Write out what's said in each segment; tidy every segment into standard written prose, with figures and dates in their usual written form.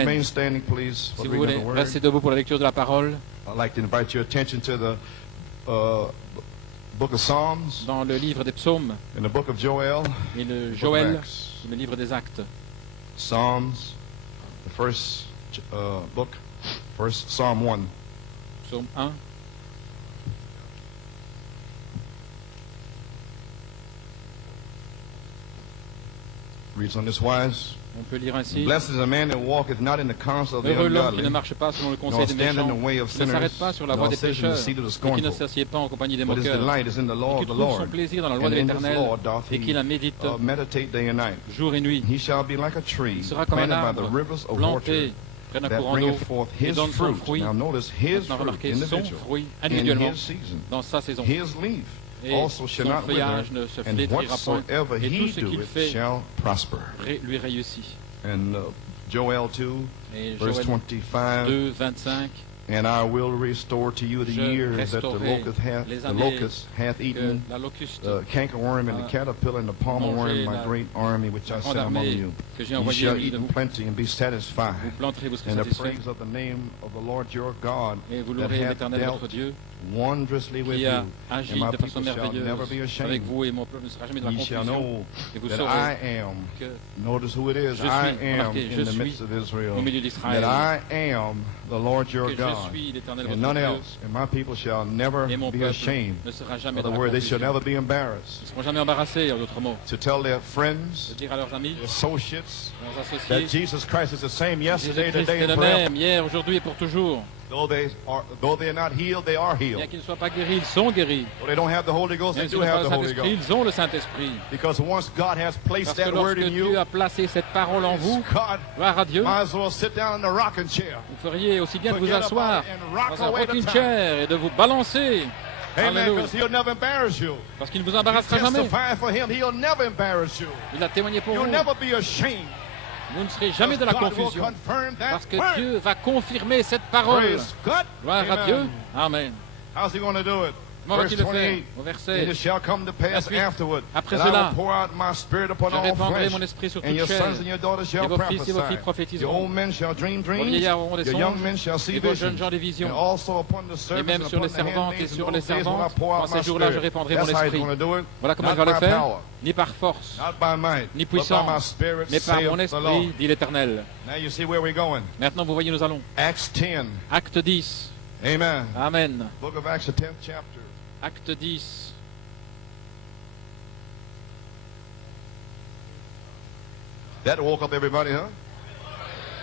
Remain standing, please, for Si the vous reading voulez of the rester word. debout pour la lecture de la parole, I'd like to invite your attention to the book of Psalms dans le livre des psaumes and the book of Joel, et le book of Joël, Acts. le livre des actes. Psalms, the first book, first Psalm 1. Psaume 1. Reads on this wise. On peut lire ainsi. Blessed is a man that walketh not in the counsel of the Heureux l'homme qui ungodly, ne marche pas selon le nor conseil des stand in the méchants, way of qui ne sinners, s'arrête pas sur la voie nor des sit in the pécheurs, seat of the et qui ne scornful. s'assied pas en compagnie des But his moqueurs, delight is in the law qui of the trouve son Lord, plaisir dans la loi and de in his l'Éternel, law doth et qui la he médite meditate day and night. jour et nuit. He shall be like a tree Il sera comme un planted by the arbre rivers of water planté près d'un that courant d'eau bringeth forth et his donne son fruit. fruit. Now notice his Maintenant fruit, remarquez son individual, fruit in individuellement his season. dans sa saison. His leaf Et also shall son not wither, feuillage ne se and flétrira point, whatsoever et tout he ce qu'il doeth fait shall prosper. lui réussit. And Joel 2, Et verse Joël 25, 2, 25, and I will restore to you the Je years that the restaurerai les the années locust hath que eaten, la locuste, the cankerworm and the caterpillar and the palmer worm, manger my la great army which I grande sent among armée you. que j'ai You envoyée au shall milieu eat de in vous, plenty and be vous satisfied. planterez, vous serez And the satisfaits, praise of the name of the Lord your God et vous that louerez hath l'Éternel dealt votre Dieu, wondrously with qui a you, agi and my de façon people shall never merveilleuse be avec ashamed. vous, et mon peuple ne sera jamais dans la Ye shall confusion. know Et vous that saurez I am, que notice who it is, je I suis, am remarquez, je in the suis midst of Israel, au milieu d'Israël, that I am the Lord your que je God, suis l'Éternel and votre none Dieu, else, and my people shall never et mon be peuple ashamed. ne sera In jamais other dans la words, they shall confusion. never be embarrassed. Ils ne seront jamais embarrassés, en d'autres mots, To tell their de friends, dire à leurs amis, associates, leurs that associés, Jesus Christ is the same yesterday, Jésus-Christ today, est and le forever. même, hier, aujourd'hui et pour toujours. Though they are not healed, they are Bien healed. qu'ils ne soient pas guéris, ils sont guéris. Though they don't have the Holy Ghost, they Même s'ils do n'ont pas have le the Holy Saint-Esprit, Ghost. ils ont le Saint-Esprit. Because once God has placed Parce que that word lorsque in Dieu you, a placé cette parole en vous, God gloire à Dieu, might as well sit down in the rocking chair. vous feriez aussi bien de vous Forget asseoir about it and rock dans un away the rocking time. chair et de vous balancer. Amen. Alléluia. Because he'll never embarrass you. Parce qu'il ne vous embarrassera jamais. Testify for him, he'll never embarrass you. Il a témoigné pour You'll vous. never be ashamed. Vous ne serez jamais de la God will confusion. confirm that Parce que word. Dieu va confirmer cette parole. Praise God. Gloire à Amen. Dieu. Amen. How's he going to do it? Comment Verse va-t-il le faire? 28. Au And verset, it shall come to pass Ensuite, afterward après that I cela, will pour out my spirit upon je all répandrai flesh, mon esprit sur and toute your chair. sons and your daughters shall Et vos fils et vos filles prophesy. prophétiseront. Your old men shall dream Vos dreams. vieillards auront des Your young songes. men shall see Et vos visions. jeunes gens des And visions. also upon the Et servants même and sur upon les the servantes et handmaids sur in les those days when I servantes, pour en out ces my jours-là, je spirit. répandrai That's mon how he's esprit. going to do it. Voilà comment il Not va le by faire, power, ni par force, not by might, ni but by my puissance, spirit, mais par saith mon the Lord. esprit, dit l'Éternel. Now you see where we're going. Maintenant, vous voyez, nous allons. Acts 10. Acte 10. Amen. Amen. Book of Acts, the 10th chapter. Acte 10. That woke up everybody, huh?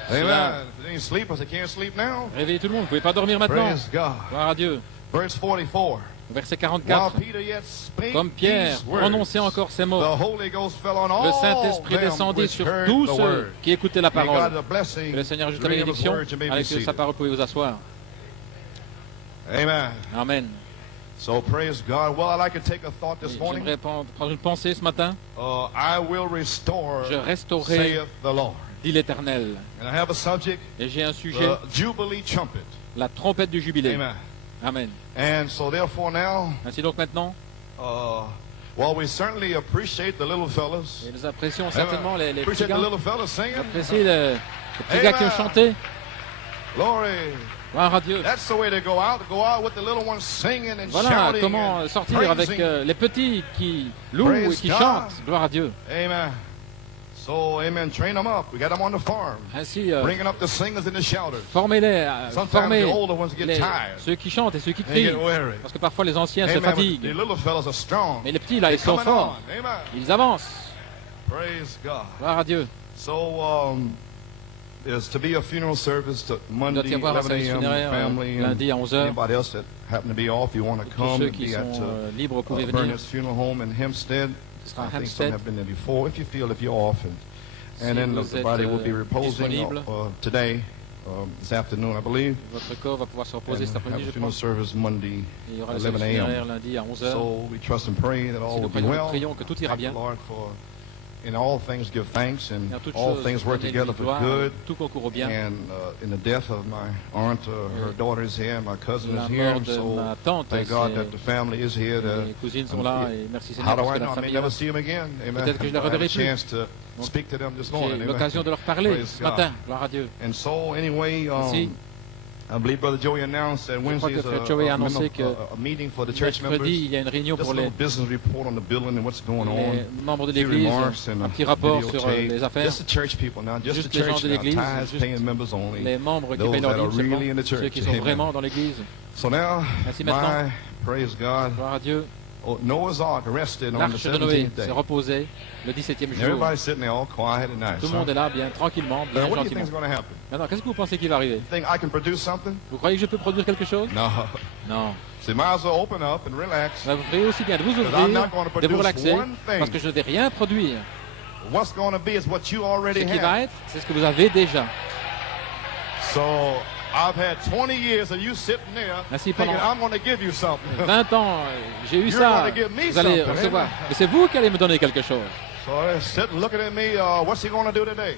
Cela- Amen. If they ain't sleepers, they can't sleep now. Réveillez tout le monde, vous ne pouvez pas dormir maintenant. Praise God. Gloire à Dieu. Verse 44. Au verset While 44. Peter yet spake Comme Pierre these words, prononçait encore ces mots, the Holy Ghost fell on all le Saint-Esprit them descendit which sur heard tous the ceux word. qui écoutaient la May God parole. the blessing, Que le Seigneur ajoute la reading of His bénédiction. word, you may be Avec seated. sa parole, pouvez vous asseoir. Amen. Amen. So praise God. Well, I'd like to take a thought Et this morning. j'aimerais prendre une pensée ce matin. I will restore, Je restaurerai, saith the Lord. dit l'Éternel. And I have a subject, Et j'ai un sujet, the Jubilee trumpet. la trompette du jubilé. Amen. Amen. And so therefore now, Ainsi donc maintenant, well, we certainly appreciate the little fellas. et nous apprécions certainement les petits Appreciate the gars. little fellas singing. Appréciez les petits gars qui ont chanté. Glory. Gloire à Dieu. That's the way to go out with the little ones singing and Voilà shouting comment and sortir avec praising. les petits qui louent Praise et qui God. chantent. Gloire à Dieu. Amen. So, amen. Train them up. We got them on the farm. Ainsi, Bringing up the singers and the shouters. formez-les, Sometimes formez the older ones get tired. ceux qui chantent et ceux qui They crient. get weary. Parce que parfois les anciens se Amen. But the fatiguent. little fellas are strong. Mais les petits là, ils They're sont coming forts. on. Amen. Ils avancent. Praise God. Gloire à Dieu. So, there's to be a funeral service to Il doit Monday, y avoir un 11 service a.m. funéraire family and lundi à 11h. anybody else that happen to be off, you want to Tous come ceux and qui be at sont libres, pouvez venir. Burnet's funeral home in Hempstead. Ce sera à I think some Hampstead. have been there before. If you feel if you're off, and then vous the êtes, body will be reposing disponible. today, this afternoon, I believe. Votre corps va pouvoir se And reposer cet have après-midi, a je funeral pense. service Monday, Et il y aura le 11 service funéraire a.m. lundi à 11h. So we trust and pray that all Si will nous be well. prions que tout ira Thank bien. the Lord for in all things give thanks, Et and en toutes all choses, things work donnez together lui for gloire, good. tout concourt au bien. And in the death of my aunt, her daughter is here, my cousin La is here, mort and de so ma tante, thank God that c'est- the family is here. les cousines sont là et merci How Seigneur do parce I que know? la I may famille est là. never see them again. Amen. Peut-être que je les I had a reverrai plus. chance to speak to them this J'ai morning. eu Amen. l'occasion de leur parler Praise ce God. matin, gloire à Dieu. And so anyway, Merci. I believe Brother Joey announced that Je crois Wednesday que is Frère Joey a annoncé que a meeting for the church members. mercredi, il y a une réunion Just pour a les little business report on the building and what's going on. membres de Few l'Église, remarks and un a petit rapport sur videotape. les affaires. Just the church people now, just Juste the les gens church de now, l'Église, tithes juste paying members only. les membres qui Those payent leur that are dîme seulement, really in the ceux church. qui sont Amen. vraiment dans l'Église. So now, Ainsi maintenant, praise God, gloire à Dieu, Noah's Ark rested on the l'arche de Noé 17th day. s'est reposée le 17e jour. Everybody's sitting there all quiet and nice. Tout le monde est là, bien tranquillement, bien Now, what do you think gentiment. is going to happen? Maintenant, qu'est-ce que vous pensez qui va arriver? You think I can produce something? Vous croyez que je peux produire quelque chose? No. Non. So you might as well open up and relax. Vous ferez aussi bien de vous I'm ouvrir, not going to de vous produce relaxer, one thing. parce que je ne vais rien produire. What's going to be is what you Ce already qui va have. être, c'est ce que vous avez déjà. So I've had 20 years of you sitting there Ainsi, thinking pendant I'm going to give you something. 20 ans, j'ai eu You're ça. gonna give me Vous allez something, recevoir. amen. Mais c'est vous qui allez me donner quelque chose. So they're sitting looking at me. What's he going to do today?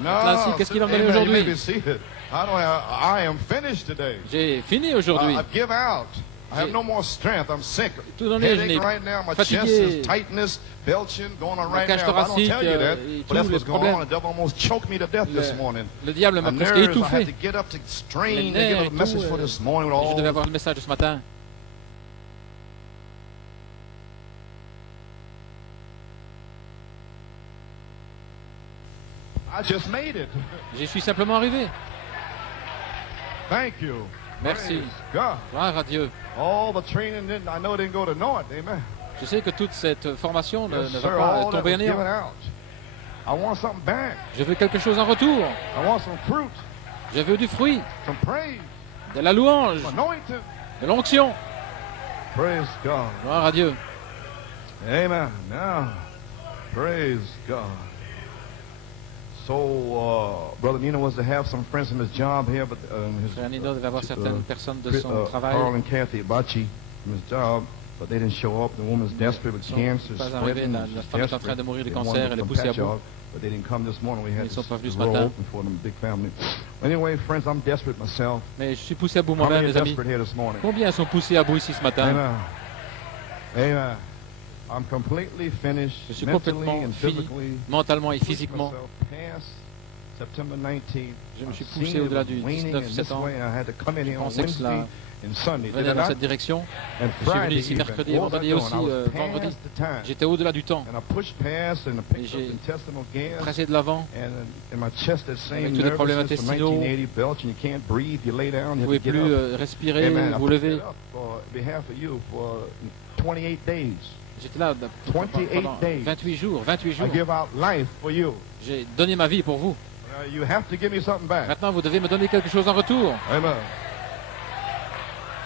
Maintenant, No. qu'est-ce qu'il va me Amen. donner You may aujourd'hui? be seated. I am finished today. J'ai fini aujourd'hui. I give out. I have J'ai no more strength. I'm sick. tout donné, je Headache n'ai right now. My fatigué. chest is tightness, belching, going on Ma right cage now. I don't thoracique, tell you that, et but that's tous what's les going on. problèmes. The devil almost choked me to death this morning. Le diable m'a My presque nerves, I had étouffé. to get up to strain Les to nerfs get et a message tout, for this morning with Je devais all. avoir le message de ce matin. I just made it. J'y suis simplement arrivé. Thank you. Merci. Praise God. Gloire à Dieu. All the training I know didn't go to naught. Amen. Je sais que toute cette formation ne Yes, va sir. pas All that tomber was à néant. given out. I want something back. Je veux quelque chose en retour. I want some fruit, Je veux du fruit, some praise, de la louange, some anointing. de l'onction. Praise God. Gloire à Dieu. Amen. Now, praise God. So, Brother Nino was to have some friends from his job here, but his Frère Nino devait avoir certaines personnes de son Carl travail. and Kathy Abachi from his job, but they didn't show up. The woman's desperate with Ils sont cancer, pas arrivés. spreading. La She's femme est en train desperate. de mourir de They cancer. wanted Elle est some poussée à patch bout. out, but they didn't come this morning. We had Ils sont pas venus the ce door matin. open for them, big family. Anyway, friends, I'm desperate myself. Mais je suis poussé à bout How many moi-même, are les amis. desperate here this morning? Combien sont poussés à bout ici ce matin? Amen. Amen. I'm completely finished Je suis mentally complètement and fini, physically. mentalement et Pushed physiquement. myself past September 19th. Je me suis I've seen poussé it au-delà was du waning 19 in this septembre. way. I had to come in here on pensais que Wednesday cela and Sunday. Did I Venait dans not? cette direction. And Je suis venu Friday ici even. mercredi et What was I vendredi doing? aussi, I was vendredi. past the time. J'étais au-delà du temps. And I pushed past and I Et picked up j'ai intestinal gas. Pressé de l'avant. And in my chest, that same Avec tous les problèmes nervousness from intestinaux. 1980, belch, and you can't breathe, you lay down, Vous you ne have pouvez to get plus up. respirer, Amen. I vous picked lever. it up for behalf of you for 28 days. J'étais là 28 pendant days. 28 jours. 28 I jours. give out life for you. J'ai donné ma vie pour vous. You have to give me something back. Maintenant, vous devez me donner quelque chose en retour. Amen.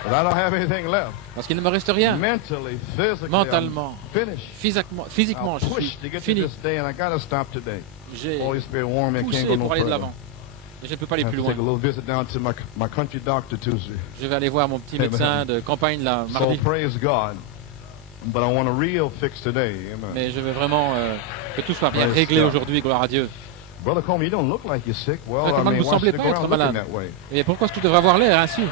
But I don't have anything left. Parce qu'il ne me reste rien. Mentally, physically, Mentalement, I'm finished. physiquement, I'll je push suis to get to fini. this day, and I got to stop today. J'ai Holy Spirit, warn me, I poussé can't go no pour aller de further. l'avant. Mais je ne peux pas I aller have plus to loin. take a little visit down to my country doctor Tuesday. Je vais aller voir mon petit Amen. médecin de campagne là, So mardi. praise God. But I want a real fix today. Amen. Mais je veux vraiment que tout soit bien Praise réglé God. aujourd'hui, gloire à Dieu. Brother Coleman, you don't look like you're sick. Well, Frère I Coleman, mean, vous why semblez should you pas go être around looking malade. that way? Et pourquoi est-ce que tu devrais avoir l'air ainsi?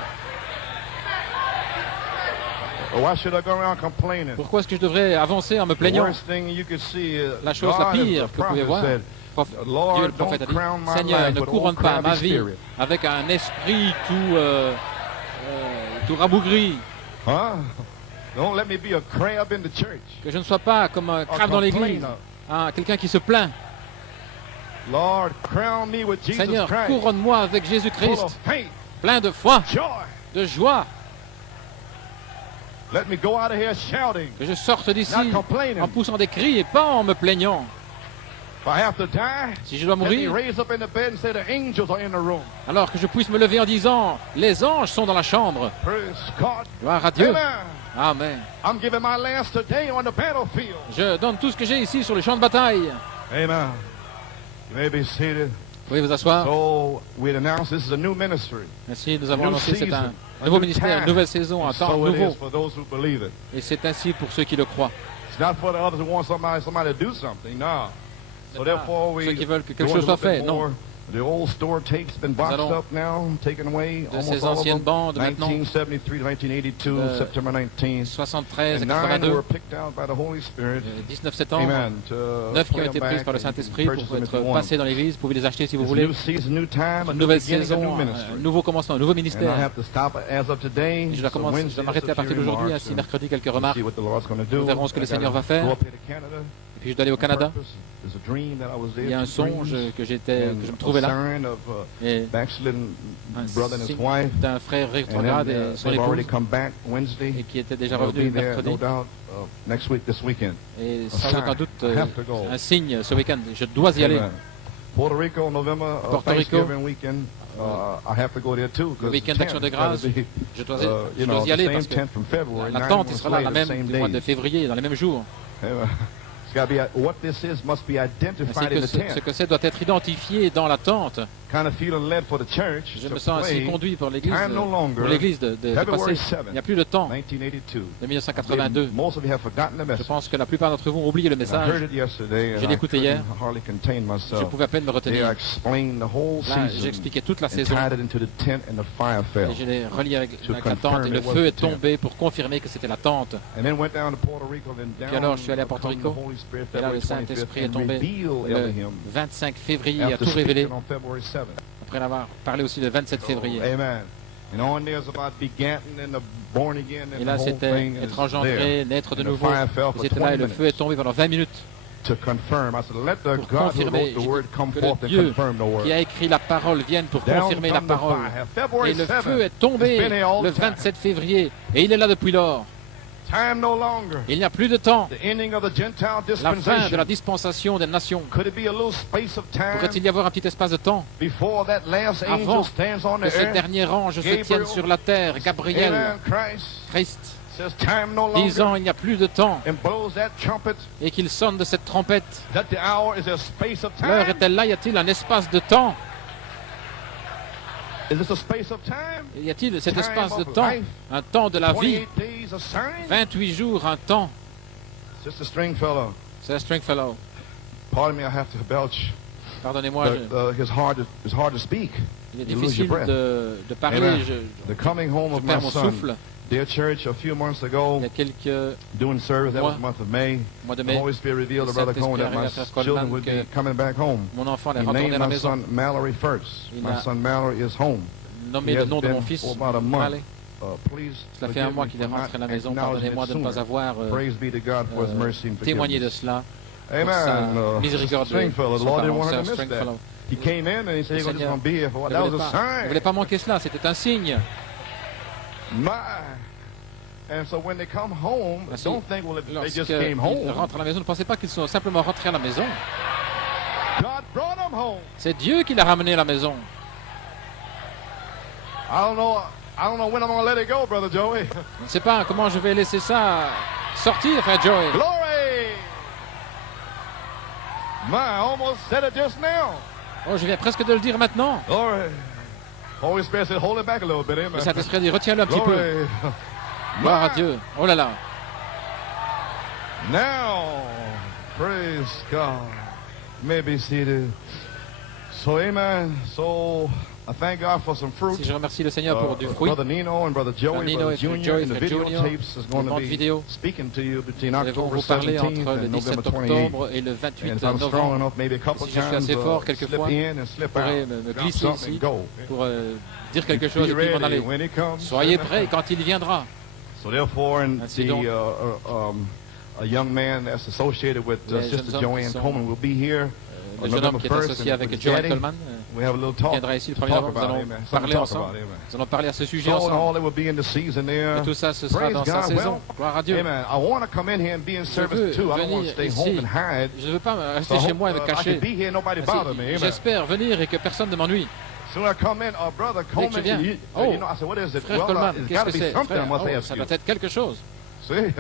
Or why should I go around complaining? Pourquoi est-ce que je devrais avancer en me The plaignant? worst thing you could see is La chose la God, as pire the que vous pouvez prophet voir, said, Dieu le Lord, prophète a don't dit, crown my Seigneur, life ne with couronne old pas ma crabby vie spirit. avec un esprit tout rabougri, Huh? Don't let me be a crab in the church. que je ne sois pas comme un A crabe dans l'église, complainer. quelqu'un qui se plaint. Lord, crown me with Jesus Seigneur, Christ. couronne-moi avec Full Jésus-Christ, of faith, plein de foi, joy. de joie, Let me go out of here shouting, que je sorte d'ici not complaining. en poussant des cris et pas en me plaignant. If I have to die, Si je dois let me mourir, raise up in the bed and say the angels are in the room. alors que je puisse me lever en disant, les anges sont dans la chambre. Praise God. Gloire à Dieu. Amen. Amen. I'm giving my last today on the battlefield. Je donne tout ce que j'ai ici sur les champs de bataille. Amen. You may be seated. Vous pouvez vous asseoir. So we'd announce this is a new ministry. Merci, nous avons New annoncé c'est un season, a nouveau new ministère, une time. nouvelle saison, un And temps so it nouveau. is for those who believe it. Et c'est ainsi pour ceux qui le croient. It's not for the others who want somebody to do something. No. So therefore, we ceux qui veulent que quelque go chose into a soit bit fait. Non. more. The old store tapes been boxed allons up now, taken away. de Almost ces all of anciennes them. bandes maintenant, 1973 to 1982, de September 19th. 73 et And 9 were 82, picked out by the Holy Spirit. 19 septembre, Amen. To 9 qui ont play été them prises back par le and Saint-Esprit purchase pour them if you être want. passées dans l'église. Vous pouvez les acheter si vous It's a voulez. new season, new time, a Une new nouvelle beginning, a new saison, ministry. un nouveau commencement, un nouveau And I ministère. have to stop as of today. Je dois So commencer, je Wednesday, dois m'arrêter à just a partir few d'aujourd'hui. remarks, Ainsi, and mercredi, quelques we'll remarques. see what the Lord's going to do. Nous verrons ce que le I gotta Seigneur va faire. go up here to Canada. Et puis je dois aller au Canada. There's a dream that I was there, Il y a un two songe dreams, que je and me trouvais a là. sign of Et backslidden un brother and his signe wife. d'un frère And rétrograde then, et son they've already épouse, come back Wednesday. et qui était déjà They'll revenu be there, mercredi. no doubt, next week, this weekend. Et A sans sign. aucun doute, I have to go. un signe ce week-end. Je dois y aller. Amen. Puerto Rico, November, Puerto Rico. Thanksgiving weekend. I have to go there too. Le week-end d'Action de Grâce, je dois you y know, aller the parce same que 10th from February, 9 l'attente il months sera là la later, même same du mois de days. février, dans les mêmes jours. Amen. It's got to be what this is must be identified in the Ce tent. que c'est doit être identifié dans l'attente. Kind of feeling led for the church Je to me sens ainsi play conduit par l'Église Time No Longer, de February passer. 7th, Il n'y a plus de temps 1982. de 1982. Most of you have forgotten the Je message. pense que la plupart d'entre vous ont oublié le I heard message. it yesterday, Je and l'ai I écouté hier. couldn't hardly contain Je myself. pouvais à peine me There I retenir. explained the whole Là, season j'expliquais toute la and saison. tied it into the tent, and the fire fell. Et je l'ai relié avec To la tente confirm et le it was feu the est tent. tombé pour confirmer que c'était la tente. And then went down to Puerto Rico, then down. Puis alors, je suis allé à Porto come Rico. the Holy Spirit, Et là, February le Saint-Esprit 25th, est and tombé revealed le Elohim 25 février, a after tout révélé, speaking on February 7th. après l'avoir parlé aussi le 27 février. Amen. And on there's about begetting and the born again and Et là, the whole c'était thing is être engendré, there. naître de And the nouveau. fire fell for Ils étaient là et 20 le feu est tombé pendant 20 minutes To confirm. I said, let the pour God who confirmer. wrote the word come Que forth le and Dieu confirm the word. qui a écrit la parole vienne pour Down confirmer la come the parole. fire. February Et le 7th. feu est tombé It's been here all le the time. 27 février. Et il est là depuis lors. Time no longer. Il n'y a plus de temps. The ending of the Gentile La fin de dispensation. la dispensation des nations. Could it be a little space of time Pourrait-il y avoir un petit espace de temps before that last angel avant stands on the que ce earth? dernier ange se Gabriel. tienne sur la terre, Gabriel, Amen. Christ Christ, says time no longer. disant il n'y a plus de temps And blows that trumpet et qu'il sonne de cette trompette. that the hour is a space of L'heure time. est-elle là? Y a-t-il un espace de temps? Is this a space of time? Y a-t-il cet Time espace de of temps? life. Un temps de la vie? 28 days a sign? 28 jours, un temps. Sister Stringfellow, C'est Stringfellow. pardon me, I have to belch. Pardonnez-moi, It's hard to speak. il est you lose your difficile breath. de parler. Amen. Je The coming home of my perds mon son. souffle. Dear church, a few months Il ago, y a quelques doing service, that was mois- the month of May. mois de The mai, Holy Spirit revealed to le Brother Coleman that Saint-Esprit my a révélé à Frère children Coleman would be que coming back home. mon enfant allait He retourner named à la my maison. son Mallory first. Il My a son Mallory is home. Nommé He le has nom de been mon fils. for about a month. Allez. Please Cela fait un forgive mois me qu'il est for rentré à la not maison. acknowledging Pardonnez-moi it de ne pas sooner. avoir Praise be to God for His mercy and témoigné de forgiveness. cela. Pour Amen. sa miséricorde de Stringfellow, the son Lord didn't parent, want her to Sir miss that. Stringfellow. He came in and he said, Le "You're just Seigneur going to be here for what?" ne That voulait was a pas, ne voulait sign. pas manquer cela, c'était un signe. My. And so when they come home, Ainsi, don't think, well, if they just Lorsqu'ils came home. rentrent à la maison, ne pensez pas qu'ils sont simplement rentrés à la maison. God brought them home. C'est Dieu qui l'a ramené à la maison. I don't know when I'm going to let it go, Brother Joey. Je ne sais pas comment je vais laisser ça sortir, frère Joey. Glory. My, I almost said it just now. Oh, je viens presque de le dire maintenant. Glory. Holy Spirit said, hold it back a little bit, Le amen. Saint-Esprit dit, retiens-le un petit peu. Glory. Gloire à Dieu. Oh là là. Now, praise God. You may be seated. So, amen. So, I thank God for some fruit. Si je remercie le Seigneur pour du fruit. Brother Nino and Brother Joey, Brother Nino Brother et Frère Junior, Joey, and the Frère Junior, videotapes is going les to bandes be vidéo. speaking to you between Nous allons October vous parler 17th entre le and 17 November 28th. octobre et le 28 And if I'm strong novembre. enough, maybe a couple Si je suis times assez fort, slip quelquefois, in and slip Je pourrais out, me drop glisser something ici and go. pour dire quelque chose Be et puis m'en ready aller. when he comes. Soyez Amen. prêts quand il viendra. So therefore, and Ainsi donc, a young man that's associated with les Sister jeunes hommes Joanne qui sont- Coleman will be here Le on jeune homme November qui est 1st associé and avec with Joanne Daddy. Coleman We have a little talk viendra ici le to 1er talk novembre. Nous about, allons amen. Something parler to talk ensemble. about, amen. Nous allons parler à ce sujet So and all ensemble. that will be in the season there. Et tout ça, ce sera Praise dans sa God. saison. Well, Gloire à Dieu. amen. I want to come in here and be in veux service too. I don't want to venir stay ici. home and hide. Je ne veux pas rester So I chez hope, moi et me I cacher. can be here, nobody bother me. Amen. J'espère venir et que personne ne m'ennuie. So I come in, Brother Dès que je Coleman, viens. you Oh. know, I said, what is it? Frère Well, Coleman, it's qu'est-ce got que to be c'est? something I Frère, must oh, ask ça you. doit être quelque chose. See,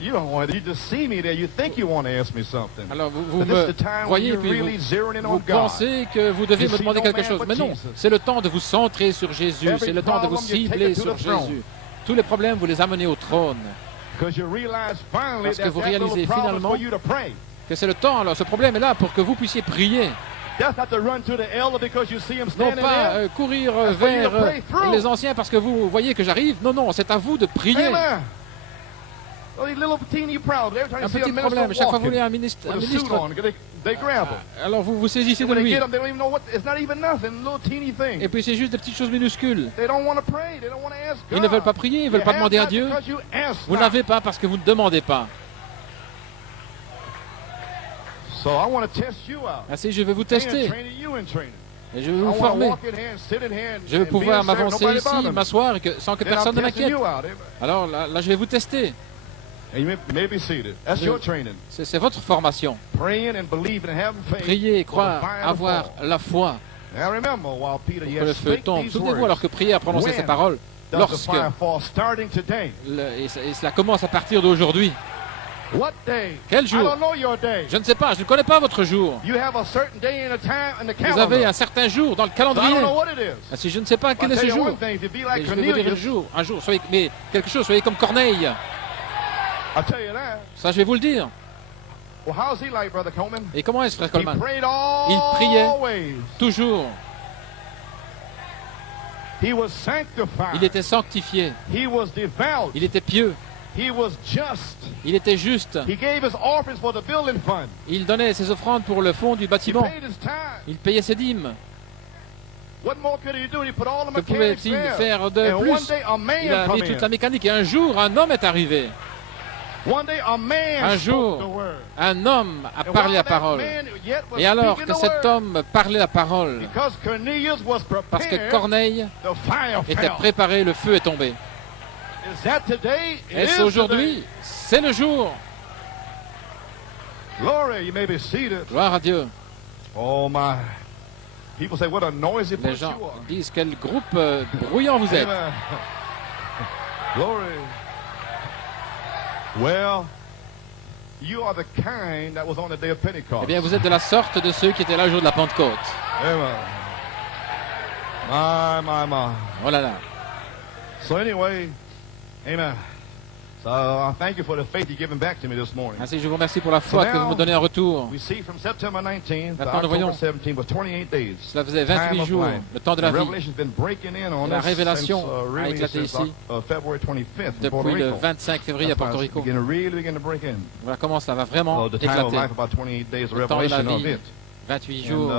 you don't want to. You just see me there. You think you want to ask me something. Alors vous But this is me the time when croyez et you're puis really zeroing in vous on God. pensez que vous devez You me see demander no quelque man chose. but Mais non, Jesus. c'est le temps de vous centrer sur Jésus. Every C'est le temps de vous problem, you take cibler it to sur the throne. Jésus. Tous les problèmes, vous les amenez au trône. Because you realize finally Parce que that vous that little réalisez problem is finalement for you to pray. que c'est le temps. Alors ce problème est là pour que vous puissiez prier. Just have to run to the elder because you see him Non standing pas there. courir That's for you vers to pray through. les anciens parce que vous voyez que j'arrive. Non, non, c'est à vous de prier. Amen. Well, these little teeny problems. Every time Un you see a petit minister problème. Chaque fois que vous voyez walking un ministre, with a suit on, they grab him. alors vous saisissez And de when they lui. get him, they don't even know what. It's not even nothing. Little teeny thing. Et puis c'est juste des petites choses minuscules. They don't want to pray. They don't want to ask God. Ils ne veulent pas prier, ils ne veulent pas demander à Dieu. Vous n'avez pas parce que vous ne demandez pas. So I want to test you out. Ainsi, je vais vous And tester training you and training. et je vais I vous want to former. walk in here and sit in here and Je vais be pouvoir in service. m'avancer Nobody ici, bother me. m'asseoir sans que Then personne ne I'm testing m'inquiète. you out. Amen. Alors là, je vais vous tester. And you may be seated. That's Je- your training. C'est votre formation. Praying and believing and having faith. Prier, for the croire, fire to avoir fall. la foi Now remember, while Peter pour yet que le feu spake tombe. these Souvenez-vous, words, alors que prier a prononcé when ces paroles, does the lorsque, fire fall? Starting today. et cela commence à partir d'aujourd'hui. What day? Quel I jour? don't know your day. Je ne sais pas, je ne connais pas votre jour. You have a certain day and a time in the Vous calendar. avez un certain jour dans le So I calendrier. don't know what it is. Si je ne sais pas quel I'll est tell ce you jour, one thing, if you be mais like je vais vous dire le Cornelius, jour, un jour, soyez, mais quelque chose, soyez comme Corneille. I'll tell you that. Ça, je vais vous le dire. Well, how's he like, Brother Coleman? Et comment est-ce, frère He Coleman? prayed Il priait. always. Toujours. He was sanctified. Il était sanctifié. He was devout. Il était pieux. He was just. Il était juste. He gave his offerings for the building fund. Il donnait ses offrandes pour le fond du He bâtiment. paid his time. Il payait ses dîmes. What more could he do? He put all the Que mechanics pouvait-il there. faire de And one plus? day a man Il a mis come toute la in. mécanique. Et un jour, un homme est arrivé. One day a man Un spoke jour, the word. un homme a And parlé while la that parole. man yet was Et alors speaking que the cet word, homme parlait la parole, because Cornelius was parce que prepared, Corneille the fire était fell. préparé, le feu est tombé. Is that today? It Est-ce is aujourd'hui? C'est le jour. today. Glory, you may be seated. Gloire à Dieu. Oh my. People say, what a noisy Les bunch gens you are. disent quel groupe bruyant vous êtes. Amen. Glory. Well, you are the kind that was on the day of Pentecost. Eh bien, vous êtes de la sorte de ceux qui étaient là au jour de la Pentecôte. Amen. My. Oh là là. So anyway, amen. So I thank you for the faith you're giving back to me this morning. Ainsi, je vous remercie pour la foi que vous me donnez en retour. We see from September 19th to Maintenant, nous October voyons. 17th was 28 days. Cela faisait Time 28 of jours, life. le temps de la The vie. Revelation's been breaking in on La us révélation since, a really éclaté since ici February 25th in Puerto depuis le Rico. 25 février à That's why Porto it's Rico. beginning to break in. Voilà comment cela va vraiment The time of éclater. life, about 28 days, the Le temps de la revelation of vie, it. 28 And, jours,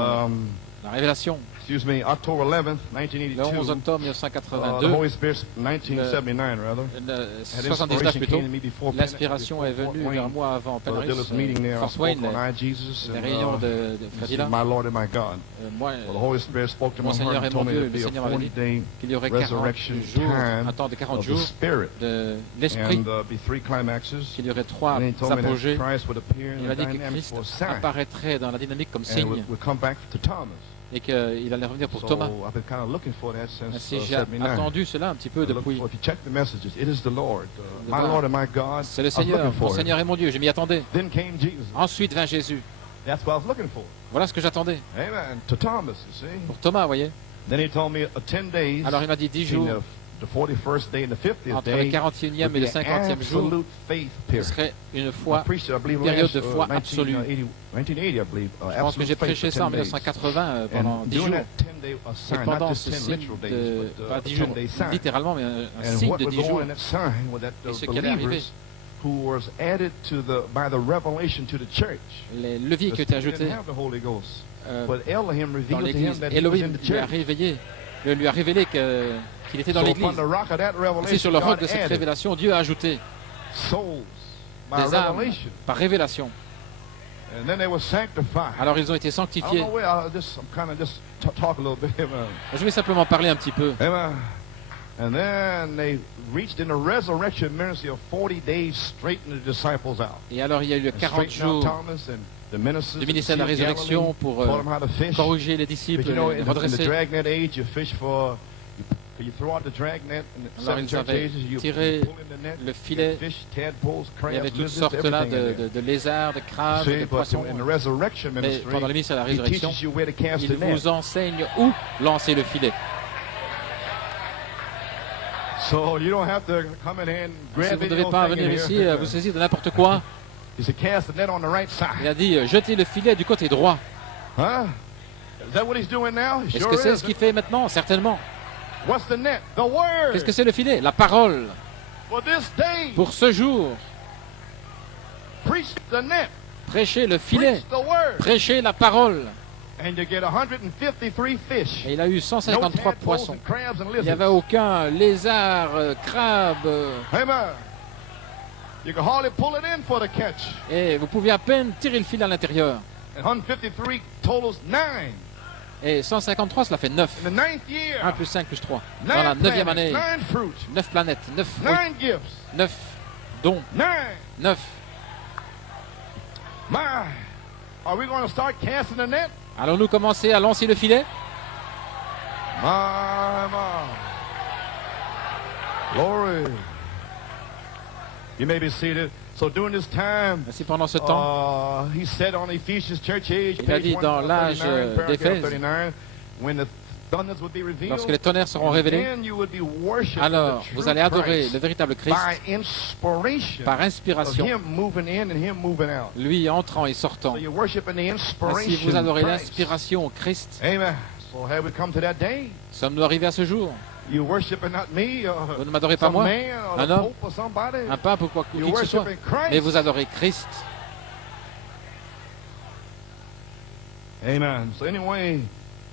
la révélation. excuse me, October 11th, Le 1982. 11 octobre The 1982, Holy Spirit, 1979 rather. le Had 79 inspiration plutôt, came to me before l'inspiration est Fort venue Wayne. vers moi avant For the Dillis meeting there, I Fort spoke Wayne, on I, Jesus, les and réunions de this is Fadila. my Lord and my God. Moi, Well, the Holy Spirit spoke to my mon Seigneur heart et and mon told me Dieu, to le be a Seigneur m'avait dit 40-day qu'il y aurait 40 resurrection jours, time un temps de 40 of the jours Spirit, de l'Esprit, and be 3 climaxes. qu'il y aurait 3 And he told me that apogées. Christ would appear Il in m'a the dit que dynamics Christ for a sign, apparaîtrait dans la dynamique comme and it signe would come back to Thomas. et qu'il allait revenir pour So Thomas. I've been kind of looking for that since Ainsi, j'ai 79. attendu cela un petit peu Look depuis. for- if you check the messages, it is the Lord, my Voilà. Lord and my God. C'est le I was Seigneur, looking mon for Seigneur him. et mon Dieu, je m'y attendais. Then came Jesus. Ensuite vint Jésus. That's what I was looking for. Voilà ce que j'attendais. Amen. To Thomas, you see. Pour Thomas, vous voyez. Then he told me 10 days. Alors il m'a dit 10 between jours, the 41st day and the 50th entre le day 41e would et be le an 50e jour, absolute faith ce period. serait une I foi. preached, I believe, période last, de foi absolue. 1980, I believe. Je pense que j'ai prêché ça en 1980 pendant 10 jours. Et pendant ce signe de, pas 10 jours littéralement, mais un signe de 10 jours. Et ce qui allait arriver, who was added to by the revelation to the church. les leviers qui ont été ajoutés But Elohim dans revealed to him l'église, that he was in Elohim the lui a church. réveillé, lui a révélé qu'il était dans So l'église. upon the rock of that C'est revelation, sur le roc God de cette added révélation, Dieu a ajouté souls by des âmes revelation. par révélation. And then they were sanctified. Alors ils ont été I don't sanctifiés. know where, I'm kind of just talk a little bit. Amen. Je vais simplement parler un petit peu. Amen. And then they reached in the resurrection ministry of 40 days, straighten the disciples out. Et alors il y a eu le And 40 straighten out jours Thomas and the ministers du ministère de la of the Sea of résurrection Galilee, pour taught them how to fish. corriger les disciples, But you know, les in the redresser. dragnet age, you fish for, you throw out the dragnet, and the Alors seven ils church avaient ages, you tiré pull in the net, le you filet. fish, tadpoles, Il crabs, y avait toutes lizards, sortes là everything in there. de lézards, de crabes, See, de but poissons. in the resurrection Mais ministry, pendant le ministère de la he résurrection, teaches you where to cast il the net. vous enseigne où lancer le filet. So you don't have to come in here and grab Vous ne devez pas venir ici vous saisir de n'importe quoi. He said, cast the net on the right Il side. a dit jetez le filet du côté droit. Huh? Is that what he's doing now? Est-ce que c'est ce qu'il fait maintenant? Certainement. What's the net? The word. Qu'est-ce que c'est le filet? La parole. For this day. Pour ce jour. Preach the net. Prêchez le filet. Preach the word. Prêchez la parole. And you get 153 fish. Et il a eu 153 poissons. Crabs and Il n'y avait aucun lézard, crabe. Amen. You can hardly pull it in for the catch. Et vous pouviez à peine tirer le fil à l'intérieur. And 153 totals 9. Et 153, cela fait 9. In the 9th year. 1 plus 5 plus 3. Dans la 9e année. 9 fruits. 9 planètes. 9 fruits. 9 gifts. 9 dons. 9. My. Are we going to start casting the net? Allons-nous commencer à lancer le filet? My. Glory. You may be seated. So during this time, Ainsi pendant ce temps, he said on Ephesians church age, il a dit dans l'âge d'Éphèse, lorsque les tonnerres seront révélés, alors vous allez adorer le véritable Christ par inspiration, lui entrant et sortant. Ainsi vous adorez l'inspiration au Christ. Sommes-nous arrivés à ce jour? Vous ne m'adorez pas moi, un homme, un pape ou quoi que ce soit, mais vous adorez Christ. Amen. So anyway,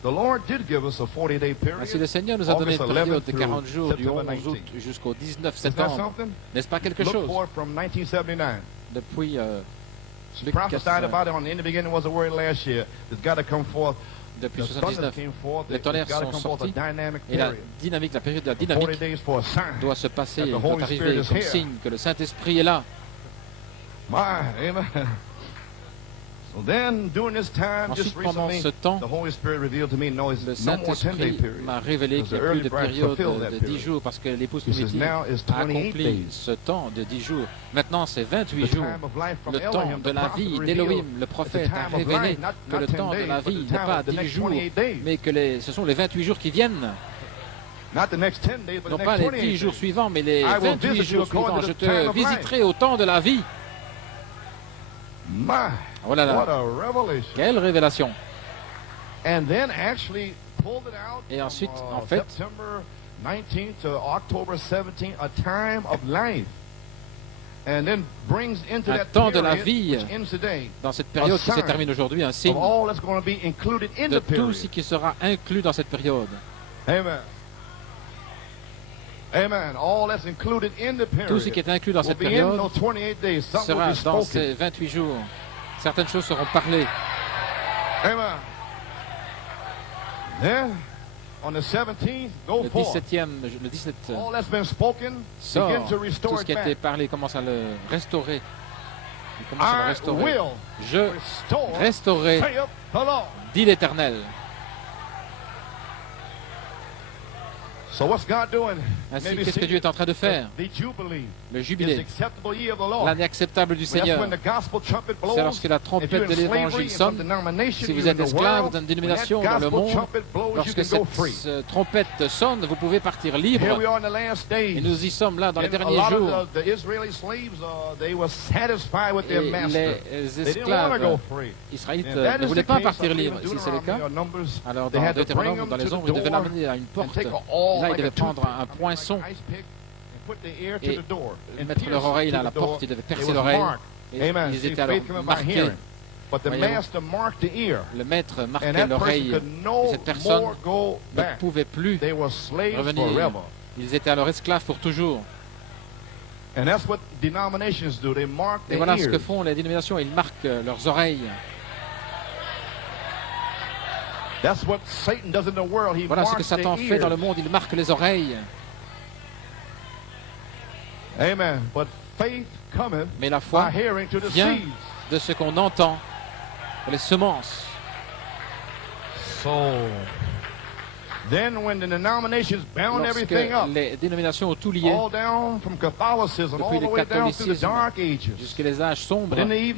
the Lord did give us a 40-day period. Ainsi le Seigneur nous a donné une période de 40 jours du 11 août jusqu'au 19 septembre. N'est-ce pas quelque chose? Depuis Luc 4, depuis 79, les tonnerres sont sortis et la dynamique, la période de la dynamique doit se passer, doit arriver comme signe que le Saint-Esprit est là. Ensuite, pendant ce temps, le Saint-Esprit m'a révélé qu'il n'y a plus de période de 10 jours parce que l'épouse primitive a accompli ce temps de 10 jours. Maintenant, c'est 28 jours. Le temps de la vie d'Élohim, le prophète, a révélé que le temps de la vie n'est pas 10 jours, mais que ce sont les 28 jours qui viennent. Non pas les 10 jours suivants, mais les 28 jours suivants. Je te visiterai au temps de la vie. Oh là là, quelle révélation! Et ensuite, en fait, un temps de la vie dans cette période qui se termine aujourd'hui, un signe de tout ce qui sera inclus dans cette période. Amen. Amen. Tout ce qui est inclus dans cette période sera dans ces 28 jours. Certaines choses seront parlées. Amen. Then, on the 17th, go le 17 sort. Tout ce qui a été parlé commence à le restaurer. Il commence à le restaurer. Je restaurerai, dit l'Éternel. Ainsi, qu'est-ce que Dieu est en train de faire? Le jubilé, l'année acceptable du Seigneur. C'est lorsque la trompette de l'Évangile sonne. Si vous êtes esclave d'une dénomination dans le monde, lorsque cette trompette sonne, vous pouvez partir libre. Et nous y sommes là dans les derniers jours. Et les esclaves israélites ne voulaient pas partir libres. Si c'est le cas, alors dans Deutéronome, dans les ombres, ils devaient l'amener à une porte. Là, ils devaient prendre un poinçon et mettre leur oreille là à la porte. Ils devaient percer l'oreille. Et ils étaient alors marqués. Le maître marquait l'oreille. Et cette personne ne pouvait plus revenir. Ils étaient alors esclaves pour toujours. Et voilà ce que font les dénominations. Ils marquent leurs oreilles. Voilà ce que Satan fait dans le monde, il marque les oreilles. Amen. Mais la foi vient de ce qu'on entend, les semences. Lorsque les dénominations ont tout lié, depuis le catholicisme jusqu'à les âges sombres, et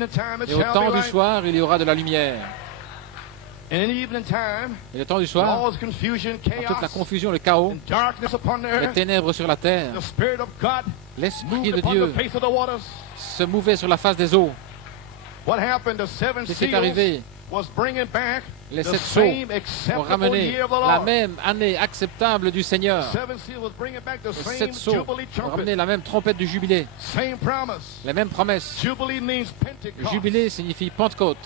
au temps du soir, il y aura de la lumière. And in the evening time, Et le temps du soir, all is confusion, dans toute la chaos, confusion, le chaos, and darkness upon the les earth, ténèbres sur la terre, the Spirit of God l'Esprit moved de upon Dieu the face of the waters. se mouvait sur la face des eaux. What happened? The seven Ce qui est seals arrivé, was bringing back les the 7 sceaux same ont acceptable ramené year of the la Lord. même année acceptable du Seigneur. Seven seals was bringing back the Les same 7 sceaux jubilee ont ramené trumpet, la même trompette du jubilé, same promise. les mêmes promesses. Jubilee means Pentecost. Jubilé signifie Pentecôte.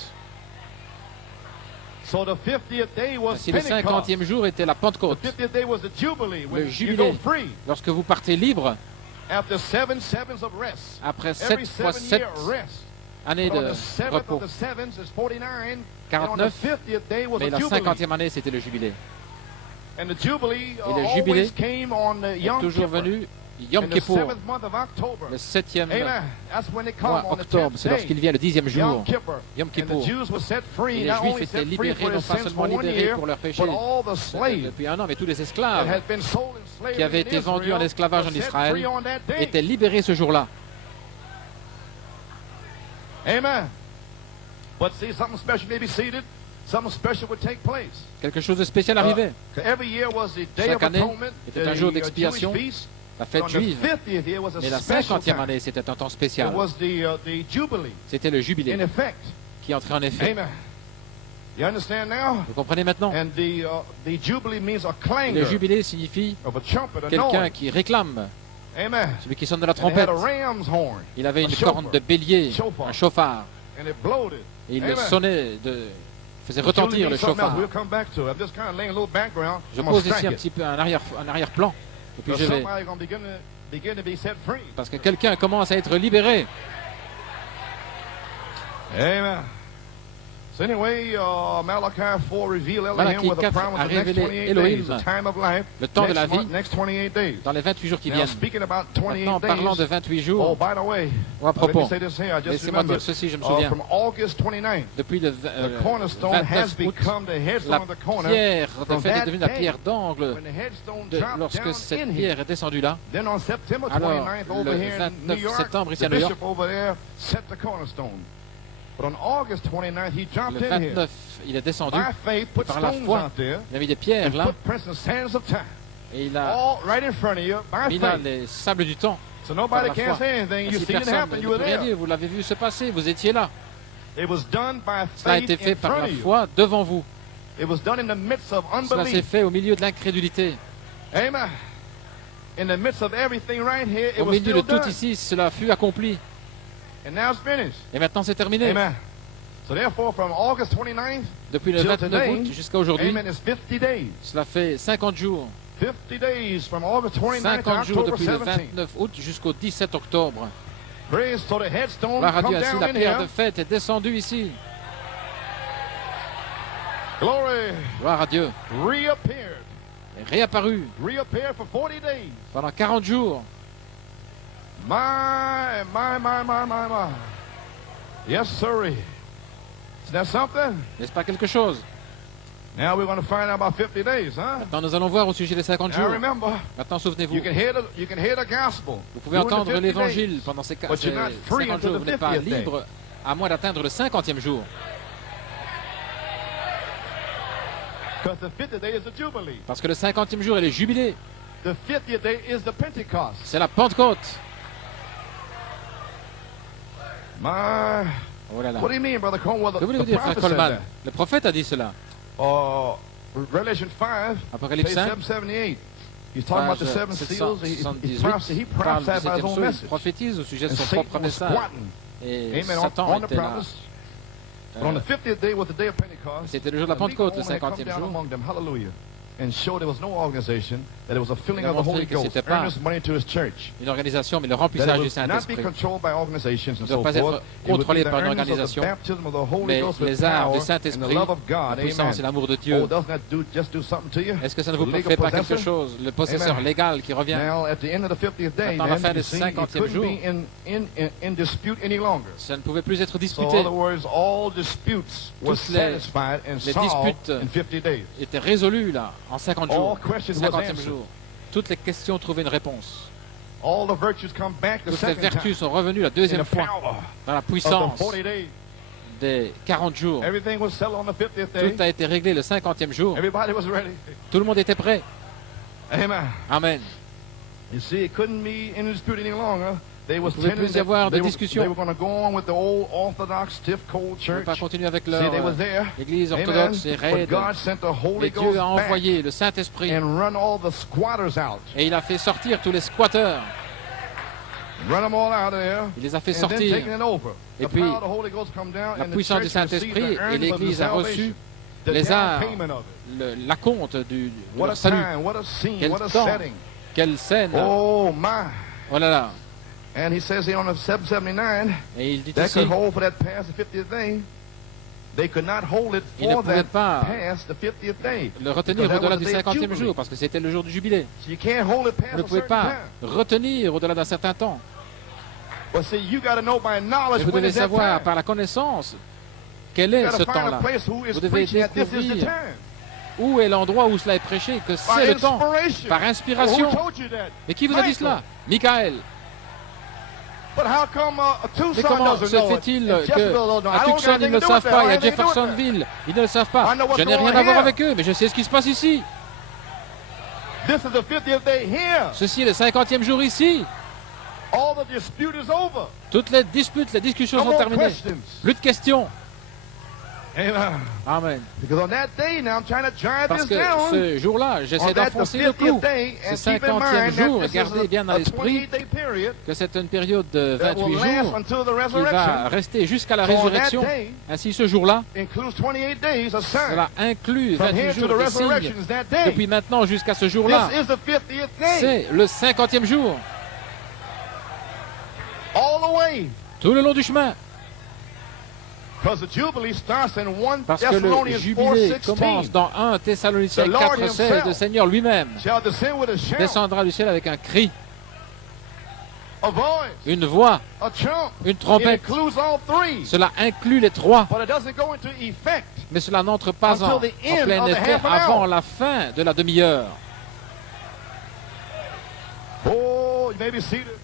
So the 50th day was Ainsi, le Pentecost. 50e jour était la The Pentecôte. 50th day was the jubilee when Le you go jubilé, free lorsque vous partez libre, after 7 sevens of rest. après Every 7 fois 7 7 year rest. années But on de the seventh repos, of the sevens is 49. And on the 49, 50th day was mais a la jubilee. 50e année, c'était le jubilé. And the jubilee Et le jubilé always came on the est Yom toujours Kippur. venu Yom In the Kippour, 7th month of October. le 7e Amen. That's when they come mois on the octobre, 10th c'est day. lorsqu'il vient le 10e Yom jour, Kippur. Yom And the Kippour. Jews were set free, Et les not Juifs only étaient set free libérés, for non their pas sins seulement for 1 libérés year, pour leurs péchés, but all the slaves depuis un an, mais tous les that esclaves had been sold in slavery qui avaient été in vendus en Israel esclavage en were set Israël free on that day. étaient libérés ce jour-là. Amen. But see, something special may be seated. Something special would take place. Quelque chose de spécial arrivait. Every year was the Day Chaque of année Atonement, était un jour the d'expiation, Jewish feast. la fête On the juive. 50th year was a Mais la special 50e time. année, c'était un temps It spécial. was the Jubilee C'était le jubilé in effect. qui entrait en effet. Amen. You understand now? Vous comprenez maintenant? And the Jubilee means a clangor Le jubilé signifie of a trumpet, a quelqu'un noise. qui réclame, Amen. celui qui sonne de la And it had trompette. a ram's horn. Il avait a une shofar. corne de bélier, Shofar. un chauffard, And it blowed it. et il le Amen. sonnait, faisait Jubilee retentir le means something else. chauffard. We'll come back to it. I'm just kind of laying a little background. Je I'm gonna pose ici strike un it. petit peu un arrière-plan, et puis Because je vais, somebody's going to begin to be set free. parce que quelqu'un commence à être libéré. Amen. So anyway, Malachi 4 revealed Elohim Malachi with a 4 promise a of next révélé 28 Elohim, days, the time of life, le temps de la next vie, month, next 28 days. dans les 28 jours qui Now, viennent. speaking about 28 Maintenant, parlant de days, 28 oh, jours, by the way, à let propos, me say this here, I just laissez-moi remembered, dire ceci, je me souviens. from August 29th, depuis le the cornerstone has 29 août, become the headstone la of the corner. pierre de From fait est that devenue la day, pierre d'angle. When the headstone de- dropped lorsque down cette in here, pierre est descendue là, then on September alors 29th over le here in New 29 York, septembre ici the à New York, bishop over there set the cornerstone. But on August 29th, he dropped le in here. 29, il est descendu, By faith, put par la stones foi, out there il a mis des pierres and là, put prints and sands of time. et il a All right in front of you, by mis là faith. les sables du temps. So par nobody la can foi. say anything. You Ainsi, seen it personne happen. ne You were peut rien there. dire, vous l'avez vu se passer, vous étiez là. It was done by Cela a faith été fait in par front la of you. foi devant vous. It was done in the midst of Cela s'est unbelief. fait au milieu de l'incrédulité. Amen. In the midst of everything right here, it Au was milieu de still tout done. ici, cela fut accompli. And now it's finished. Et maintenant, c'est terminé. Amen. So therefore, from August 29th Depuis le till 29 today, août jusqu'à aujourd'hui, amen, it's 50 days. cela fait 50 jours. 50 days from August 29th to 50 jours October depuis le 17th. 29 août jusqu'au 17 octobre. Praise to the headstone Gloire à come Dieu, ainsi down la in pierre de here. fête est descendue ici. Glory. Gloire à Dieu. Reappeared. Et réapparue Reappeared for 40 days. pendant 40 jours. My. Yes, sirree. Isn't that something? N'est-ce pas quelque chose? Now we're going to find out about 50 days, huh? Maintenant, nous allons voir au sujet des 50 Now jours. remember, Maintenant, souvenez-vous, you can hear the gospel. vous pouvez during the entendre 50 l'évangile days, pendant ces but you're not 50 free until jours. the Vous n'êtes pas 50th day. libre à moins d'atteindre le 50e jour. Because the 50th day is the Jubilee. Parce que le 50e jour est le jubilé. The 50th day is the Pentecost. C'est la Pentecôte. My. Oh là là. What do you mean, Brother Coleman? Que Well, voulez-vous the dire, frère prophet said Coleman? that. Le prophète a dit cela. Revelation 5, Apocalypse page 5, 778. He's talking about the page seven seals. He 778, parle du prophesied by his 7e own sceau, message. prophétise au sujet de And son Satan propre was message. squatting. Et Amen. Satan On the était là. promise. But on the 50th day was the day of Pentecost. C'était le jour de la the legal Pentecôte, le woman had come 50e down jour. among them. Hallelujah. And showed there was no organization, that it was a filling Il a of the montré Holy que Ghost, c'était pas earnest money to his church. Une organisation, mais le That remplissage it du would not be Saint-Esprit. controlled by organizations and Ne so doit pas forth. être It would be contrôlé the par une earnings of the organisation, baptism of the Holy mais Ghost with les arts power du and the Saint-Esprit, love of la God. puissance et Amen. l'amour de Oh, Dieu. doesn't that just do something to you? Est-ce que ça ne The vous legal fait pas quelque possessor? chose? Le possesseur Amen. légal qui revient. Now, at the end of the 50th day, Maintenant, à la fin then, du you see, it 50e couldn't jour, be in dispute any longer. Ça ne pouvait plus être So, in disputé. other words, all disputes were Toutes les satisfied and solved disputes in 50 days. Était résolu là, en 50 jours. All questions was 50e answered. jour. Toutes les questions trouvaient une réponse. All the virtues come back the Toutes les second time vertus sont revenues la in deuxième the fois power dans la of the puissance 40 days. des 40 jours. Everything was settled on the 50th day. Tout a été réglé le 50e jour. Everybody was ready. Tout le monde était prêt. Amen. Amen. You see, it couldn't be in dispute any longer. Il ne pouvait plus y avoir de discussion. They were going to go on with the old orthodox, stiff, cold Ils ne church. pas continuer avec leur they was there. église orthodoxe et raide. But God sent the Holy Et Dieu Ghost a envoyé le Saint-Esprit and run all the squatters out. et il a fait sortir tous les squatteurs. Run them all out of there. Il les a fait And then sortir. taking it over. Et The puis, power of the Holy Ghost come down, la and the puissance du church received Saint-Esprit the et earnings of l'Église the a reçu salvation, the les down arts, payment of it. l'acompte de What a leur salut. time, what a scene, Quel what a temps, setting. quelle scène. Oh my. Oh là là. And he says here on the 779, Et il dit that ici, could hold for that past the 50th day. They could not hold it il ne for pouvait that pas past the 50th day. le retenir Because that au-delà was du the day of 50e Jubilee. jour, parce que c'était le jour du jubilé. So you can't hold it Vous past ne a pouvez certain pas time. retenir au-delà d'un certain temps. But see, you got to know by Mais knowledge vous when devez is that savoir time. par la connaissance quel You est got ce to find a temps-là. place who is Vous devez preaching that this is the découvrir time. où est l'endroit où cela est prêché, que By c'est le temps. inspiration. Par Well, inspiration. who told you that? Mais qui vous a dit Michael. cela? Michael. But how come Mais Tucson comment doesn't se know it? fait-il And que Jeffersonville don't know? à I don't Tucson got ils ne le anything to do savent with pas, that. et à I ain't anything to do with that. Jeffersonville ils ne le savent pas. I know what's Je n'ai going rien à voir here. avec eux, mais je sais ce qui se passe ici. This is the 50th day here. Ceci est le 50e jour ici. All the dispute is over. Toutes les disputes, les discussions No sont more terminées. questions. Plus de questions. Amen. Amen. Because on that day now, I'm trying to drive Parce this que down. ce jour-là, j'essaie On that the d'enfoncer le clou. 50th day, Ce and keep in 50e mind jour, that this gardez is bien à a l'esprit 28-day period que c'est une période de that will 28 last jours until the qui va resurrection. rester jusqu'à la So on that résurrection. day Ainsi, ce jour-là, includes 28 days of sign. cela inclut From 28 here to jours the de signes. resurrection is that day. Depuis maintenant jusqu'à ce jour-là, This is the 50th day. c'est le 50e jour. All the way. Tout le long du chemin. Because the Jubilee starts in 1 Parce que le Thessalonians jubilé 4:16. commence dans 1 Thessaloniciens The Lord 4:16. himself Le Seigneur lui-même Shall descend with a shout, descendra du ciel avec un cri, a voice, une voix, a trump. une It trompette. includes all three. Cela inclut les trois, But it doesn't go into effect. mais cela n'entre pas en Until the end plein of the effet half an avant hour. la fin de la demi-heure. Oh, you may be seated.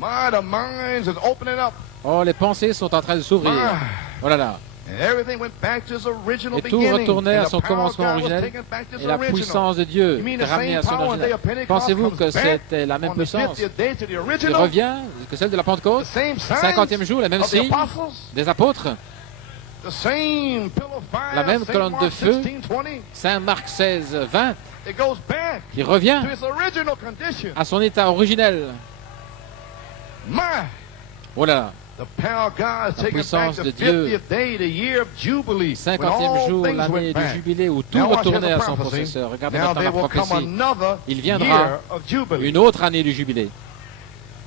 My, the minds is opening up. Oh, les pensées sont en train de s'ouvrir. My. Oh là là. And everything went back to its original Et tout beginning. retournait à And the son power of commencement God was originel taken back to its et la original. puissance de Dieu You mean est the ramenée same à son power on the day originel. of Pentecost Pensez-vous comes que back c'était la même on the puissance 50th day to the qui original? revient que celle de la Pentecôte? The same signs 50e jour, les mêmes of the signes apostles, des apôtres, the same pillar of fire, la même Saint colonne de Mark feu. 16:20. Saint Marc 16, 20, It goes back qui revient to its original condition. à son état originel. My, Oh là là. the power of God is taking back puissance the de Dieu. 50th day, the year of Jubilee, when 50e all jour, things l'année went du back. jubilé où tout Now watch retournait the à son prophecy. possesseur. Regardez Now maintenant la there will come prophétie. another Il viendra year of Jubilee. Une autre année du jubilé.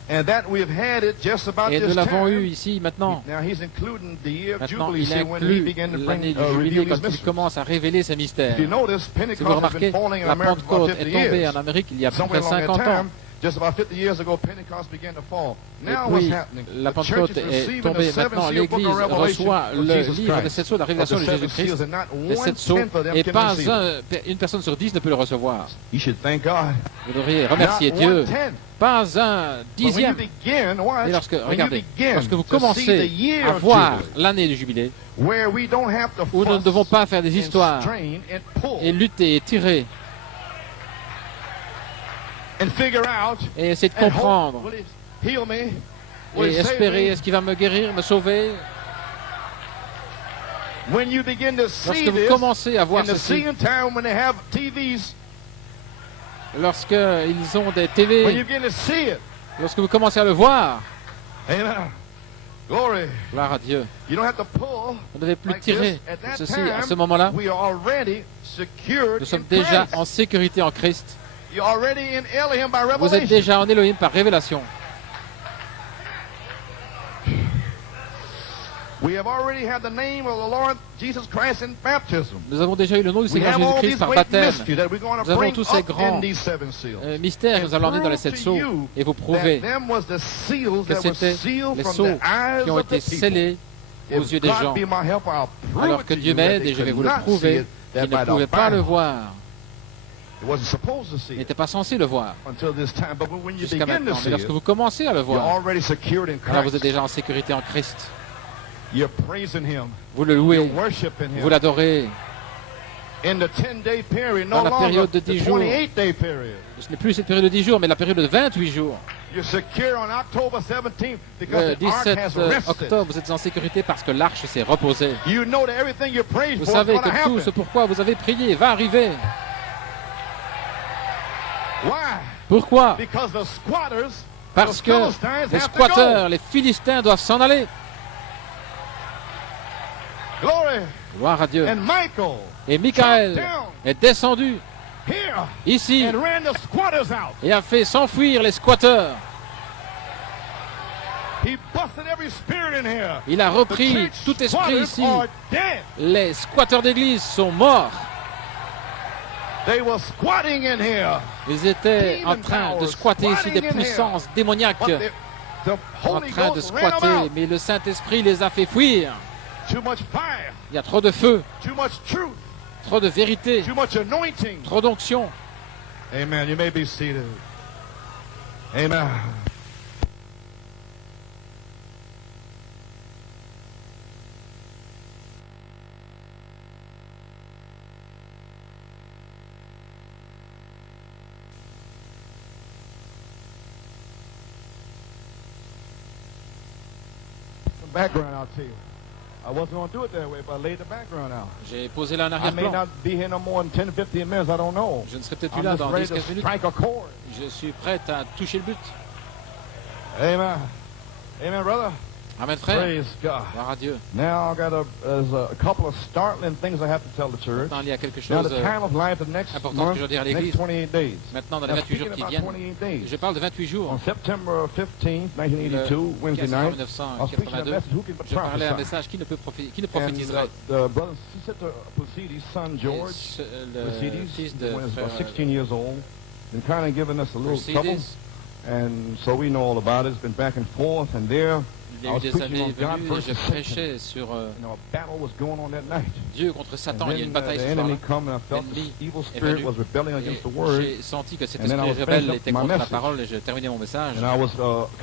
And that we've had it just about Et nous this l'avons eu time. ici maintenant. Now he's including the year of Maintenant, Jubilee, il see, when he inclut began to l'année bring, du jubilé reveal quand his il mysteries. commence à révéler ses mystères. If you notice, Si vous Pentecost has been remarquez, falling in la America for Pentecôte 50 est tombée years. en Amérique il y a à peu Somewhere près along that 50 ans. time, just about 50 years ago, Pentecost began to fall. Et Now what's puis, happening? la The church Pentecôte is est receiving the tombée. seven Maintenant, seal book l'Église of Revelation reçoit of le Jesus livre des Christ. 7 sceaux de la Of révélation the de seven Jésus-Christ. seals, and not Les one 7 sceaux, tenth of them et can pas receive it. une personne sur 10 ne peut le recevoir. You should thank God. Vous devriez remercier Not Dieu. one tenth. Pas un But when you dixième. begin, watch, Et lorsque, when you regardez, begin lorsque vous to see the commencez year à of voir Jubilee, l'année du jubilé, where we don't have to où nous ne fuss devons pas faire des and histoires strain and pull et lutter et tirer and figure out et essayer de and hope, comprendre will it heal me? Will et it save espérer, me? est-ce qu'il va me guérir, me sauver? When you begin to see Lorsque vous this, commencez à voir in the ceci, seeing time when they have TVs, lorsqu'ils ont des when you TV, begin to see it, lorsque vous commencez à le voir, amen, glory, gloire à Dieu, you don't have to pull vous ne devez plus like tirer. this. At that Ceci, à ce time, moment-là, we are already secured nous sommes in déjà Christ. en sécurité en Christ. You're already in Elohim by Vous êtes revelation. déjà en Elohim par révélation. We have already had the name of the Lord Jesus Christ in baptism. Nous avons déjà eu le nom du We Seigneur have all Jésus-Christ these par great baptême. mysteries that we're going Nous to avons bring tous ces up grands in these seven seals. Mystères que nous allons emmener dans les 7 sceaux et vous prouver that them was the seals que that were c'était sealed les from sceaux the eyes qui ont of the été people. scellés aux If yeux des God gens. be my helper, I'll prove Alors it que to Dieu you that m'aide they et je vais could vous le not see prouver it, that qu'ils ne by the pouvaient pas le Bible. voir. It wasn't supposed to see Ils it n'étaient pas censés le voir until this time. But when you jusqu'à begin maintenant. to Mais see lorsque it, vous commencez à le you're voir, already secured in alors vous Christ. êtes déjà en sécurité en Christ. You're praising him. Vous le louez, You're worshiping him. vous l'adorez. In the 10-day period, no Dans la longer période de the 10 jours, 28-day period. Ce n'est plus cette période de 10 jours, mais la période de 28 jours. You're secure on October 17th because Le the ark 17 has rested. octobre, vous êtes en sécurité parce que l'arche s'est reposée. You know that everything you prayed Vous for is savez going to que tout happen. ce pourquoi vous avez prié va arriver. Why? Pourquoi? Because the squatters, Parce the que Philistines les have to squatteurs, go. les Philistins doivent s'en aller. Glory. Gloire à Dieu. And Michael Et Michaël est descendu here ici and ran the squatters out. et a fait s'enfuir les squatteurs. He busted every spirit in here. Il a The repris church tout esprit squatters ici. are dead. Les squatteurs d'église sont morts. They were squatting in here. Ils étaient en train de squatter ici des puissances démoniaques But the en Holy train de Ghost ran them squatter, out. mais le Saint-Esprit les a fait fuir. Too much fire, Il y a trop de feu, too much truth, trop de vérité, too much anointing. trop d'onction. Amen. You may be seated. Amen. Some background I'll tell you. I wasn't going to do it that way, but I laid the background out. J'ai posé là un I may arrière-plan. not be here no more than 10 to 15 minutes. I don't know. Je ne serai peut-être plus I'm là just dans ready to 10-15 minutes. strike a chord. Je suis prête à toucher le but. Amen. Amen, brother. Amen, frère. Praise God. Gloire à Dieu. Now I got there's a couple of startling things I have to tell the church. Maintenant, il y a quelque Now chose the time of life, the next important month, que je dois dire à next l'Église. 28 days. Maintenant, dans les Now 28 jours speaking qui about viennent. 28 days, Je parle de 28 jours. on September 15th, 1982, Wednesday 15 night, I was preaching a 1982, message, who can je parlais un prophesy? message qui ne And prophétiserait. the brother, Sister Pusidi's son, George Le Pusidis, fils de when he was about frère 16 years old, been kind of giving us a little trouble. Mercedes. And so we know all about it. It's been back and forth. And there, Il y I a eu was des preaching années on God venues et je versus Satan. prêchais sur You know, a battle was going on that night. Dieu contre Satan. And Il y a une then bataille the ce enemy soir-là. come and I felt L'ennemi this evil est spirit venu was rebelling et against the word. j'ai senti que cet And then I esprit was rebelle finishing était up my contre la message. parole et je terminais mon message. And I was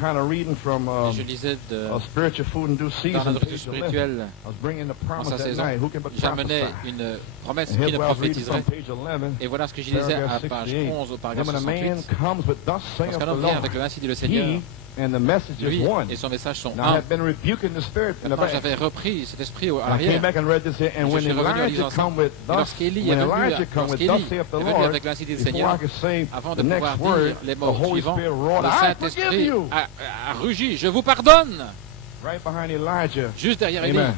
kind of reading from Et je lisais Spiritual Food in Due dans la Season. nourriture page 11. spirituelle I was bringing the en promise sa that saison. night. Who can but J'amenais prophesy? une promesse And qui here's ne what I was reading from prophétiserait. page 11. Et voilà ce que je lisais à Paragraph page 68. 11 au paragraphe Then when a man 68. comes with thus saith the Lorsqu'un homme vient Lord, avec le ainsi dit le Seigneur, he and the message is lui one. et son message sont Now I un. had been rebuking the spirit in the Maintenant, back. j'avais repris cet esprit à I came l'arrière. back and read this here, and Je when suis revenu en Elijah lisant ça. come with Et thus, lorsqu'Élie est when venu, Elijah come with lorsqu'Élie thus saith the est venu Lord, avec l'ainsi dit le before I Seigneur, could say avant the de next pouvoir word, dire les the mots Holy suivants, Spirit roared, le I forgive Saint-Esprit you. a rugi, je vous pardonne. Right behind Elijah, Juste derrière Élie. Amen.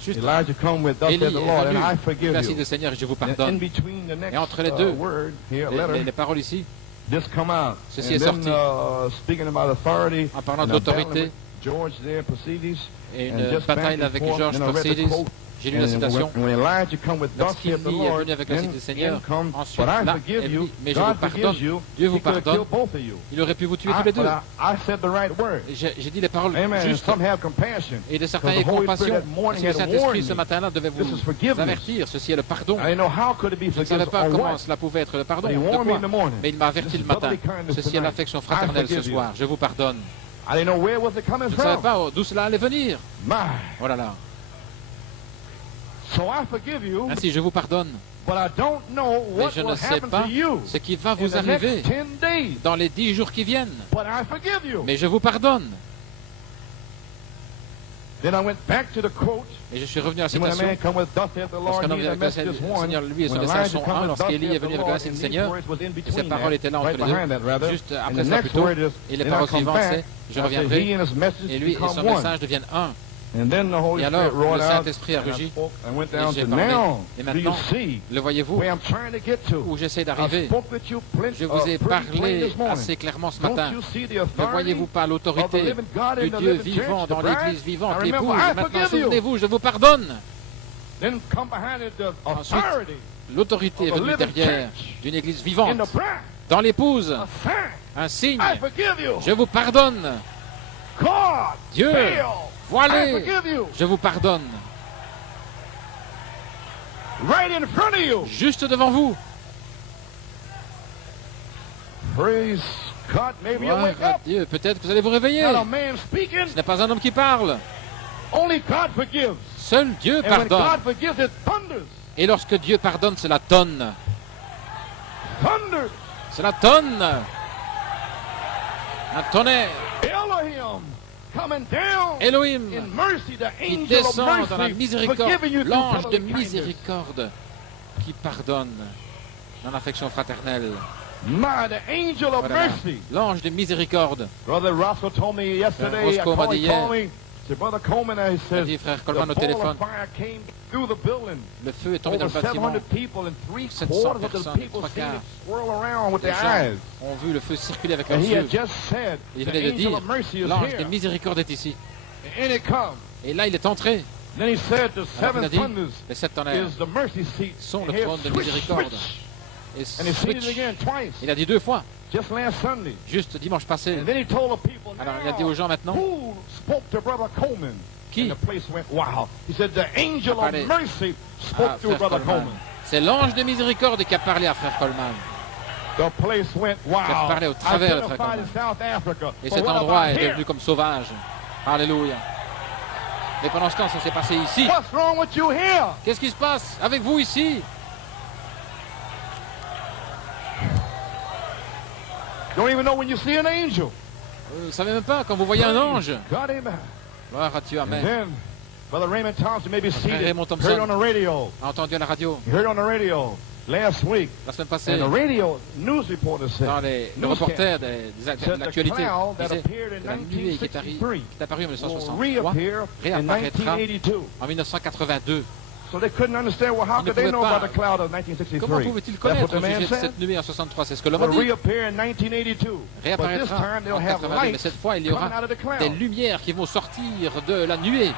Juste Elijah come with thus Élie saith the est Lord, and I venu, forgive merci you. le Seigneur et je vous And in pardonne. between the next Et entre les deux, word here, letter, Les paroles ici, this come out. Ceci And est then sorti. speaking about authority, En parlant and de I'm battling l'autorité, with George there, Pusidis, et and une just back bataille and avec forth, George then I read the Mercedes. quote. J'ai lu la citation. And when Elijah come with thus Lorsqu'il saith the est Lord, venu avec l'ainsi then du Seigneur, in come, ensuite but I là, forgive you, mais je God vous pardonne. forgives you, Dieu vous he could have pardonne. killed both of you. Il aurait pu vous tuer tous les deux. But I said the right word. J'ai dit les paroles Amen. And justes. some have compassion. Et de certains Because aient the Holy compassion. Spirit that Parce morning que le had Saint-Esprit warned ce me. matin-là devait This is vous forgiveness. avertir. Ceci est le pardon. I didn't know how could it be Je ne savais forgiveness pas or comment what. cela pouvait être le pardon. But he De warned me quoi? in the morning. Mais il m'a averti This le is matin. brotherly kindness Ceci est tonight. l'affection I fraternelle ce forgive you. soir. Je vous pardonne. I didn't know where was it coming Je ne savais from. pas d'où cela allait venir. My. Oh là là. So I forgive you, Ainsi, je vous pardonne. but I don't know Mais what je will ne sais happen pas to you ce qui va in vous the arriver next 10 days. dans les 10 jours qui viennent. But I forgive you. Mais je vous pardonne. Then I went back to the quote. Et je suis revenu à la And when a citation. man come with thus saith the Lord, Lorsqu'un homme he vient the avec le message is one. Seigneur, lui et son When message Elijah sont come un. with thus Lorsqu'Élie saith est the venu avec Lord, l'ainsi and du these Seigneur, words was in et between ces paroles that, étaient là right entre les behind that, deux. rather. Juste And après the ça next plutôt. word is, Et les then I paroles come suivantes, back, c'est je I said, reviendrai, he and his message et lui et become son one. message deviennent un. And then the Holy Et alors, Spirit roared le out, Saint-Esprit a and I rugi, spoke, I went et down j'ai to parlé. now, Et do you maintenant, see le voyez-vous, where I'm trying to get to? où j'essaie I d'arriver. spoke with you Je vous ai pretty plain parlé this morning. assez clairement ce Don't matin. you see the Ne authority voyez-vous pas of the l'autorité living God du in the Dieu living vivant church, dans the bride? l'Église vivante, I remember, l'épouse? I Maintenant, forgive you. souvenez-vous, je vous pardonne. Then come behind it the Ensuite, authority l'autorité est of the venue living derrière church d'une Église in vivante. the bride. Dans l'épouse, A sign. un signe. I forgive you. Je vous pardonne. God, Dieu, fail. I voilà, forgive you. je vous pardonne. Right in front of you. Juste devant vous. Praise God. Maybe you'll Gloire wake à up. Dieu. Peut-être que vous allez vous réveiller. Not a man speaking. Ce n'est pas un homme qui parle. Seul Dieu pardonne. Et lorsque Dieu pardonne, cela tonne. Cela tonne. Un tonnerre. Elohim qui descend dans la miséricorde, l'ange de miséricorde qui pardonne dans l'affection fraternelle. L'ange de miséricorde. Roscoe m'a dit hier, il a dit frère Coleman au téléphone, le feu est tombé dans le bâtiment, 700 personnes, 3 quarts des gens ont vu le feu circuler avec leurs yeux. Il venait de dire, l'ange de miséricorde est ici. Et là il est entré. Alors il a dit, les 7 tonnerres sont le trône de miséricorde. Et switch. Il a dit 2 fois, juste dimanche passé. Alors il a dit aux gens maintenant, qui a parlé à frère Coleman. C'est l'ange de miséricorde qui a parlé à frère Coleman, qui a parlé au travers de frère Coleman. Et cet endroit est devenu comme sauvage. Alléluia. Mais pendant ce temps, ça s'est passé ici. Qu'est-ce qui se passe avec vous ici? Don't even know when you see an angel. Vous ne savez même pas quand vous voyez un ange. Gloire à Dieu, amen. Brother Raymond Thompson may be seated. Raymond Thompson heard on the radio. A entendu à la radio. Heard on the radio last week. La semaine passée. And the radio news reporter said. Dans le reporter de l'actualité disait que la nuée qui est apparue en 1963 réapparaîtra en 1982. So they couldn't understand, well, how could they know about the cloud of 1963? Comment pouvait-il connaître au sujet de cette nuée en 63? C'est ce que l'homme a dit. Réapparaîtra en 82, mais cette fois, il y aura des lumières qui vont sortir de la nuée.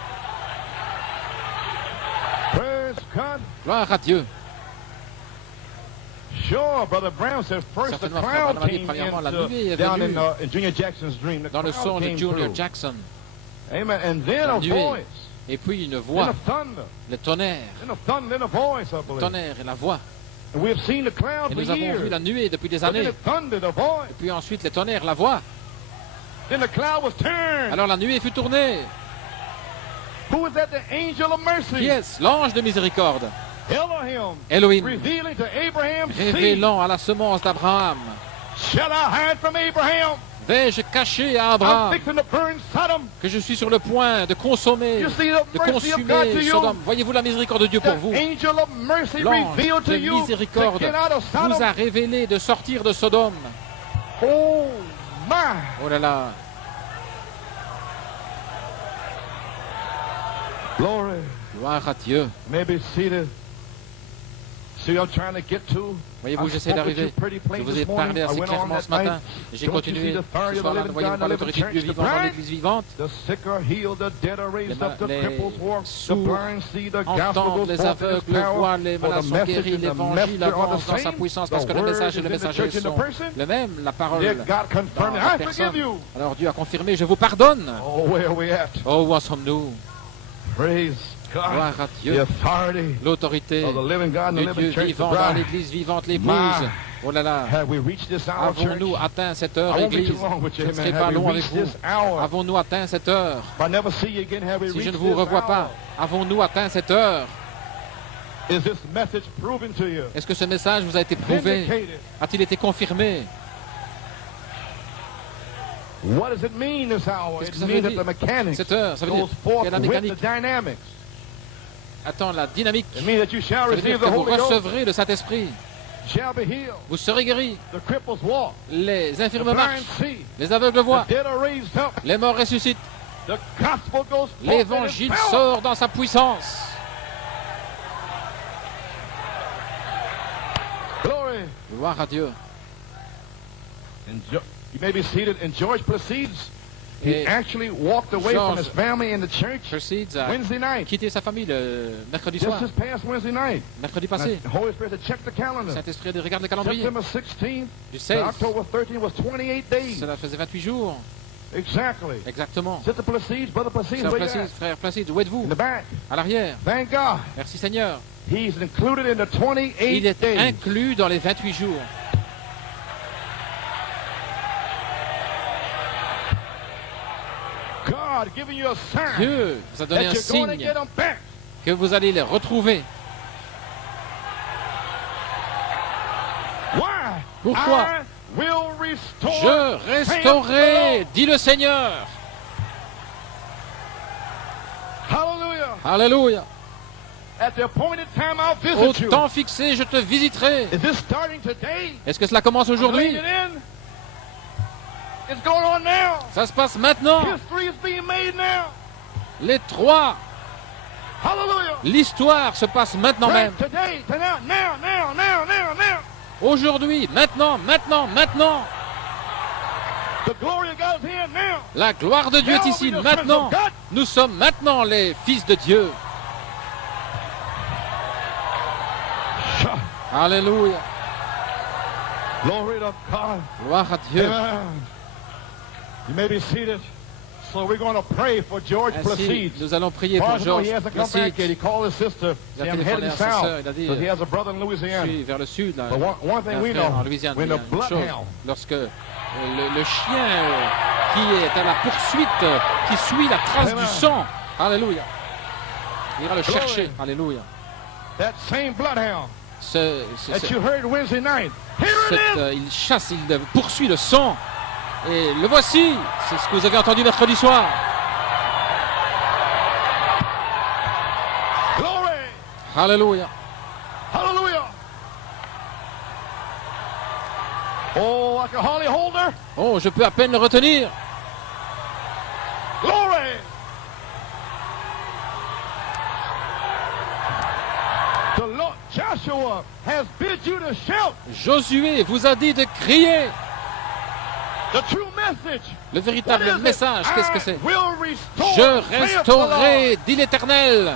Gloire à Dieu. Certainement, frère Branham a dit, premièrement, la nuée est venue dans le son de Junior Jackson. La nuée. Et puis une voix, le tonnerre, le tonnerre et la voix. Et nous avons vu la nuée depuis des années. Et puis ensuite le tonnerre, la voix. Alors la nuée fut tournée. Qui est-ce? L'ange de miséricorde. Elohim, révélant à la semence d'Abraham. Vais-je cacher à Abraham que je suis sur le point de consumer Sodome? Voyez-vous la miséricorde de Dieu pour vous? L'ange de miséricorde vous a révélé de sortir de Sodome. Oh là là. Gloire à Dieu. Voyez-vous, j'essaie d'arriver. Je vous ai parlé assez clairement ce matin. J'ai continué. Ce soir-là, nous voyons par l'autorité de Dieu vivant dans l'église vivante. Les sourds entendent, les aveugles voient, les malades sont guéris, l'évangile avance dans sa puissance parce que le message et le messager sont le même, la parole dans la personne. Alors Dieu a confirmé, je vous pardonne. Oh, où en sommes-nous? Gloire à Dieu, l'autorité de Dieu vivant dans l'église vivante, l'épouse. Oh là là, avons-nous atteint cette heure, église? Je ne serai pas long avec vous. Avons-nous atteint cette heure? Si je ne vous revois pas, avons-nous atteint cette heure? Est-ce que ce message vous a été prouvé? A-t-il été confirmé? Qu'est-ce que ça veut dire? Cette heure, ça veut dire que la mécanique attend la dynamique. Ça veut dire que vous recevrez le Saint-Esprit. Vous serez guéris. Les infirmes marchent. Les aveugles voient. Les morts ressuscitent. L'évangile sort dans sa puissance. Gloire à Dieu. You may be seated, and George proceeds. He actually walked away from his family in the church Wednesday night. Quitté sa famille le mercredi soir. Just this past Wednesday night. Mercredi passé. The Holy Spirit said, check the calendar. Saint-Esprit regarde le calendrier. September 16th du 16 to October 13th was 28 days. Cela faisait 28 jours. Exactly. Exactement. Sister Placide, Brother Placide, frère Placide, où êtes-vous? In the back. À l'arrière. Thank God. Merci Seigneur. He's included in the 28 days. Il est inclus dans les 28 jours. Dieu vous a donné un signe que vous allez les retrouver. Pourquoi? Je restaurerai, dit le Seigneur. Alléluia. Au temps fixé, je te visiterai. Est-ce que cela commence aujourd'hui? Ça se passe maintenant. Les trois. L'histoire se passe maintenant même. Aujourd'hui, maintenant, maintenant, maintenant. La gloire de Dieu est ici, maintenant. Nous sommes maintenant les fils de Dieu. Alléluia. Gloire à Dieu. Ainsi, nous allons prier pour George Placide. Il a téléphoné à sa sœur, il a dit, je suis vers le sud, là, un frère en Louisiane. Il y a une chose, lorsque le chien qui est à la poursuite, qui suit la trace du sang, alléluia, il ira le chercher, alléluia. Il chasse, il poursuit le sang. Et le voici, c'est ce que vous avez entendu mercredi soir. Alléluia. Oh, je peux à peine le retenir. Josué vous a dit de crier. Le véritable message, qu'est-ce que c'est? Je restaurerai, dit l'Éternel.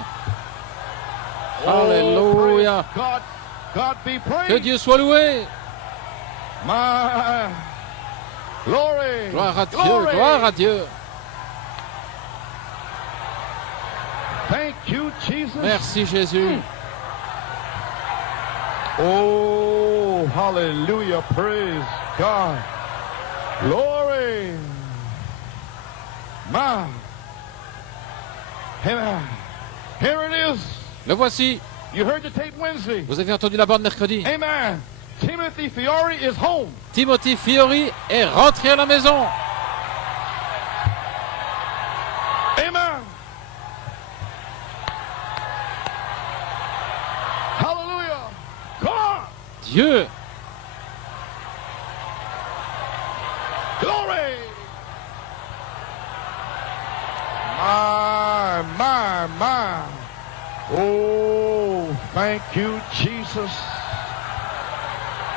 Alléluia. Que Dieu soit loué. Gloire à Dieu, gloire à Dieu. Merci Jésus. Oh, hallelujah, praise God. Glory. Here it is. Le voici. You heard the tape Wednesday. Vous avez entendu la bande mercredi. Amen. Timothy Fiori is home. Timothy Fiori est rentré à la maison. Amen. Hallelujah. God. Dieu. Glory. My. Oh, thank you, Jesus.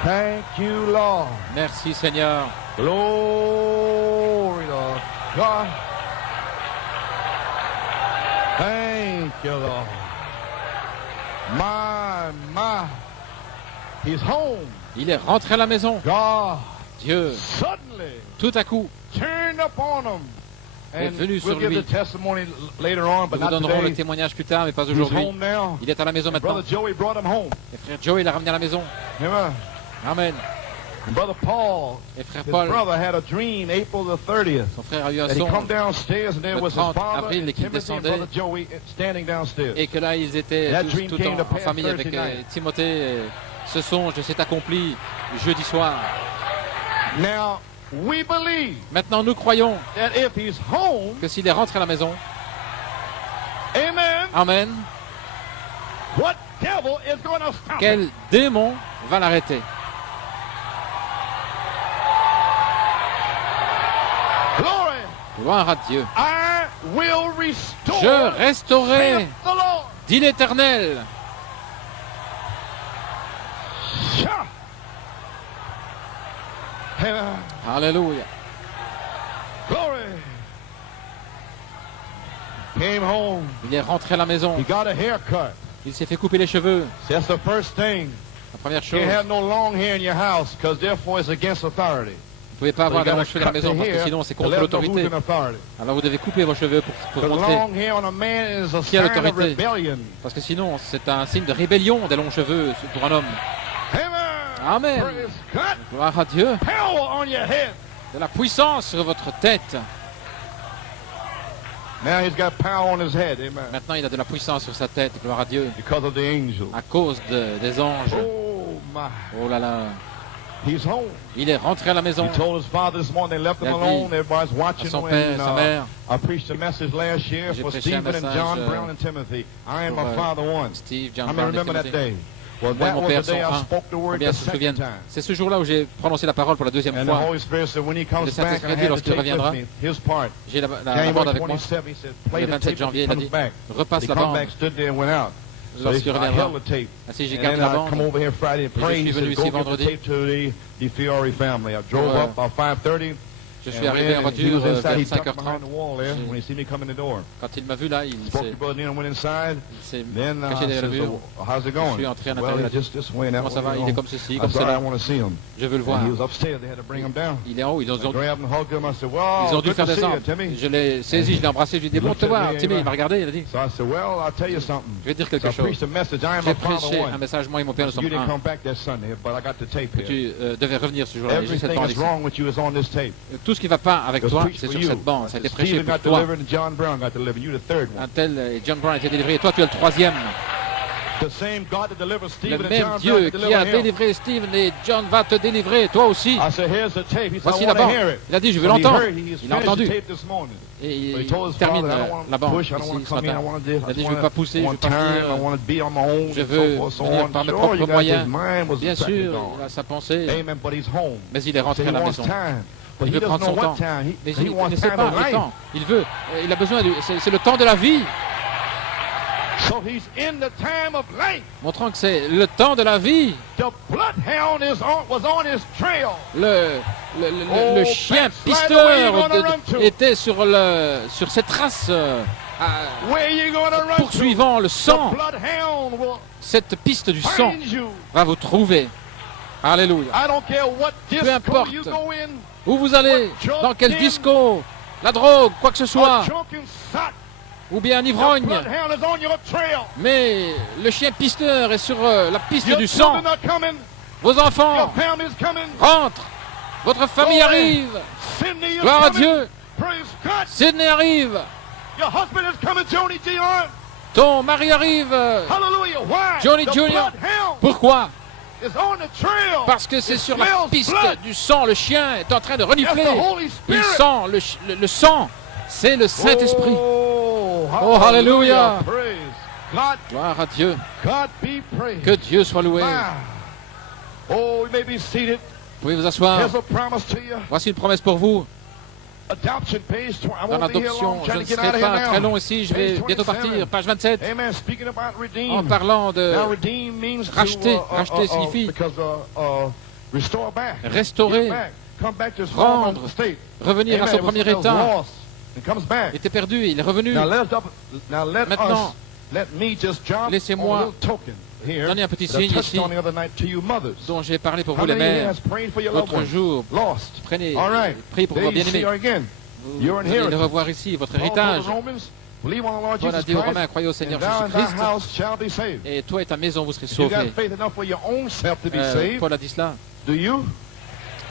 Thank you, Lord. Merci, Seigneur. Glory to God. Thank you, Lord. My. He's home. Il est rentré à la maison. God. Dieu, tout à coup, est venu sur lui. Nous vous donnerons le témoignage plus tard, mais pas aujourd'hui. Il est à la maison maintenant. Et frère Joey l'a ramené à la maison. Amen. Et frère Paul, son frère a eu un son le 30 avril et qu'il descendait. Et que là, ils étaient tous tout en famille avec Timothée. Et ce songe s'est accompli jeudi soir. Maintenant, nous croyons que s'il est rentré à la maison, Amen, quel démon va l'arrêter? Gloire à Dieu. Je restaurerai, dit l'Éternel. Alléluia. Glory. Came home. Il est rentré à la maison. He got a haircut. Il s'est fait couper les cheveux. That's the first thing. La première chose. You have no long hair in your house because therefore it's against authority. Vous ne pouvez pas avoir de longs cheveux à la maison parce que sinon c'est contre l'autorité. Alors vous devez couper vos cheveux pour montrer qui a l'autorité. Parce que sinon c'est un signe de rébellion des longs cheveux pour un homme. Amen. Gloire à Dieu. De la puissance sur votre tête. Now he's got power on his head. Amen. Maintenant, il a de la puissance sur sa tête, gloire à Dieu, Because of the angels. à cause des anges. Oh my. Oh là là. He's home. Il est rentré à la maison. He told his father this morning they left him Il a dit alone. Everybody's à watching son when père, sa mère, I preached a message last year j'ai for prêché un Stephen and message, John Brown and Timothy. I am pour, my father one. Steve, I John mean, Brown et remember that Timothy. day. Well, Moi et that mon was père the sont day I un. spoke the word Combien the se second souviennent? time. C'est ce jour-là où j'ai prononcé la parole pour la deuxième And the fois. Holy Spirit said when he Le comes back, Saint-Esprit I dit had to lorsqu'il take reviendra, with me his part. j'ai la bande January avec moi. 27, he said, play Le the 27 tape when janvier, he il a comes dit, back. repasse He la come bande back, stood there and went out. So lorsqu'il I reviendra. held the tape. Ainsi, j'ai And gardé then la I come bande. over here Friday and pray. suis He venu said, ici go give the vendredi. tape to the Fiore family. I drove Pour, up about 5:30. Je suis and arrivé en went in, and he voiture was inside. vers He tucked 5h30. behind the wall there when he see me come in the door. Quand il m'a vu là, il Spoke to Brother Neil and went inside. s'est Then caché I derrière le said, mur. so how's it Je going? suis entré à Well, l'intérieur. he just went that Comment ça way, va? you Il est know. comme ceci, I comme said, I cela. want to see him. Je veux le voir. And he was upstairs. They had to bring him down. Il est en haut. Ils I ont grabbed him, hugged him. I said, well, dû good faire to see you, descendre. Timmy. Je l'ai saisi, je l'ai embrassé, je lui ai dit, bon te voir, Timmy. Il m'a regardé, il a dit, So I said, well, I'll tell you something. je vais te dire So quelque I chose. preached a message. I am J'ai a father prêché un one. message, moi et mon père, nous You sommes didn't un. come back that Sunday, but I got the tape here. Tu devais revenir ce jour-là. J'ai cette Everything bande that's ici. wrong with you is on this tape. Tout ce qui ne va pas avec It was toi, preached c'est for sur you. cette bande. Ça a été prêché Stephen pour got toi. delivered and John Brown got delivered. You the third one. Un tel et John Brown a été délivré et toi tu es le troisième. The same God that delivered Le Stephen and même John Dieu Brown qui a delivered him. délivré Stephen et John va te délivrer, toi aussi. I said, here's the tape. He said, Voici I la want to bande. hear it. Il a dit, je veux So he l'entendre. heard, he Il a finished the entendu. tape this morning. Et But he told il his termine father, I don't want la to bande push, I don't ici want to ce come in, I matin. want to do, Il a dit, je ne veux I pas pousser, je ne want veux pas time, venir. I want to be on my own, Je and veux so forth, so venir on. par mes Sure, propres you got moyens. his mind was Bien exactly sûr, gone. il a sa pensée, Amen, but he's home. mais il est So rentré he à la wants maison. time. But Il he veut doesn't prendre know son what temps. time. Mais He il ne wants connaissait time pas of le life. temps. Il veut, il a besoin, c'est le temps de la vie. So he's in the time of life. Montrant que c'est le temps de la vie. The bloodhound was on his trail. Le chien pisteur était sur ses traces, Where you gonna run poursuivant le to? sang. The bloodhound will Cette piste du sang find you. va vous trouver. Alléluia. I don't care what disco importe. you go in. Où vous allez, dans quel disco, la drogue, quoi que ce soit, A drunken sot. ou bien un The ivrogne. bloodhound is on your trail. Mais le chien pisteur est sur la piste Your du sang. children are coming. Vos Your enfants family's coming. rentrent. Votre famille Glory. arrive. Sydney is Gloire à coming. Dieu. Praise God. Sydney arrive. Your husband is coming, Joni Dion. Ton mari arrive. Hallelujah. Why? Johnny The Junior. bloodhound Pourquoi? is on the trail. Parce que c'est It sur la smells piste blood. du sang. Le chien est en train de That's renifler. the Holy Il Spirit. sent le sang. C'est le Saint-Esprit. Oh, hallelujah. Praise God. Gloire à Dieu. God be praised. Que Dieu soit loué. Wow. Oh, you may be seated. Vous pouvez vous asseoir. Here's a promise to you. Voici une promesse pour vous. Adoption page. I Dans won't be here l'adoption, long. je Trying ne to get serai out of pas here très now. long ici. Je vais Page bientôt 27. partir. Page 27. Amen. Speaking about redeem. En parlant de Now, redeem means racheter. to, Racheter signifie because, restore back. restaurer, Get back. Come back to its former rendre, state. revenir à son Amen. premier It was état. lost. It comes back. Il était perdu, il est revenu. Now let Maintenant, me just drop laissez-moi a little token here donner un petit that I signe touched ici on the other night to you mothers. dont j'ai parlé pour How vous les many here mères. has prayed for your loved L'autre ones? jour, Lost. prenez, All right. priez pour There vos you see bien-aimés. her again. Vous Your allez le inheritance. revoir ici, votre Paul told héritage. the Romans, believe on the Lord Paul a Jesus dit aux Romains, Christ, croyez au Seigneur and thou and thy Jésus-Christ, house shall be saved. et toi et ta maison, vous serez If you got sauvés. faith enough for your own self to be saved, Paul a dit cela. do you?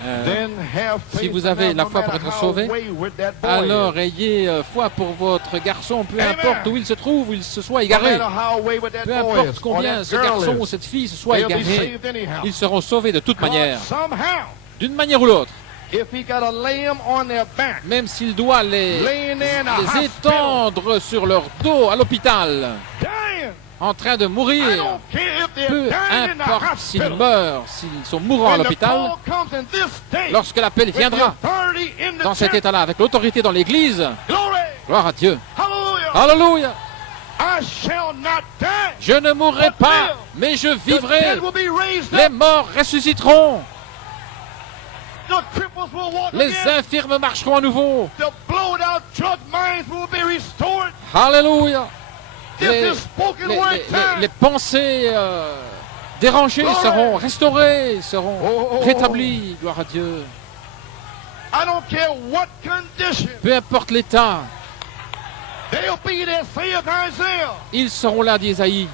Euh, Then have si faith vous avez enough, la no foi pour matter être how sauvé, wayward that boy alors is. ayez foi pour votre garçon, peu Amen. importe où il se trouve, où il se soit No égaré. matter how wayward that Peu boy importe is, or combien that ce girl garçon ou is, cette fille se soit they'll be égaré, saved anyhow. ils seront sauvés de toute God, manière, somehow, d'une manière ou l'autre. if he got to lay them on their back, Même s'il doit laying there in a les hospital, étendre sur leur dos à l'hôpital, dying. en train de I mourir, don't care if they're peu dying in the importe s'ils hospital. meurent, s'ils sont mourants à When the l'hôpital, call comes in this day, lorsque l'appel with viendra the authority in the dans cet church, état-là, avec l'autorité dans l'Église, glory, gloire à Dieu. hallelujah, Alléluia! I shall not die. Je ne mourrai pas, mais je The vivrai. dead will be raised Les up. morts ressusciteront. The cripples will walk Les again. infirmes marcheront à nouveau. The blowed out drug minds will be restored. Alléluia! This Les, is spoken les- word les- time. les pensées dérangées Glory. seront restaurées, seront Oh. rétablies. Gloire à Dieu. I don't care what condition. Peu importe l'état, They'll be there, saith Isaiah. ils seront là, dit Isaïe.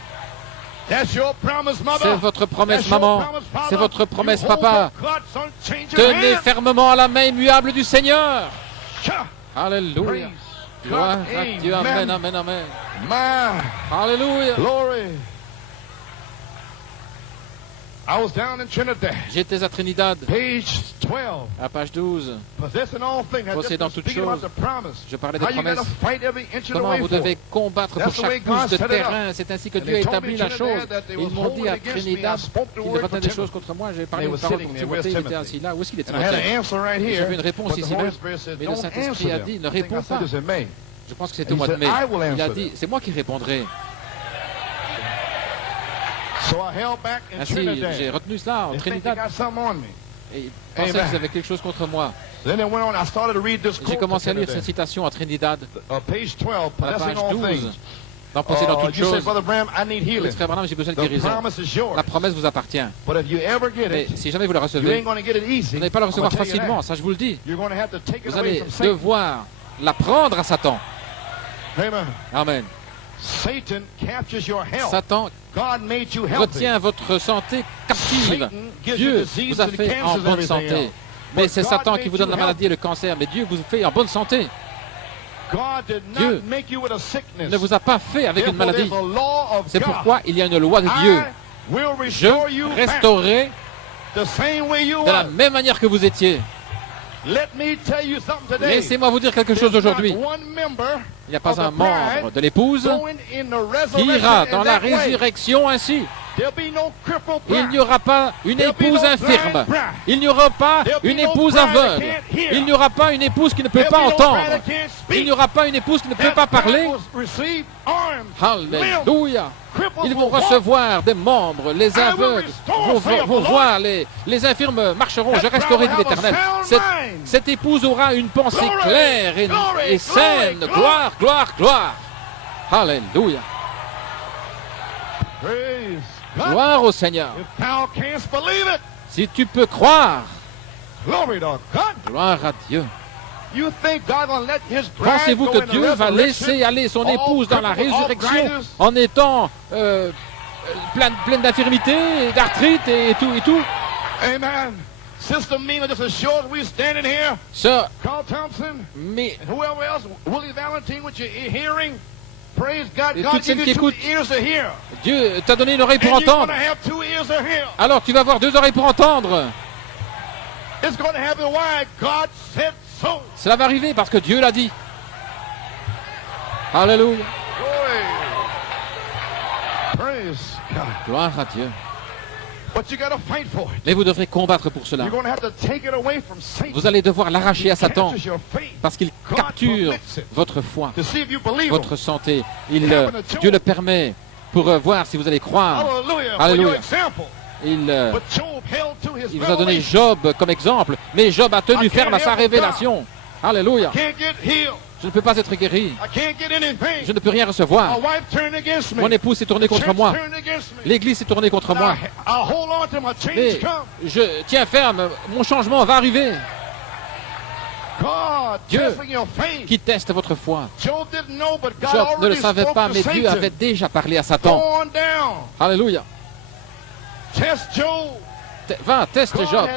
That's your promise, mother. C'est votre promesse, That's your maman. promise, father. C'est votre promesse, You hold papa. the God's unchanging Tenez hand. fermement à la main immuable du Seigneur. Sha. Alléluia. Praise Gloire God. à Dieu. Amen, amen, amen. Alléluia. Glory. I was down in Trinidad. J'étais à Trinidad. Page 12. À page 12. Possédant toutes choses. Je parlais des promesses. Comment vous devez combattre pour chaque pouce de terrain. C'est ainsi que Dieu a établi la chose. Ils m'ont dit à Trinidad qu'ils retenaient des choses contre moi. J'ai parlé une parole pour Timothée. Il était assis là. Où est-ce qu'il est, Timothée? J'avais une réponse ici même. Mais le Saint-Esprit a dit, ne réponds pas. Je pense que c'était au mois de mai. Il a dit, c'est moi qui répondrai. Ainsi, j'ai retenu cela en Trinidad. Et ils pensaient qu'ils avaient quelque chose contre moi. J'ai commencé à lire cette citation en Trinidad, à la page 12, dans Possédant toutes choses. Frère Branham, j'ai besoin de guérison. La promesse vous appartient. Mais si jamais vous la recevez, vous n'allez pas la recevoir facilement, ça je vous le dis. Vous allez devoir la prendre à Satan. Amen. Satan retient votre santé captive. Dieu vous a fait en bonne santé. Mais c'est Satan qui vous donne la maladie et le cancer. Mais Dieu vous fait en bonne santé. Dieu ne vous a pas fait avec une maladie. C'est pourquoi il y a une loi de Dieu. Je restaurerai de la même manière que vous étiez. Laissez-moi vous dire quelque chose aujourd'hui. Il n'y a pas un membre de l'épouse qui ira dans la résurrection ainsi. Il n'y aura pas une épouse infirme. Il n'y aura pas une épouse aveugle. Il n'y aura pas une épouse qui ne peut pas entendre. Il n'y aura pas une épouse qui ne peut pas parler. Alléluia. Ils vont recevoir des membres. Les aveugles vont voir. Les infirmes marcheront. Je resteaurerai dit l'Éternel. Cette épouse aura une pensée claire et saine. Gloire, gloire, gloire. Alléluia. Gloire au Seigneur. Si tu peux croire, gloire à Dieu. Pensez-vous que Dieu va laisser aller son épouse dans la résurrection en étant pleine d'infirmités, d'arthrite et tout? Amen. Sister Mina, just as short as we standing here. Sir, Carl Thompson, and whoever else, Willie Valentine, with your hearing. Praise God. God gave you 2 ears to hear. Dieu t'a donné une oreille pour entendre. Alors tu vas avoir 2 oreilles pour entendre. It's going to happen. Why? God said so. Cela va arriver parce que Dieu l'a dit. Alléluia. Praise God. Gloire à Dieu. But you gotta fight for it. Mais vous devrez combattre pour cela. You're going to have to take it away from Satan. Vous allez devoir l'arracher à Satan parce qu'il capture votre foi, votre santé. Dieu le permet pour voir si vous allez croire. Alléluia. Il vous a donné Job comme exemple, mais Job a tenu ferme à sa révélation. Alléluia. Je ne peux pas être guéri. Je ne peux rien recevoir. Mon épouse s'est tournée contre moi. L'Église s'est tournée contre moi. Mais je tiens ferme. Mon changement va arriver. Dieu qui teste votre foi. Job ne le savait pas, mais Dieu avait déjà parlé à Satan. Alléluia. Va, teste Job.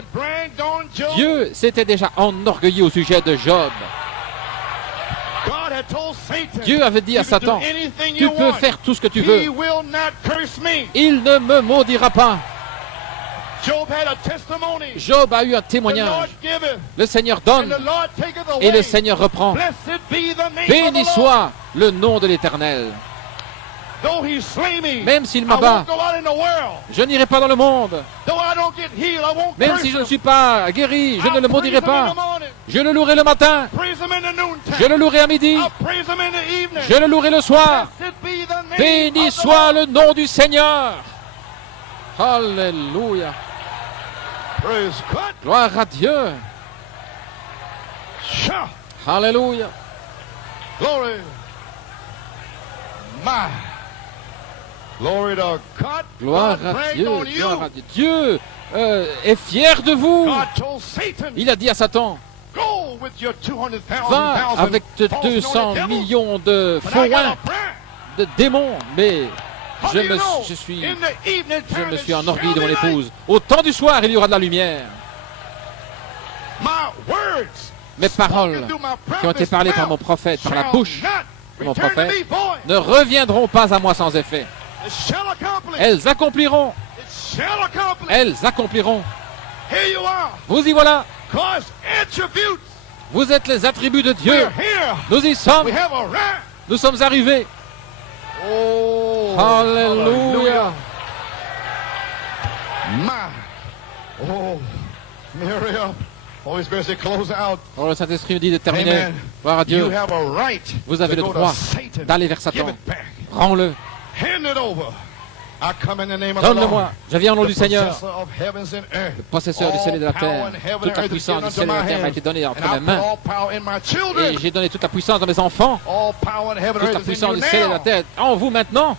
Dieu s'était déjà enorgueilli au sujet de Job. Dieu avait dit à Satan, tu peux faire tout ce que tu veux. Il ne me maudira pas. Job a eu un témoignage. Le Seigneur donne et le Seigneur reprend. Béni soit le nom de l'Éternel. Même s'il m'abat, je n'irai pas dans le monde. Même si je ne suis pas guéri, je ne le maudirai pas. Je le louerai le matin. Je le louerai à midi. Je le louerai le soir. Béni soit le nom du Seigneur. Alléluia. Gloire à Dieu. Alléluia. Gloire à Dieu. Gloire à Dieu. Dieu est fier de vous. Il a dit à Satan, va avec 200 millions de faux oins, de démons, mais je me suis enorgueilli de mon épouse. Au temps du soir, il y aura de la lumière. mes paroles qui ont été parlées par mon prophète, par la bouche de mon prophète, ne reviendront pas à moi sans effet. Elles accompliront. Elles accompliront. Vous y voilà. Vous êtes les attributs de Dieu. Nous y sommes. Nous sommes arrivés. Alléluia. Oh, le Saint-Esprit me dit de terminer. Gloire à Dieu. Vous avez le droit d'aller vers Satan. Rends-le. Donne-le-moi. Je viens au nom du Seigneur, le possesseur du ciel et de la terre. Toute la puissance du ciel et de la terre m'a été donnée entre mes mains. Et j'ai donné toute la puissance dans mes enfants. Toute la puissance du ciel et de la terre en vous maintenant.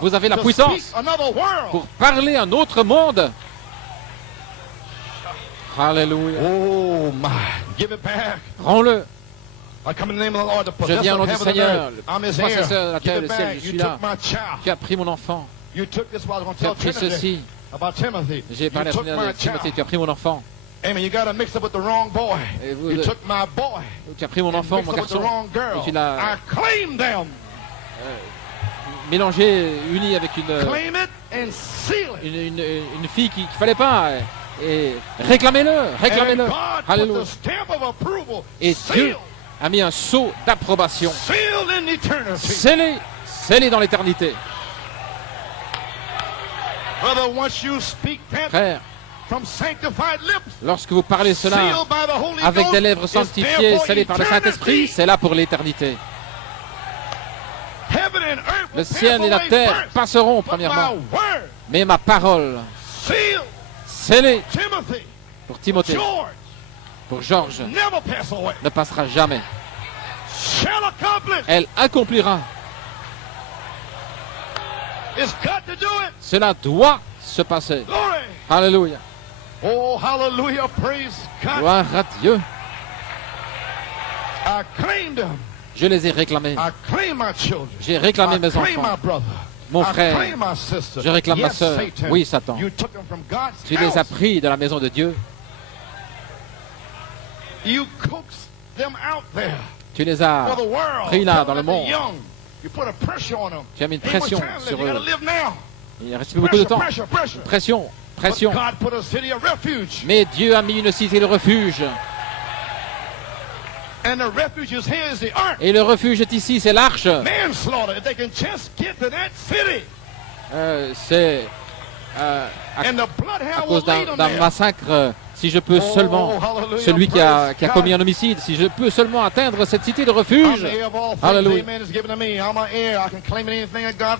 Vous avez la puissance pour parler à un autre monde. Alléluia. Rends-le. Je viens au nom du Seigneur, le possesseur de la terre et du ciel, je suis là. Tu as pris mon enfant. Tu as pris ceci. J'ai parlé à Timothée, tu as pris mon enfant. Et tu as pris mon enfant, mon garçon, et tu l'as mélangé, uni avec une fille qu'il ne fallait pas. Et réclamez-le, réclamez-le. Alléluia. Et Dieu a mis un sceau d'approbation. Scellé, scellé dans l'éternité. Frère, lorsque vous parlez cela avec des lèvres sanctifiées, scellées par le Saint-Esprit, c'est là pour l'éternité. Le ciel et la terre passeront premièrement, mais ma parole, scellée pour Timothée, pour Georges, ne passera jamais. Elle accomplira. Cela doit se passer. Alléluia. Oh, hallelujah, praise God. Gloire à Dieu. I claimed them. Je les ai réclamés. I claim my children. J'ai réclamé mes enfants. Mon frère, je réclame ma sœur. Oui, Satan. Tu les as pris de la maison de Dieu. Tu les as pris là, dans le monde. Tu as mis une pression sur eux. Il reste plus beaucoup de temps. Pression, pression. Mais Dieu a mis une cité de refuge. Et le refuge est ici, c'est l'arche. C'est à cause d'un massacre. Si je peux seulement, celui qui a commis un homicide, si je peux seulement atteindre cette cité de refuge, alléluia.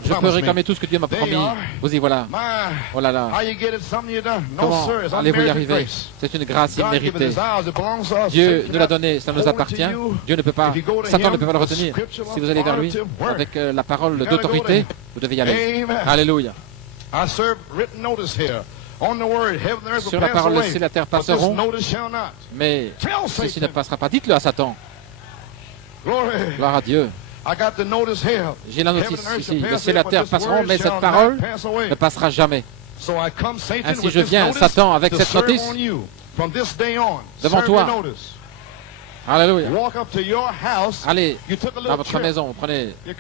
Je peux réclamer tout ce que Dieu m'a promis. Vous y voilà. Oh là là. Comment allez-vous y arriver? C'est une grâce imméritée. Dieu nous l'a donné, ça nous appartient. Dieu ne peut pas, Satan ne peut pas le retenir. Si vous allez vers lui avec la parole d'autorité, vous devez y aller. Alléluia. Sur la parole, le ciel et la terre passeront, mais ceci ne passera pas. Dites-le à Satan. Gloire à Dieu. J'ai la notice ici. Le ciel et la terre passeront, mais cette parole ne passera jamais. Ainsi je viens, Satan, avec cette notice devant toi. Alléluia. Allez dans votre maison, prenez. Et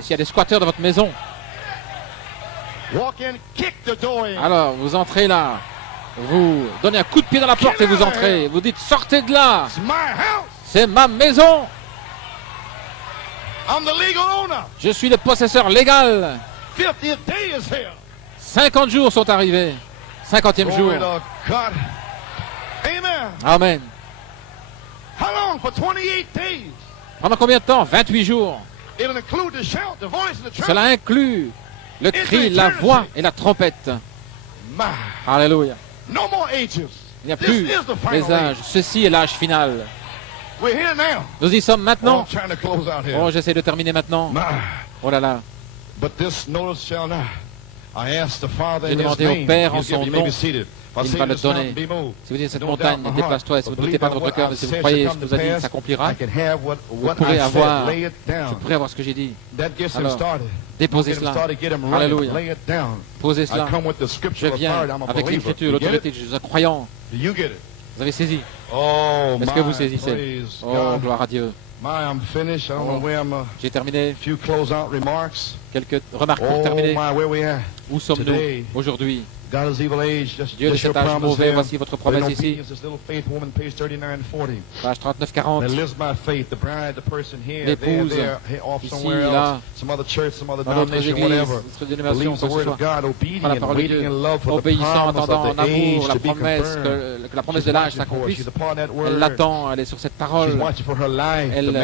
s'il y a des squatteurs dans votre maison, alors vous entrez là, vous donnez un coup de pied dans la porte et vous entrez. Vous dites sortez de là. C'est ma maison. Je suis le possesseur légal. 50 jours sont arrivés. 50e jour. Amen. Pendant combien de temps? 28 jours. Cela inclut le cri, la voix et la trompette. Alléluia. Il n'y a plus les âges. Ceci est l'âge final. Nous y sommes maintenant. Oh, j'essaie de terminer maintenant. Oh là là. J'ai demandé au Père en son nom il va le donner. Si vous dites cette montagne, déplace-toi, et si vous ne doutez pas de votre cœur, mais si vous croyez ce qu'il nous a dit s'accomplira, vous pourrez avoir ce que j'ai dit. Alors, déposez cela. Alléluia. Posez cela. Je viens avec l'écriture, l'autorité de Jésus, croyant. Vous avez saisi. Est-ce que vous saisissez? Oh, gloire à Dieu. J'ai terminé. Quelques remarques pour terminer. Où sommes-nous aujourd'hui? Dieu de cet âge mauvais, voici votre promesse ici. Page 39-40. L'épouse, ici, là, dans notre église, notre dénomination, quoi que ce soit, par la parole de Dieu, obéissant, attendant en amour que la promesse de l'âge s'accomplisse. Elle l'attend, elle est sur cette parole. Elle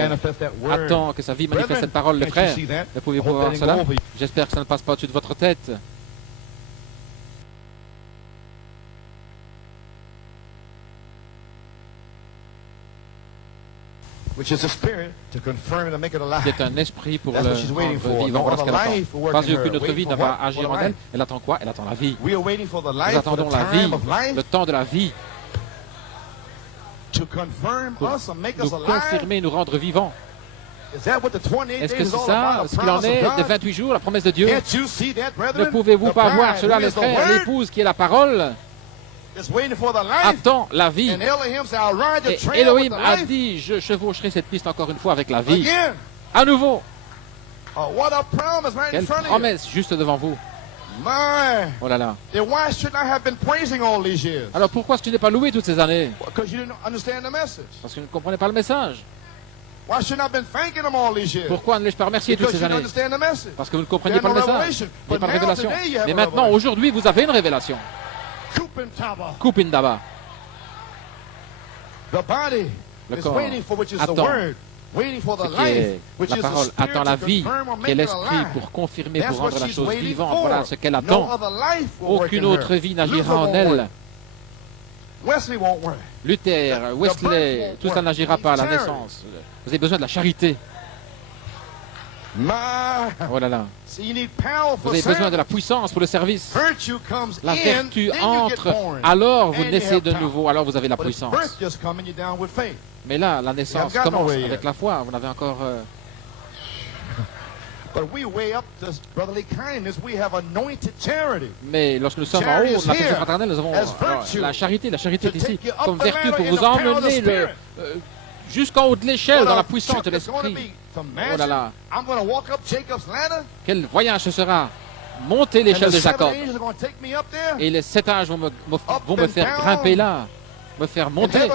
attend que sa vie manifeste cette parole. Le frère, ne pouvez-vous voir cela? J'espère que ça ne passe pas au-dessus de votre tête. C'est un esprit pour le rendre vivant. Voilà ce qu'elle attend. Pas aucune autre vie ne va agir en elle. Elle attend quoi? Elle attend la vie. Nous attendons la vie, le temps de la vie, pour nous confirmer, nous rendre vivants. Est-ce que c'est ça, ce qu'il en est de 28 jours, la promesse de Dieu? Ne pouvez-vous pas voir cela, les frères? L'épouse qui est la parole attend la vie. Et Elohim a dit, je chevaucherai cette piste encore une fois avec la vie. À nouveau. Quelle promesse juste devant vous. Oh là là. Alors pourquoi est-ce que tu n'es pas loué toutes ces années? Parce que tu ne comprenais pas le message. Pourquoi ne l'ai-je pas remercié toutes ces années? Parce que vous ne compreniez pas le message. Il n'y a pas de révélation. Mais maintenant, aujourd'hui, vous avez une révélation. Kupindaba. Le corps attend ce qui est la parole, attend la vie, qui est l'esprit pour confirmer, pour rendre la chose vivante. Voilà ce qu'elle attend. Aucune autre vie n'agira en elle. Luther, Wesley, tout ça n'agira pas à la naissance. Vous avez besoin de la charité. Oh là là. Vous avez besoin de la puissance pour le service. La vertu entre, alors vous naissez de nouveau, alors vous avez la puissance. Mais là, la naissance commence avec la foi. Vous n'avez encore... Mais lorsque nous sommes en haut, la vertu fraternelle, nous avons la charité. La charité est ici comme vertu pour vous emmener jusqu'en haut de l'échelle dans la puissance de l'esprit. Oh là là. Quel voyage ce sera? Monter l'échelle de Jacob. Et les 7 âges vont me faire grimper là, me faire monter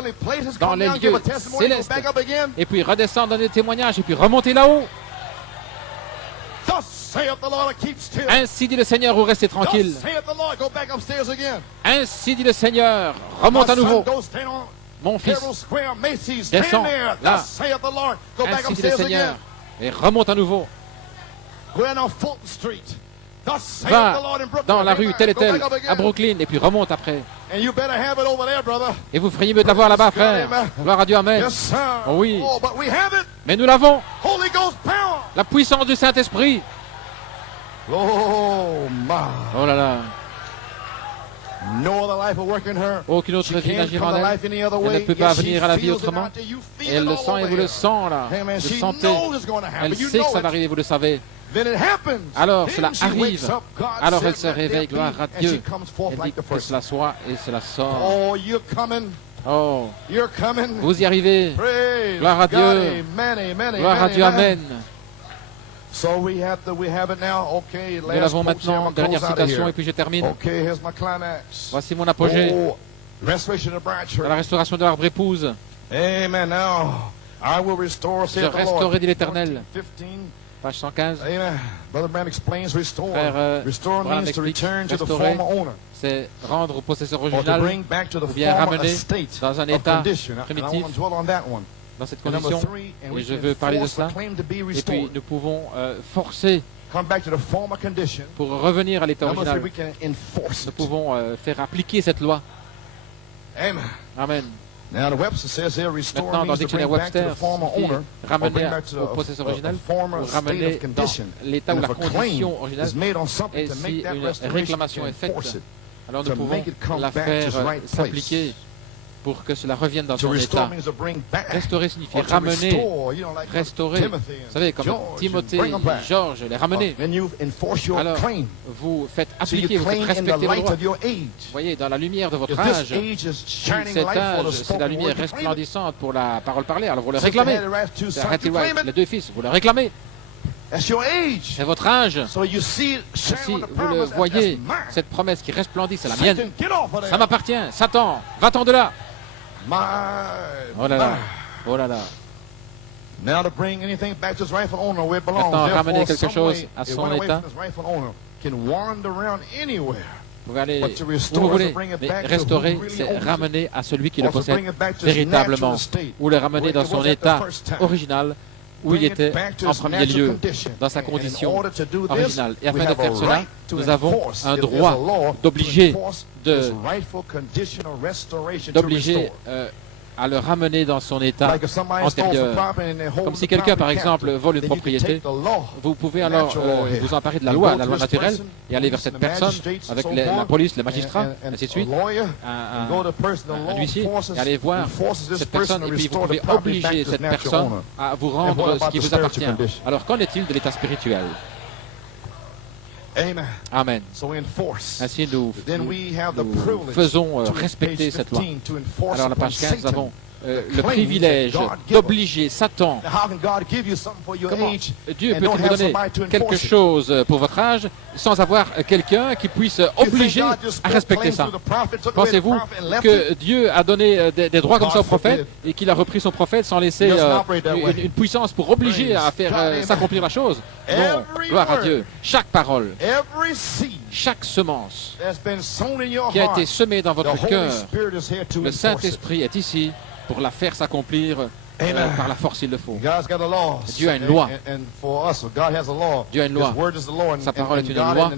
dans les lieux célestes. Et puis redescendre dans les témoignages et puis remonter là-haut. Ainsi dit le Seigneur, ou restez tranquille. Ainsi dit le Seigneur, remonte à nouveau. Mon fils, descends là. Ainsi dit le Seigneur, et remonte à nouveau. Va dans la rue telle et telle, à Brooklyn, et puis remonte après. Et vous feriez mieux de l'avoir là-bas, frère. Gloire à Dieu, amen. Oh oui, mais nous l'avons. La puissance du Saint-Esprit. Oh là là. Aucune autre vie n'agira en elle. Elle ne peut pas venir à la vie autrement. Et elle le sent et vous le sentez là. Vous le sentez. Elle sait que ça va arriver, vous le savez. Alors cela arrive. Alors elle se réveille, gloire à Dieu. Elle dit que cela soit et cela sort. Oh, vous y arrivez. Gloire à Dieu. Gloire à Dieu, amen. Nous l'avons maintenant, dernière citation, et puis je termine. Voici mon apogée. Dans la restauration de l'arbre épouse. Je restaurerai, dit l'Éternel. Page 115. Frère Branham explique, restaurer, c'est rendre au possesseur original, ou bien ramener dans un état primitif. Dans cette condition, et je veux parler de cela, et puis nous pouvons forcer pour revenir à l'état original. Nous pouvons faire appliquer cette loi. Amen. Maintenant, dans le dictionnaire Webster, ramener au possesseur original, ou ramener dans l'état ou la condition originale, et si une réclamation est faite, alors nous pouvons la faire s'appliquer pour que cela revienne dans son état. Restaurer signifie ramener, restaurer. Vous savez, comme Timothée, Georges, les ramener. Alors, vous faites appliquer, vous faites respecter vos droits. Vous voyez, dans la lumière de votre âge, cet âge, c'est la lumière resplendissante pour la parole parlée, alors vous le réclamez. Les deux fils, vous le réclamez. C'est votre âge. Si vous le voyez, cette promesse qui resplendit, c'est la mienne. Ça m'appartient. Satan, va-t'en de là. Oh là là. Oh là là. Maintenant, ramener quelque chose à son état. Vous pouvez aller où vous voulez, mais restaurer, c'est ramener à celui qui le possède véritablement, ou le ramener dans son état original, où il était en premier lieu, dans sa condition originale. Et afin de faire cela, nous avons un droit d'obliger à le ramener dans son état antérieur. Comme si quelqu'un, par exemple, vole une propriété, vous pouvez alors vous emparer de la loi naturelle, et aller vers cette personne avec la police, les magistrats, ainsi de suite, un huissier, et aller voir cette personne, et puis vous pouvez obliger cette personne à vous rendre ce qui vous appartient. Alors, qu'en est-il de l'état spirituel? Amen. Ainsi, nous faisons respecter cette loi. Alors, à la page 15, nous avons le privilège d'obliger Satan. Comment Dieu peut vous donner quelque chose pour votre âge sans avoir quelqu'un qui puisse obliger à respecter ça? Pensez-vous que Dieu a donné des droits comme ça au prophète et qu'il a repris son prophète sans laisser une puissance pour obliger à faire s'accomplir la chose? Non, gloire à Dieu. Chaque parole, chaque semence qui a été semée dans votre cœur, le Saint-Esprit est ici pour la faire s'accomplir par la force il le faut. Dieu a une loi. Dieu a une loi. Sa parole est une loi.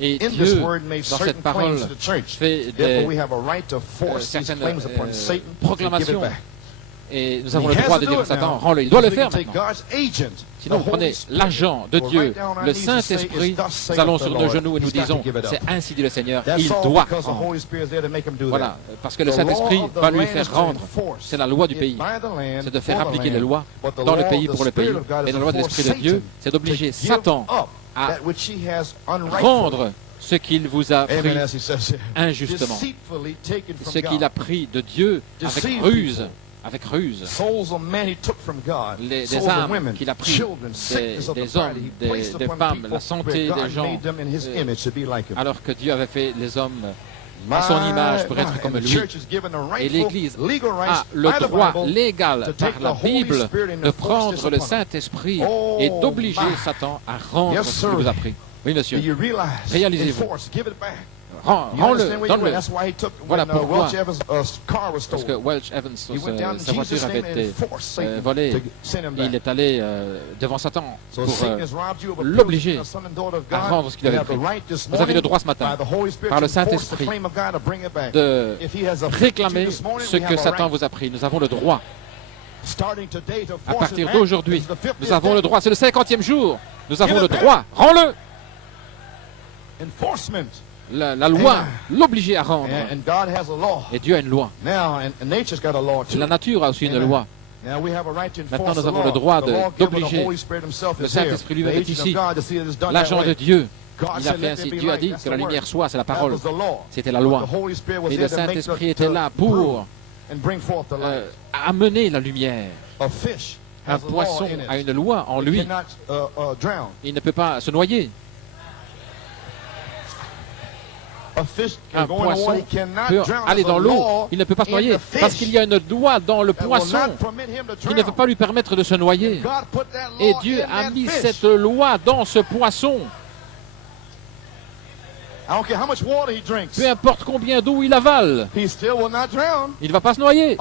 Et Dieu, dans cette parole, fait certaines proclamations. Et nous avons le droit de dire à Satan, rends-le. Il doit le faire maintenant. Sinon, vous prenez l'agent de Dieu, le Saint-Esprit, nous allons sur nos genoux et nous disons, c'est ainsi dit le Seigneur, il doit rendre. Voilà, parce que le Saint-Esprit va lui faire rendre. C'est la loi du pays. C'est de faire appliquer les lois dans le pays pour le pays. Et la loi de l'Esprit de Dieu, c'est d'obliger Satan à rendre ce qu'il vous a pris injustement. Ce qu'il a pris de Dieu avec ruse. Avec ruse, des âmes qu'il a pris, des hommes, des femmes, la santé des gens, alors que Dieu avait fait les hommes à son image pour être comme lui. Et l'Église a le droit légal par la Bible de prendre le Saint-Esprit et d'obliger Satan à rendre ce qu'il vous a pris. Oui, monsieur. Réalisez-vous. Rends-le, donne-le. Voilà pourquoi. Parce que Welch Evans, sa voiture avait été volée. Il est allé devant Satan pour l'obliger à rendre ce qu'il avait pris. Vous avez le droit ce matin, par le Saint-Esprit, de réclamer ce que Satan vous a pris. Nous avons le droit. À partir d'aujourd'hui, nous avons le droit. C'est le 50e jour. Nous avons le droit. Rends-le. La loi l'obligeait à rendre. Et Dieu a une loi. La nature a aussi une loi. Maintenant, nous avons le droit d'obliger. Le Saint-Esprit lui-même est ici. L'agent de Dieu. Il a fait ainsi. Dieu a dit que la lumière soit, c'est la parole. C'était la loi. Et le Saint-Esprit était là pour amener la lumière. Un poisson a une loi en lui. Il ne peut pas se noyer. Un poisson peut aller dans l'eau, il ne peut pas se noyer, parce qu'il y a une loi dans le poisson qui ne peut pas lui permettre de se noyer. Et Dieu a mis cette loi dans ce poisson. Peu importe combien d'eau il avale, il ne va pas se noyer.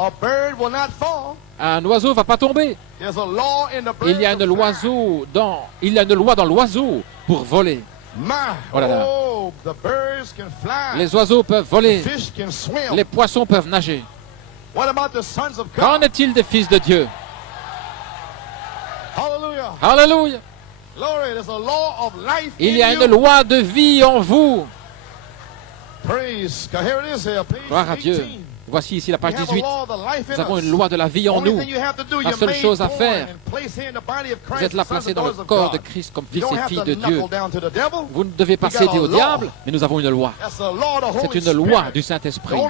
Un oiseau ne va pas tomber. Il y a une loi dans l'oiseau pour voler. Oh là là. Les oiseaux peuvent voler, les poissons peuvent nager. Qu'en est-il des fils de Dieu? Alléluia. Il y a une loi de vie en vous. Gloire à Dieu. Voici ici la page 18. Nous avons une loi de la vie en nous. La seule chose à faire, vous êtes là placés dans le corps de Christ comme fils et filles de Dieu. Vous ne devez pas céder au diable, mais nous avons une loi. C'est une loi du Saint-Esprit.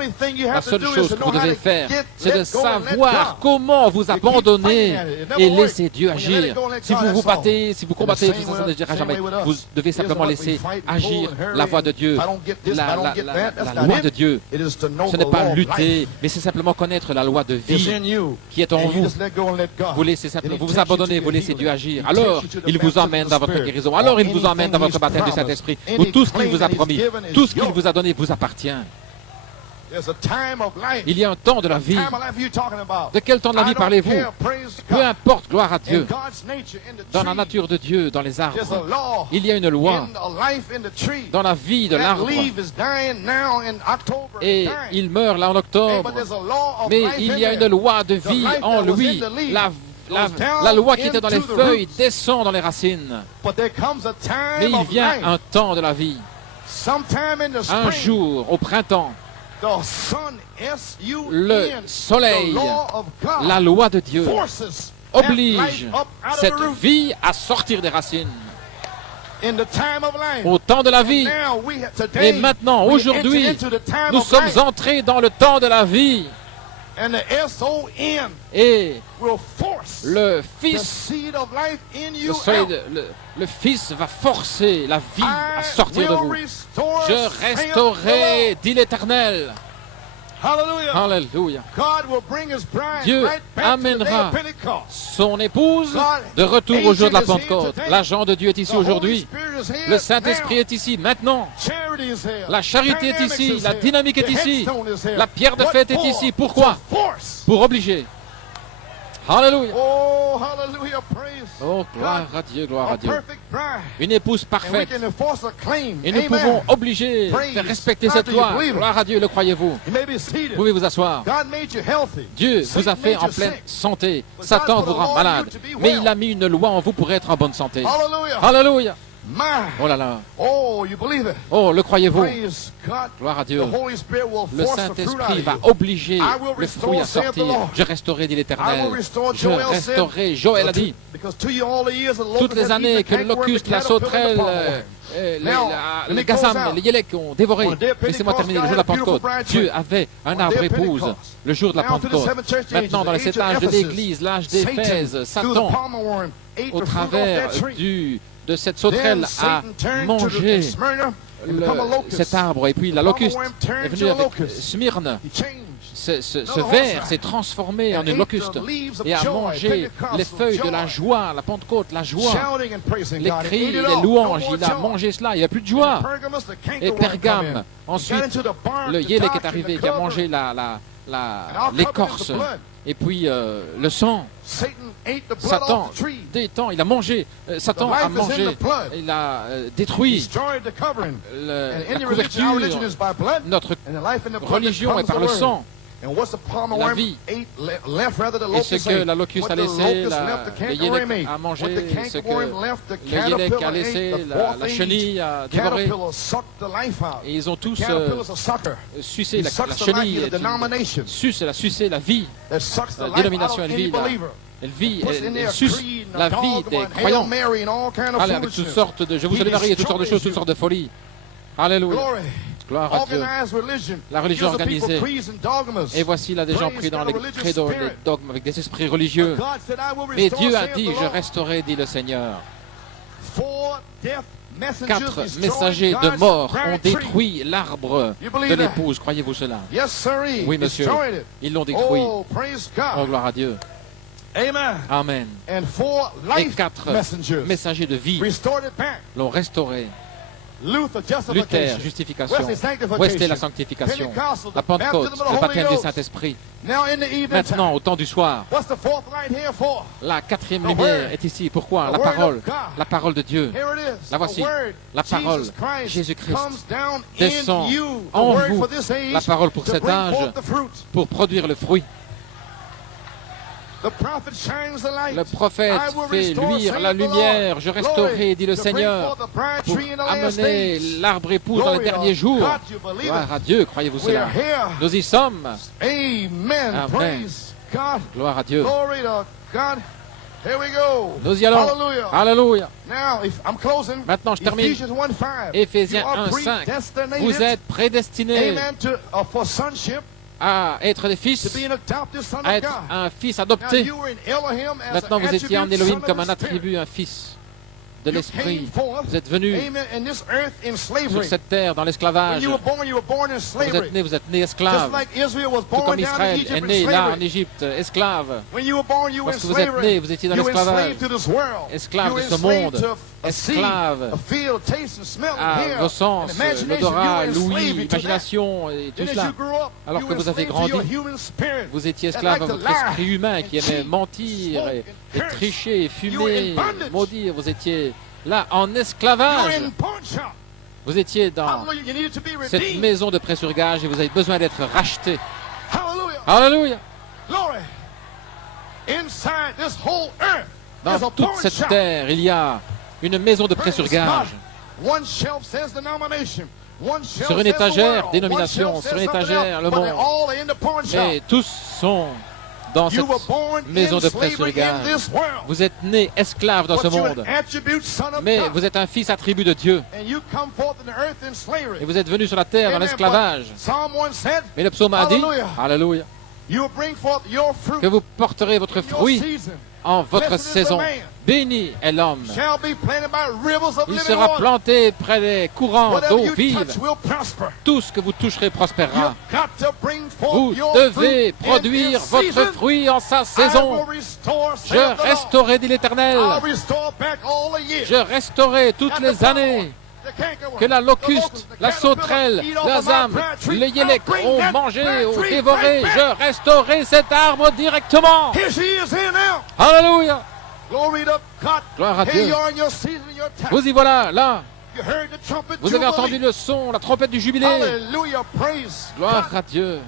La seule chose que vous devez faire, c'est de savoir comment vous abandonner et laisser Dieu agir. Si vous vous battez, si vous combattez, ça ne dira jamais. Vous devez simplement laisser agir la voix de Dieu, la loi de Dieu. Ce n'est pas lutter, mais c'est simplement connaître la loi de vie qui est en vous. Vous laissez simplement, vous vous abandonnez, vous laissez Dieu agir. Alors, il vous emmène dans votre guérison. Alors, il vous emmène dans votre baptême du Saint-Esprit, où tout ce qu'il vous a promis, tout ce qu'il vous a donné vous appartient. Il y a un temps de la vie. De quel temps de la vie parlez-vous? Peu importe, gloire à Dieu. Dans la nature de Dieu, dans les arbres, il y a une loi. Dans la vie de l'arbre. Et il meurt là en octobre. Mais il y a une loi de vie en lui. La loi qui était dans les feuilles descend dans les racines. Mais il vient un temps de la vie. Un jour, au printemps, le soleil, la loi de Dieu, oblige cette vie à sortir des racines. Au temps de la vie. Et maintenant, aujourd'hui, nous sommes entrés dans le temps de la vie. Et le Fils va forcer la vie à sortir de vous. Je restaurerai, dit l'Éternel. Alléluia. Dieu amènera son épouse de retour au jour de la Pentecôte. L'agent de Dieu est ici aujourd'hui. Le Saint-Esprit est ici maintenant. La charité est ici. La dynamique est ici. La pierre de fête est ici. Pourquoi? Pour obliger. Alléluia. Oh, gloire à Dieu, gloire à Dieu. Une épouse parfaite. Et nous pouvons obliger, faire respecter cette loi. Gloire à Dieu, le croyez-vous? Vous pouvez vous asseoir. Dieu vous a fait en pleine santé. Satan vous rend malade. Mais il a mis une loi en vous pour être en bonne santé. Alléluia. Oh là là. Oh, le croyez-vous? Gloire à Dieu. Le Saint-Esprit va obliger le fruit à sortir. Je resterai, dit l'Éternel. Je resterai. Joël a dit. Toutes les années que le locuste, la sauterelle, le gazam, les yélek ont dévoré. Laissez-moi terminer le jour de la Pentecôte. Dieu avait un arbre épouse le jour de la Pentecôte. Maintenant, dans les 7 âges de l'Église, l'âge d'Éphèse, Satan, au travers de cette sauterelle a mangé cet arbre. Et puis la locuste est venue avec Smyrne. Ce ver s'est transformé en une locuste et a mangé les feuilles de la joie, la Pentecôte, la joie, les cris, les louanges. Il a mangé cela, il n'y a plus de joie. Et Pergame, ensuite, le yélek est arrivé qui a mangé l'écorce. Et puis le sang. Satan, il a mangé. Satan a mangé. Il a détruit la couverture. Notre religion est par le sang. La vie. Et ce que la locuste a laissé, le yélek a mangé, ce que le yélek a laissé, la chenille a dévoré. Et ils ont tous sucé la chenille. Elle a sucé la vie. La dénomination, elle suce la vie des croyants. Allez, avec toutes sortes de... Je vous salue Marie et toutes sortes de choses, toutes sortes de folies. Alléluia. Gloire à Dieu. La religion organisée. Et voici là des gens pris dans les credos, les dogmes, avec des esprits religieux. Et Dieu a dit, je resterai, dit le Seigneur. 4 messagers de mort ont détruit l'arbre de l'épouse. Croyez-vous cela? Oui, monsieur. Ils l'ont détruit. Oh, gloire à Dieu. Amen. Et 4 messagers de vie l'ont restauré. Luther, justification. Wesley, la sanctification. La Pentecôte, le baptême du Saint-Esprit. Maintenant, au temps du soir, la 4e lumière est ici. Pourquoi? La parole de Dieu. La voici. La parole. Jésus-Christ descend en vous. La parole pour cet âge, pour produire le fruit. Le prophète fait luire la lumière. Je restaurerai, dit le Seigneur, pour amener l'arbre époux dans les derniers jours. Gloire à Dieu, croyez-vous cela? Nous y sommes. Amen. Gloire à Dieu. Nous y allons. Alléluia. Maintenant, je termine. Éphésiens 1:5. Vous êtes prédestinés à être des fils, à être un fils adopté. Maintenant, vous étiez en Elohim comme un attribut, un fils de l'esprit. Vous êtes venus sur cette terre dans l'esclavage. Vous êtes né esclave. Tout comme Israël est né là en Égypte, esclave. Lorsque vous êtes né, vous étiez dans l'esclavage. Esclave de ce monde. Esclave à vos sens, l'odorat, l'ouïe, l'imagination et tout cela. Alors que vous avez grandi, vous étiez esclave à votre esprit humain qui aimait mentir et tricher, et fumer, maudire. Vous étiez là en esclavage. Vous étiez dans cette maison de pressurgage et vous avez besoin d'être racheté. Alléluia. Dans toute cette terre, il y a une maison de pressurgage. Sur une étagère, dénomination. Sur une étagère, le monde. Et tous sont dans cette maison de pressurgage. Vous êtes nés esclaves dans ce monde. Mais vous êtes un fils attribut de Dieu. Et vous êtes venus sur la terre dans l'esclavage. Mais le psaume a dit, Alléluia, que vous porterez votre fruit en votre saison. Béni est l'homme. Il sera planté près des courants d'eau vive. Tout ce que vous toucherez prospérera. Vous devez produire votre fruit en sa saison. Je restaurerai, dit l'Éternel. Je restaurerai toutes les années que la locuste, la sauterelle, la zame, les yélèques ont mangé, ont dévoré. Je restaurerai cet arbre directement. Alléluia. Gloire à Dieu. Vous y voilà, là. Vous avez entendu le son, la trompette du jubilé. Gloire à Dieu.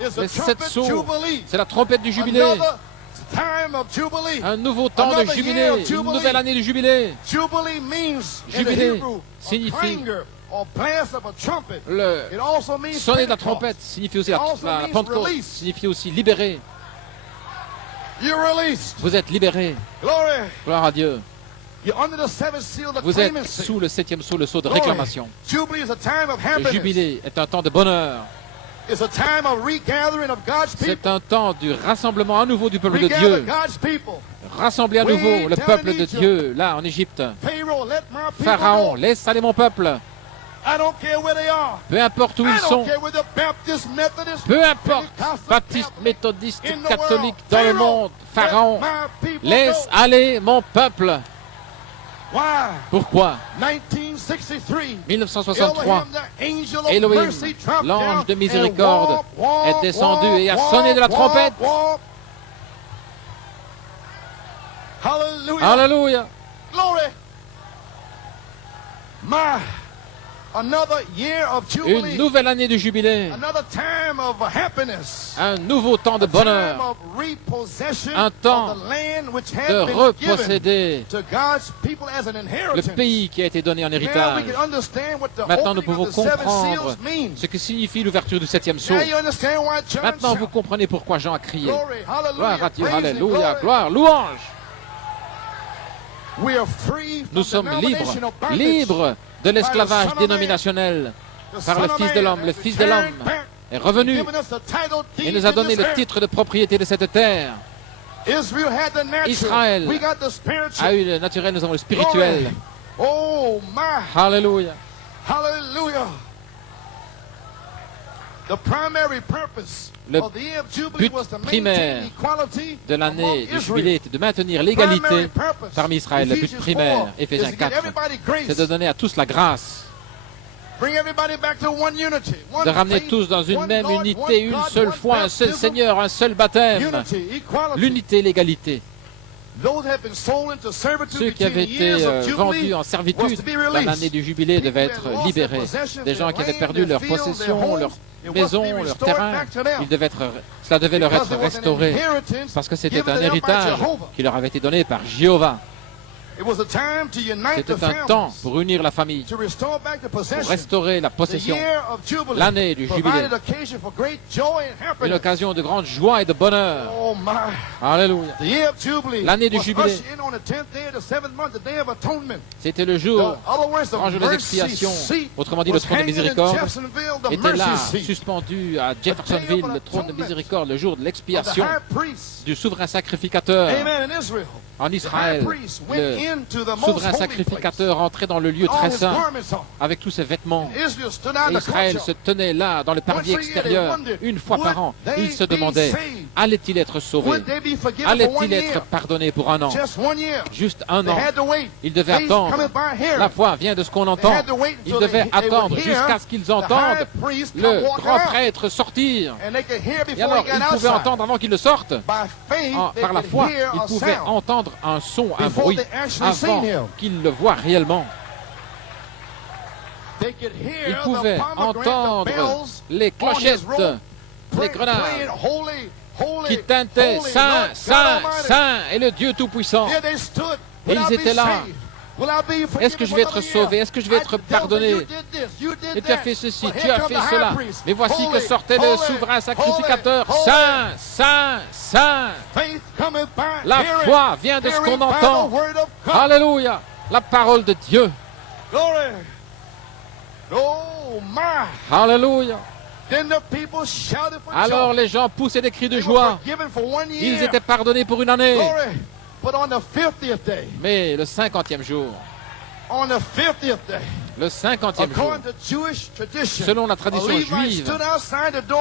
Les 7 sceaux, c'est la trompette du jubilé. Un nouveau temps de jubilé, une nouvelle année de jubilé. Jubilé signifie le sonner de la trompette, signifie aussi la Pentecôte, signifie aussi libéré. Vous êtes libérés. Gloire à Dieu. Vous êtes sous le 7e sceau, le sceau de réclamation. Le jubilé est un temps de bonheur. C'est un temps du rassemblement à nouveau du peuple de Dieu. Rassembler à nouveau le peuple de Dieu, là en Égypte. Pharaon, laisse aller mon peuple. Peu importe où ils sont, peu importe, baptiste, méthodiste, catholique dans le monde, Pharaon, laisse aller mon peuple. Pourquoi? 1963, Elohim, l'ange de miséricorde, est descendu et a sonné de la trompette. Alléluia. Une nouvelle année de jubilé, un nouveau temps de bonheur, un temps de reposséder le pays qui a été donné en héritage. Maintenant, nous pouvons comprendre ce que signifie l'ouverture du 7e sceau. Maintenant, vous comprenez pourquoi Jean a crié. Gloire à Dieu, alléluia, gloire, louange. Nous sommes libres de l'esclavage dénominationnel par le Fils de l'homme. Le Fils de l'homme est revenu et nous a donné le titre de propriété de cette terre. Israël a eu le naturel, nous avons le spirituel. Alléluia. Le but primaire de l'année du jubilé était de maintenir l'égalité parmi Israël. Le but primaire, Éphésiens 4, c'est de donner à tous la grâce, de ramener tous dans une même unité, une seule foi, un seul Seigneur, un seul baptême, l'unité, l'égalité. Ceux qui avaient été vendus en servitude dans l'année du jubilé devaient être libérés. Des gens qui avaient perdu leurs possessions, leurs maisons, leurs terrains, cela devait leur être restauré parce que c'était un héritage qui leur avait été donné par Jéhovah. C'était un temps pour unir la famille, pour restaurer la possession, l'année du jubilé, une occasion de grande joie et de bonheur. Alléluia. L'année du jubilé, c'était le jour, grand jour des expiations, autrement dit le trône de miséricorde, était là, suspendu à Jeffersonville, le trône de miséricorde, le jour de l'expiation du souverain sacrificateur. En Israël, le souverain sacrificateur entrait dans le lieu très saint avec tous ses vêtements. Et Israël se tenait là, dans le parvis extérieur, une fois par an. Il se demandait, allait-il être sauvé? Allait-il être pardonné pour un an? Juste un an. Il devait attendre. La foi vient de ce qu'on entend. Il devait attendre jusqu'à ce qu'ils entendent le grand prêtre sortir. Et alors, ils pouvaient entendre avant qu'il le sorte. Par la foi, ils pouvaient entendre un son, un bruit, avant qu'ils le voient réellement. Ils pouvaient entendre les clochettes, les grenades qui tintaient Saint, Saint, Saint et le Dieu Tout-Puissant. Et ils étaient là. Est-ce que je vais être sauvé? Est-ce que je vais être pardonné? Et tu as fait ceci, tu as fait cela. Mais voici que sortait le souverain sacrificateur. Saint, Saint, Saint. La foi vient de ce qu'on entend. Alléluia. La parole de Dieu. Alléluia. Alors les gens poussaient des cris de joie. Ils étaient pardonnés pour une année. Mais le 50e jour, le 50e jour, selon la tradition juive,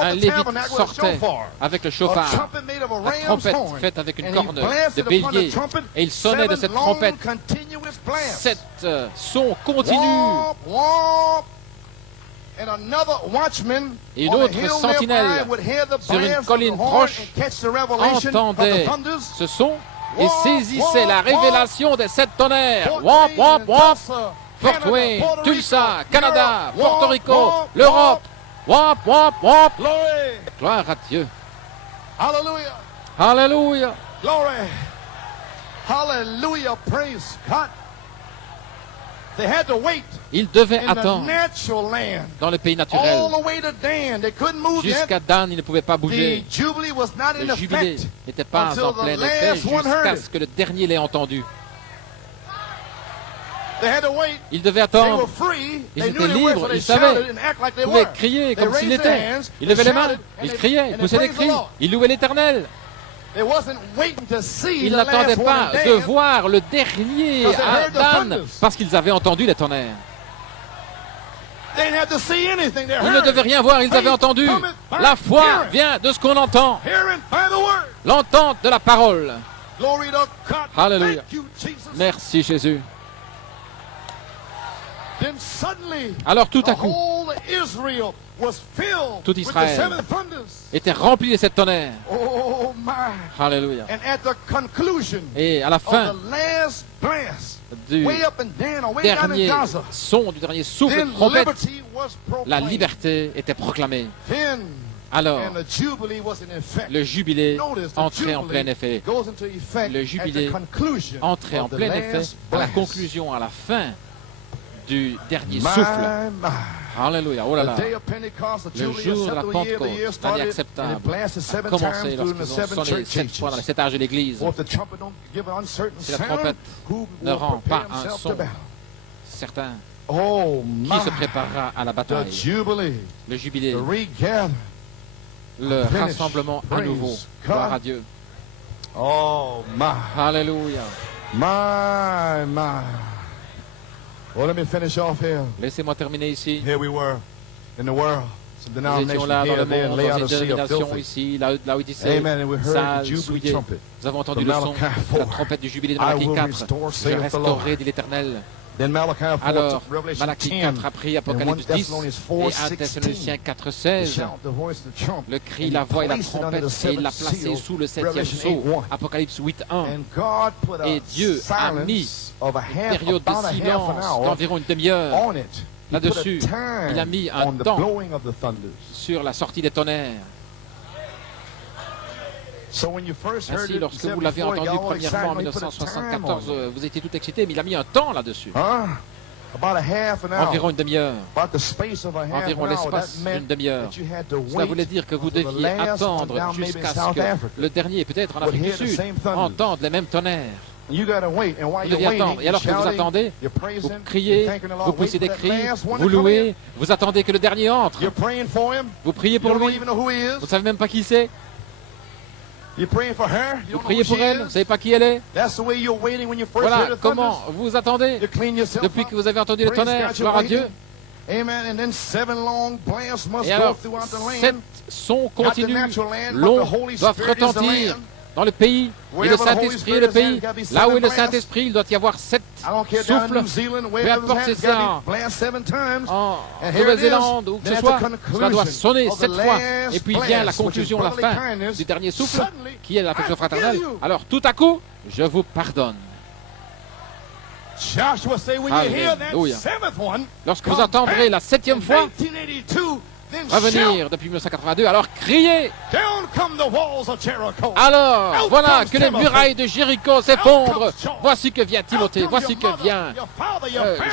un lévite sortait avec le chauffard, la trompette faite avec une corne de bélier, et il sonnait de cette trompette. Cet son continu. Et une autre sentinelle sur une colline proche entendait ce son et saisissait la révélation des 7 tonnerres. Womp, womp, womp. Fort Wayne, Tulsa, Canada, Porto Rico, l'Europe. Womp, womp, womp. Gloire à Dieu. Hallelujah. Alléluia. Glory. Hallelujah. Praise God. They had to wait. Ils devaient attendre dans le pays naturel. Jusqu'à Dan, ils ne pouvaient pas bouger. Le jubilé n'était pas en plein effet jusqu'à ce que le dernier l'ait entendu. Ils devaient attendre. Ils étaient libres, ils savaient. Ils pouvaient crier comme s'ils l'étaient. Ils levaient les mains, ils criaient, ils poussaient des cris, ils louaient l'Éternel. Ils n'attendaient pas de voir le dernier à Dan parce qu'ils avaient entendu les tonnerres. Ils ne devaient rien voir, ils avaient entendu. La foi vient de ce qu'on entend. L'entente de la parole. Alléluia. Merci Jésus. Alors tout à coup, tout Israël était rempli de cette tonnerre. Alléluia. Et à la fin du dernier son, du dernier souffle de trompette, la liberté était proclamée. Alors, le jubilé entrait en plein effet. Le jubilé entrait en plein effet à la conclusion, à la fin du dernier souffle. Alléluia. Oh là là. Le jour de la Pentecôte, l'année acceptable, a commencé lorsqu'ils ont sonné 7 fois dans les 7 âges de l'Église. Si la trompette ne rend pas un son certain, qui se préparera à la bataille? Le jubilé, le rassemblement à nouveau. Gloire à Dieu. Alléluia. Well, let me finish off here. Laissez-moi terminer ici. Here we were in the world. Some Nous étions là dans le monde, dans une dénomination ici, là où Amen. And we heard sale, the jubilee souillé. trumpet. Nous avons entendu le son de la trompette du jubilé de Malachi 4. Je restaurerai, dit l'Éternel, Alors, Malachie 4 a pris Apocalypse 10 et 1 Thessaloniciens 4, 16. Le cri, la voix et la trompette, et il l'a placé sous le 7e sceau. Apocalypse 8, 1. Et Dieu a mis une période de silence d'environ une demi-heure là-dessus. Il a mis un temps sur la sortie des tonnerres. Ainsi, lorsque vous l'avez entendu premièrement en 1974, vous étiez tout excité, mais il a mis un temps là-dessus. Environ une demi-heure. Environ l'espace d'une demiheure. Cela voulait dire que vous deviez attendre jusqu'à ce que le dernier, peut-être en Afrique du Sud, entende les mêmes tonnerres. Vous deviez attendre. Et alors que vous attendez, vous criez, vous poussez des cris, vous louez, vous attendez que le dernier entre. Vous priez pour lui. Vous ne savez même pas qui c'est. Vous priez pour elle, vous ne savez pas qui elle est. Voilà comment vous attendez depuis que vous avez entendu le tonnerre. Gloire à Dieu. Et alors, 7 sons continus, longs, doivent retentir dans le pays, et le Saint-Esprit est le pays. Là où est le Saint-Esprit, il doit y avoir 7 souffles. Peu importe si c'est en Nouvelle-Zélande ou que ce soit, cela doit sonner 7 fois. Et puis vient la conclusion, la fin du dernier souffle, qui est l'affection fraternelle. Alors tout à coup, je vous pardonne. Alléluia. Lorsque vous entendrez la 7e fois revenir depuis 1982, alors criez. Alors, voilà que les murailles de Jéricho s'effondrent. Voici que vient Timothée, voici que vient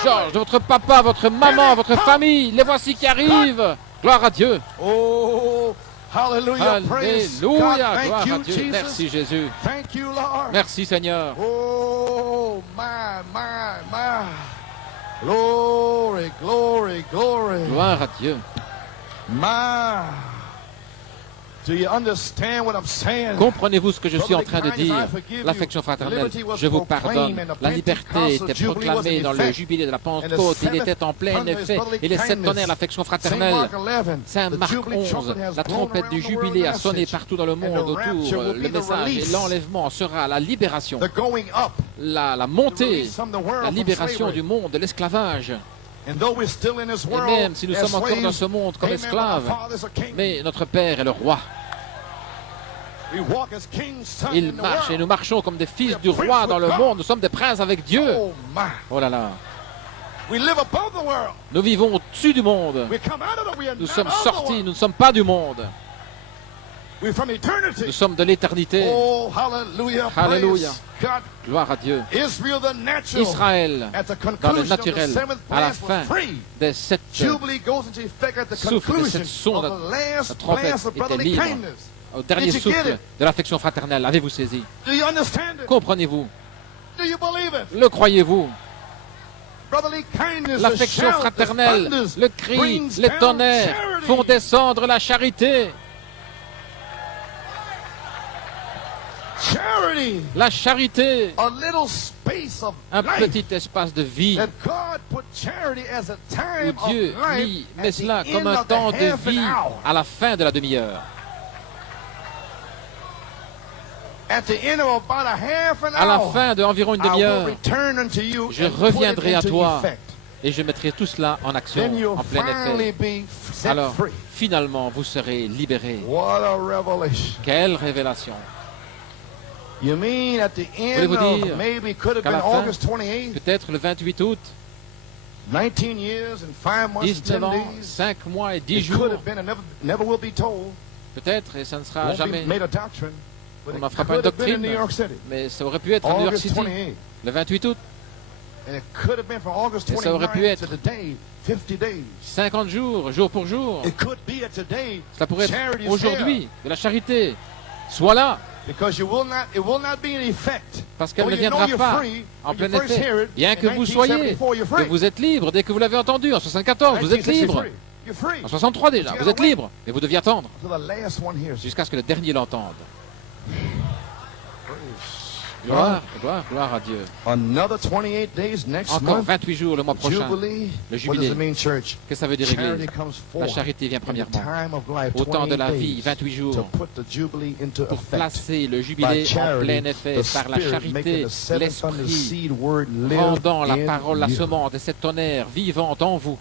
Georges, votre papa, votre maman, votre famille. Les voici qui arrivent. Gloire à Dieu. Alléluia, gloire à Dieu. Merci Jésus. Merci Seigneur. Gloire à Dieu. Comprenez-vous ce que je suis en train de dire? L'affection fraternelle, je vous pardonne. La liberté était proclamée dans le jubilé de la Pentecôte. Il était en plein effet. Et les 7 tonnerres, l'affection fraternelle. Saint Marc 11, la trompette du jubilé a sonné partout dans le monde autour. Le message et l'enlèvement sera la libération, la montée, la libération du monde, de l'esclavage. Et même si nous sommes encore dans ce monde comme esclaves, mais notre Père est le roi. Il marche et nous marchons comme des fils du roi dans le monde. Nous sommes des princes avec Dieu. Oh là là. Nous vivons au-dessus du monde. Nous sommes sortis, nous ne sommes pas du monde. Nous sommes de l'éternité. Alléluia. Gloire à Dieu. Israël, dans le naturel, à la fin des 7 souffles, des 7 sons de la trompette, était libre. Au dernier souffle de l'affection fraternelle. Avez-vous saisi? Comprenez-vous? Le croyez-vous? L'affection fraternelle, le cri, les tonnerres font descendre la charité. La charité, un petit espace de vie où Dieu met cela comme un temps de vie à la fin de la demi-heure. À la fin d'environ une demi-heure, je reviendrai à toi et je mettrai tout cela en action, en plein effet. Alors, finalement, vous serez libérés. Quelle révélation! Voulez-vous dire qu'à la fin, peut-être le 28 août, 19 ans, 5 mois et 10 jours, peut-être, et ça ne sera jamais, on n'en fera pas une doctrine, mais ça aurait pu être à New York City, le 28 août, et ça aurait pu être 50 jours, jour pour jour. Ça pourrait être aujourd'hui, de la charité. Sois là. Parce qu'elle ne viendra pas en plein effet. Bien que vous soyez, que vous êtes libre dès que vous l'avez entendu. En 74, vous êtes libre. En 63 déjà, vous êtes libre. Mais vous deviez attendre jusqu'à ce que le dernier l'entende. Gloire à Dieu. Another 28 days next Encore month. 28 jours le mois prochain. Jubilee. Le What jubilé. does it mean, church? Qu'est-ce que ça veut dire, Charity Église? comes La forth charité vient in the premièrement. time of life, Au temps de 28 la vie, days, 28 to jours, put the jubilee into pour effect. placer le By jubilé en charity, plein effet, the par la Spirit charité, making the seven-thundered l'Esprit, seed word live rendant la in parole, la you. semence de cet tonnerre vivante en vous.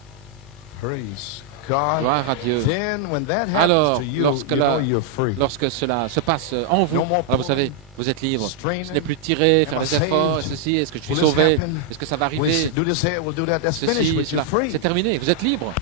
Praise God. Gloire à Dieu. Then, when that happens Alors, to you, lorsque you know you're free. cela se passe en vous, No more alors vous savez, vous êtes libre. straining. Ce n'est plus de tirer, faire Am I des efforts, saved? ceci, est-ce que je suis Will this sauvé, happen? est-ce que ça va We arriver, do this here, we'll do that. That's finished, ceci, but you're cela. free. C'est terminé, vous êtes libre.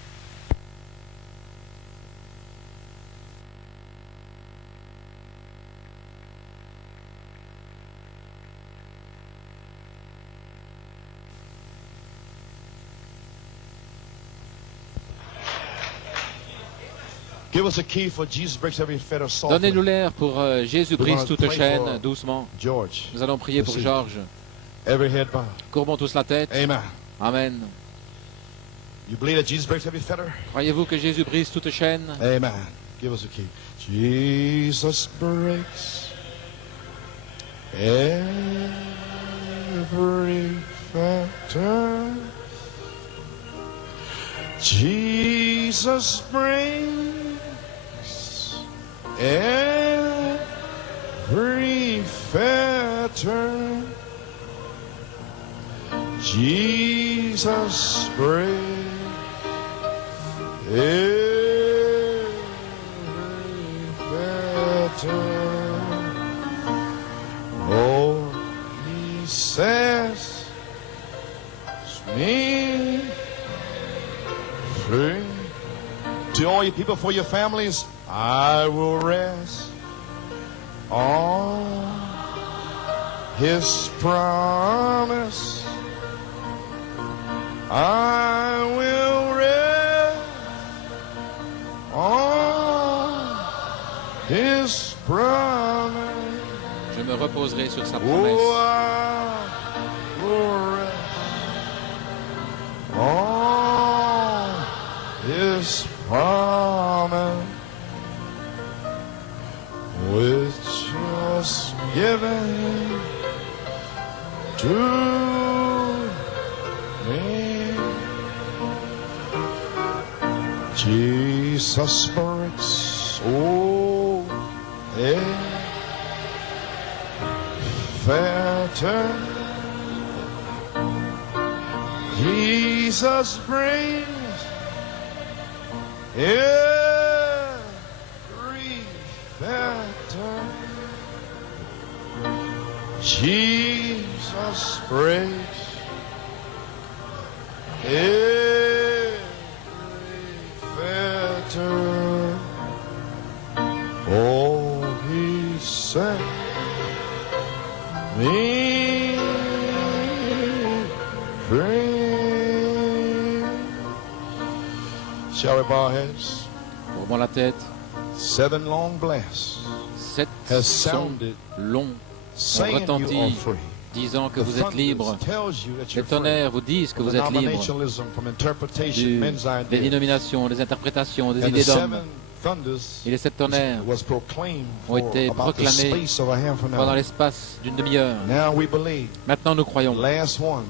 Give us a key for Jesus breaks every fetter softly. Donnez-nous l'air pour Jésus brise We're toute gonna pray chaîne, for doucement. George. Nous allons prier pour Receive. Georges. Every head bowed. Courbons tous la tête. Amen. Amen. You believe that Jesus breaks every fetter? Croyez-vous que Jésus brise toute chaîne? Amen. Give us a key. Jesus breaks every fetter. Jesus breaks every fetter. Jesus breaks every fetter. Oh, he says me free. To all you people, for your families, I will rest on His promise. I will rest on His promise. Je me reposerai sur sa promesse. Oh, I will rest on His promise, which was given to me. Jesus breaks, oh, fetter. Jesus brings every fetter. Jesus breaks every fetter. Oh, He set me free. Shall we bow our heads? Courbons la tête. 7 long blasts 7 has sons sounded, longs ont saying you are retenti, free. disant que The vous êtes libre. thunders tells you that Les you're free. tonnerres vous disent que vous êtes libre. Denominationalism from interpretation, Des men's ideas. dénominations, des interprétations, des And the idées d'hommes. 7 thunders Et les 7 tonnerres was proclaimed ont for été about the proclamés space of a half an pendant hour. l'espace d'une demi-heure. Now we believe Maintenant, nous the croyons last one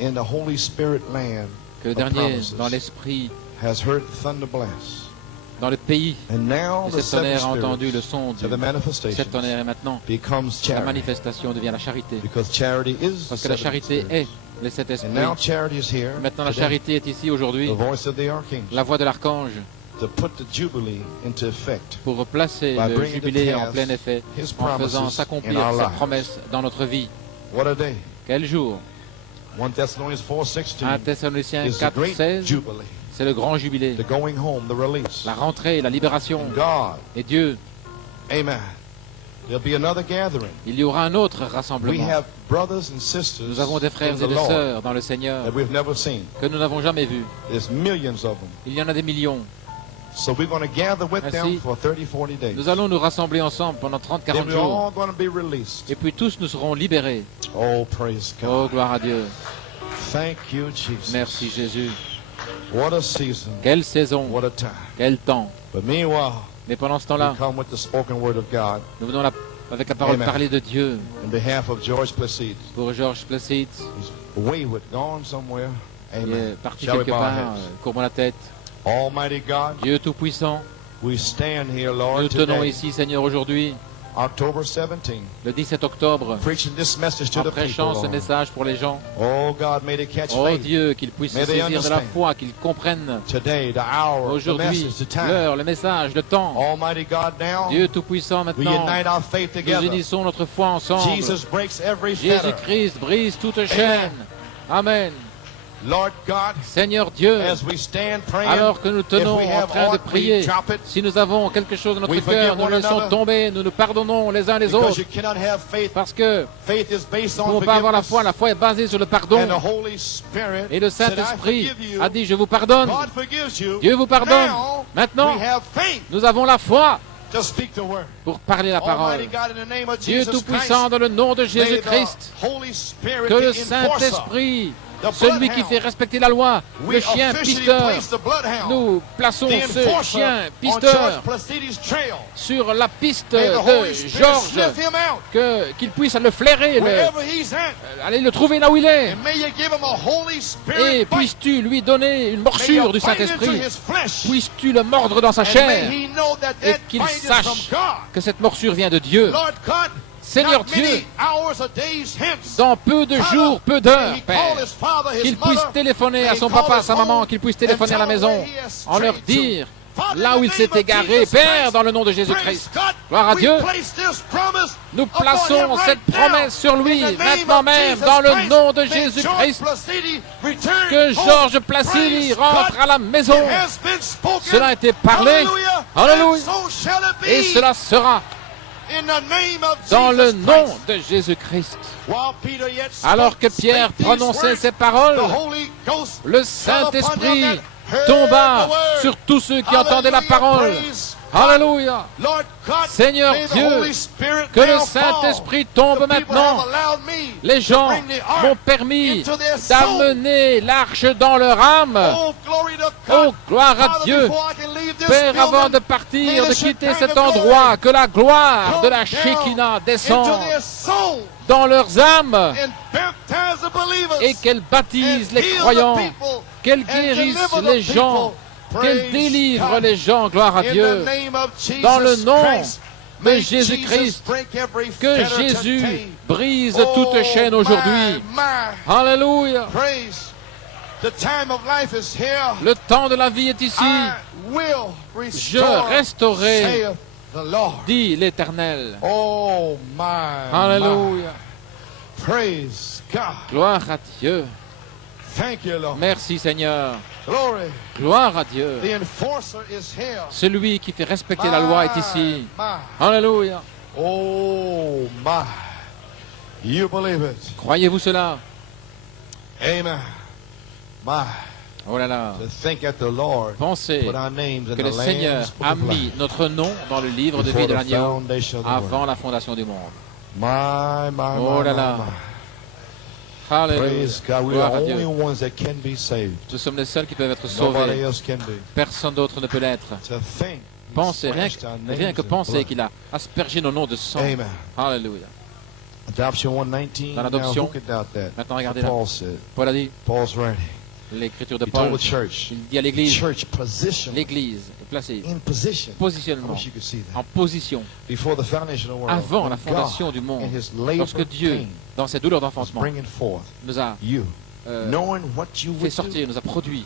in the Holy Spirit land que le of dernier promises dans l'esprit, has heard thunder blasts. dans le pays, And now de the cette tonnerre a seven entendu le spirits son of the de manifestation cette tonnerre et maintenant becomes la charity. manifestation devient la charité. Because charity is the Parce que la seven charité spirits. est les 7 And esprits. now charity is here. Maintenant la today. charité est ici aujourd'hui, The voice of the archangel. la voix de l'archange, To put the jubilee into effect. pour placer By le bringing jubilé to en pass plein effet, His en faisant promises s'accomplir in our sa lives. promesse dans notre vie. What a day. Quel jour! 1 Thessalonians 4:16 1 Thessaloniciens is the 4, great 16, jubilee. c'est le grand jubilé, The going home, the release. la rentrée, la libération. And God, Et Dieu, amen. There'll be another gathering. il y aura un autre We rassemblement. have brothers and sisters Nous avons des frères in et the des Lord sœurs dans le Seigneur that we've never seen. que nous n'avons jamais vus. There's millions of them. Il y en a des millions. So we're going to gather with Ainsi, them for 30, 40 days. Nous allons nous rassembler ensemble pendant 30-40 Then we're jours. all going to be released. Et puis tous nous serons libérés. Oh, praise God. Oh, gloire à Dieu. Thank you, Jesus. Merci Jésus. What a season. Quelle saison, What a time. quel temps. But meanwhile, Mais pendant ce we temps-là, come with the spoken word of God. nous venons la avec la parole Amen. parlée de Dieu. In behalf of George Placide, Pour Georges Placide, he's wayward, gone somewhere. il est Amen. parti Shall we quelque bow our part, heads? courbons la tête. Almighty God, Dieu Tout-Puissant, we stand here, Lord, nous tenons today, ici, Seigneur, aujourd'hui, October 17, le 17 octobre, preaching this message to en the people, prêchant ce Lord. message pour les gens. Oh God, may they catch Oh faith Dieu, qu'ils puissent May they saisir de la understand. foi, qu'ils comprennent today, the hour, the aujourd'hui message, the time. l'heure, le message, le temps. Almighty God, now Dieu Tout-Puissant, we maintenant, unite our faith nous together. unissons notre foi ensemble. Jesus breaks every fetter. Jésus-Christ brise toute chaîne. Amen. Lord God, Seigneur Dieu, as we stand praying, alors que nous tenons if we en have train de aught, we prier, drop it. si nous avons quelque chose dans notre We cœur, forgive nous one le laissons another. tomber, nous nous pardonnons les uns les Because autres. you cannot have faith. Parce que Faith is based nous on ne pouvons pas avoir forgiveness. la foi est basée sur le pardon. And the Holy Spirit Et le said, I Saint-Esprit forgive you. a dit, je vous pardonne. God forgives you. Dieu vous pardonne. Now, Maintenant, we have faith nous avons la foi to speak the word. pour parler la parole. Almighty God, in the name of Dieu Jesus Tout-Puissant, Christ, dans le nom de may Jésus-Christ, the Holy Spirit que le be enforcer. Saint-Esprit, The celui qui bloodhound. fait respecter la loi, We le chien officially pisteur, place the bloodhound, nous plaçons the ce enforcer, chien on pisteur George Placidi's trail. sur la piste May the Holy de Spirit Georges, sniff him out qu'il puisse le flairer, wherever he's at. aller le trouver là où il est. And may you give him a Holy Et Spirit bite. puisses-tu lui donner une May morsure you du bite into Saint-Esprit, his flesh. puisses-tu le mordre dans sa And may chair, he know that et that qu'il bite is sache from God. que cette morsure vient de Dieu. Lord God, Seigneur not Dieu, many hours or days hence, dans peu de Father, jours, peu may d'heures, he Père, call his father, his qu'il puisse mother, téléphoner may à he son call papa, à his sa maman, home, qu'il puisse and téléphoner à la tell him maison, where he has en leur strayed to. dire Father, là in où the il s'est name of égaré. Jesus Père, Christ, dans le nom de praise Jésus-Christ, God, gloire à we Dieu, place this promise nous upon him plaçons right cette now. promesse sur lui, In the name maintenant of même, Jesus dans le Christ, nom de may Jésus-Christ, George Placidi return que home. Georges Placidi Praise rentre God. à la maison. It has been spoken. Cela a été parlé. Hallelujah. Alléluia. And so shall it be. Et cela sera In the name of dans le Jesus nom Christ. de Jésus-Christ. While Peter yet spoke, Alors que Pierre spake these prononçait words, ces paroles, the Holy Ghost le fell upon them Saint-Esprit that heard tomba the word. sur tous ceux qui entendaient la Hallelujah. parole. Praise Alléluia. Lord God, Seigneur may the Dieu, Holy Spirit que le now Saint-Esprit fall. tombe The people maintenant. have allowed me Les gens to bring the ark m'ont permis into their soul. d'amener l'arche dans leur âme. Oh, glory to Oh, God. gloire à Father, Dieu. before I can leave this Père, building, avant de partir, may de the quitter Shekinah cet glory endroit, que la gloire come de la down Shekinah descende into their soul dans leurs âmes and baptize the believers et qu'elle baptise and les heal the croyants, people qu'elle and guérisse deliver the les gens, people. qu'elle Praise délivre God. les gens, gloire à In Dieu. the name of Jesus Dans le nom Christ, de may Jésus-Christ, Jesus break every Que fetter Jésus today. brise Oh, toute chaîne aujourd'hui. my. Alléluia. Praise. The time of life is here. Le temps de la vie est ici, I will je restore, restaurerai, saith the Lord. dit l'Éternel. Oh my. Alléluia. Praise God. Gloire à Dieu. Thank you, Lord. Merci Seigneur. Glory. Gloire à Dieu. The enforcer is here. Celui qui fait respecter la loi est ici. My. Alléluia. Oh my. You believe it. Croyez-vous cela? Amen. My. Oh là là. To think that the Lord Pensez put our names in que the le Seigneur Lamb's Book a of mis Life notre nom dans le livre de before vie de the l'agneau foundation of the avant world. la fondation du monde. My, Oh là my, là. my, my. Alléluia. Praise God. We Gloire are à the Dieu. only ones that can be saved. Nous sommes les seuls qui peuvent être Nobody sauvés. else can be. Personne d'autre ne peut l'être. To think. He Pensez, rien splashed our que, rien names que in penser blood. qu'il a aspergé nos noms de sang. Amen. Alléluia. Adoption 119. Dans Now, l'adoption. who could doubt that? Maintenant, regardez What là. Paul said. Paul a dit, Paul's writing. l'écriture de He told Paul, the church. il dit à l'église, Church position. l'église est placée, In position. I positionnement, wish you could see that. en position, Before the foundation of the world. avant when la fondation God, du monde, in his labor lorsque Dieu, pain, dans ses douleurs was d'enfantement, bringing forth nous a you, euh, knowing what you fait would sortir, do, nous a produit,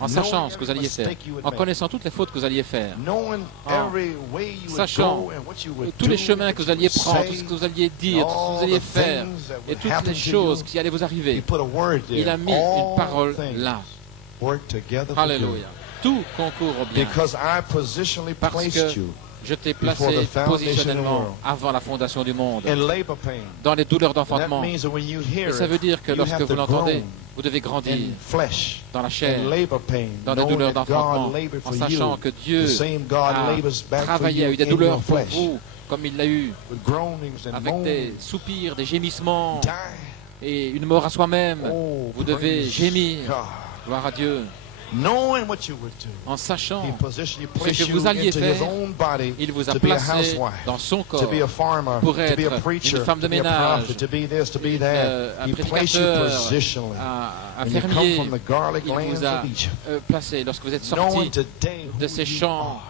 en knowing sachant ce que vous every alliez faire, mistake you would en make, connaissant toutes les fautes que vous alliez faire, knowing en every way you would sachant go and what you would tous les do, chemins what que vous you alliez would prendre, say, tout ce que vous alliez dire, tout ce que vous all alliez the faire, things that et would toutes happen les to choses you. qui allaient vous He arriver. put a word there. Il a mis All une parole things là. work together for Alléluia. good. Tout concourt au bien. Because I positionally Parce placed que you je t'ai before placé the foundation of the positionnellement world. avant la fondation du monde, in labor pain. dans les douleurs And that d'enfantement. means that when you hear Et ça veut it, dire que you lorsque have vous to l'entendez, groan vous devez grandir in flesh, dans la chair, in labor pain, dans les knowing douleurs that d'enfantement, God labored en for sachant you. que Dieu The same God a labors back for travaillé, you a eu des in douleurs your pour flesh. vous, comme il l'a eu, With groanings and avec des moans, soupirs, des gémissements die. et une mort à soi-même. Oh, Vous devez praise gémir. God. Gloire à Dieu. En sachant ce que vous alliez faire, il vous a placé dans son corps pour être une femme de ménage, un prédicateur, un fermier. Il vous a placé lorsque vous êtes sorti de ces champs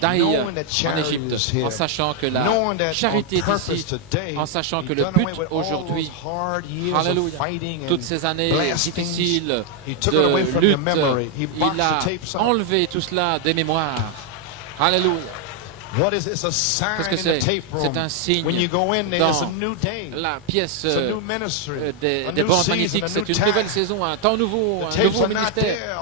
d'ail en Égypte, en sachant que la charité est ici, en sachant que le but aujourd'hui, alléluia, toutes ces années difficiles de lutte, il a enlevé tout cela des mémoires. Alléluia. Qu'est-ce que c'est? C'est un signe dans la pièce des bandes magnétiques. C'est une nouvelle saison, un temps nouveau, un nouveau ministère.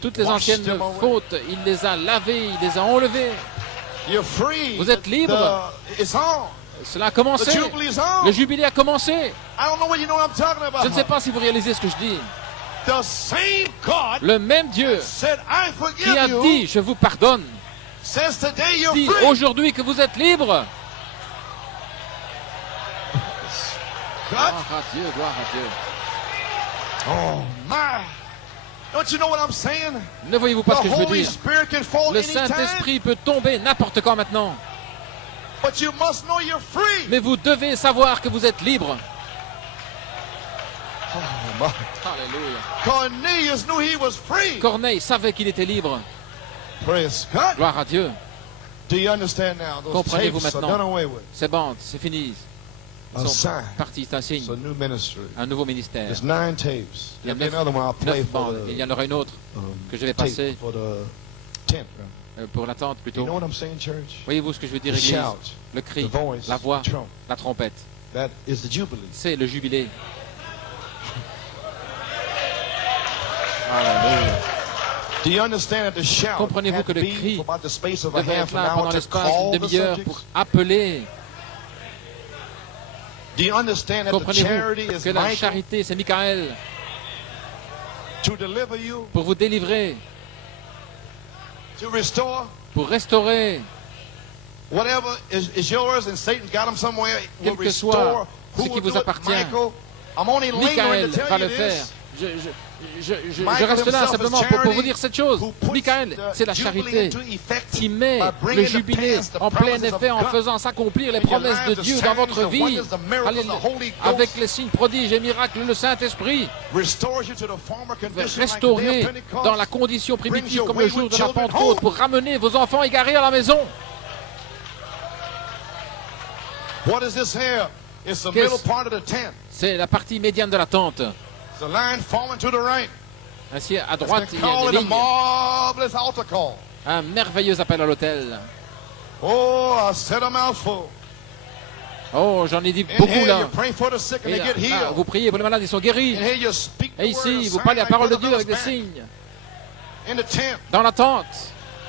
Toutes les anciennes fautes, il les a lavées, il les a enlevées. Vous êtes libre. Cela a commencé. Le jubilé a commencé. Je ne sais pas si vous réalisez ce que je dis. Le même Dieu qui a dit « Je vous pardonne » dit aujourd'hui que vous êtes libre. Gloire à Dieu, gloire à Dieu. Oh my! Don't you know what I'm saying? Ne voyez-vous pas ce que je veux dire? Le Saint-Esprit peut tomber n'importe quand maintenant. But you must know you're free. Mais vous devez savoir que vous êtes libre. Oh my! Alléluia. Cornelius knew he was free. Corneille savait qu'il était libre. Praise God. Gloire à Dieu. Do you understand now? Those Comprenez-vous tapes are done maintenant? away with. Ces bandes, c'est fini. Ils sont partis, c'est un signe. It's a new ministry. Un nouveau ministère. There's 9 tapes. Il y a There'll be another one I'll play 9 for bandes. Il y en aura une autre que je vais tape passer for the tent. pour l'attente You plutôt. know what I'm saying, church? Voyez-vous ce que je veux dire, The Église? shout, Le cri, the voice, la voix, the trump. la trompette. That is the jubilee. C'est le jubilé. Alléluia. Do you understand that the shout Comprenez-vous had que to le be cri for about the space of a devait half être an là hour pendant to l'espace call d'une the demi-heure subjects? pour appeler. Do you understand that the Comprenez-vous charity is que la Michael charité, c'est Michael to deliver you, pour vous délivrer, to restore pour restaurer whatever is yours, and Satan got them somewhere. Will quel que soit restore. ce Who qui will vous do it? appartient. Michael. I'm only lingering Michael to tell va you le faire. this. Je Michael reste là himself simplement is pour vous charity dire cette chose. who puts Michael, the c'est la jubilee charité into effect qui met by bringing le to jubilé pass the en plein promises of effet en God faisant s'accomplir les in your promesses de lives, the Dieu dans signs, votre the vie. wonders, the miracles, Alléluia. the Holy Ghost. Avec les signes, prodiges et miracles, le Saint-Esprit Restores you to the former va condition like the day restaurer of Pentecost. dans la condition primitive Brings your comme le jour wayward de la children Pentecôte home. pour ramener vos enfants égarés à la maison. What is this here? It's the Qu'est-ce- middle part of the tent. C'est la partie médiane de la tente. It's a line forming to the right. Ainsi, à It's droite, been il y a called des a lignes. marvelous altar call. Un merveilleux appel à l'autel. Oh, I said a mouthful. Oh, j'en ai dit In beaucoup here, là. you pray for the sick and Et they là, get là, healed. vous priez pour les malades, ils sont guéris. In here, you speak the Et word of ici, vous sign parlez la like parole de Brother Dieu avec des Miller's band. signes. In the tent. Dans la tente.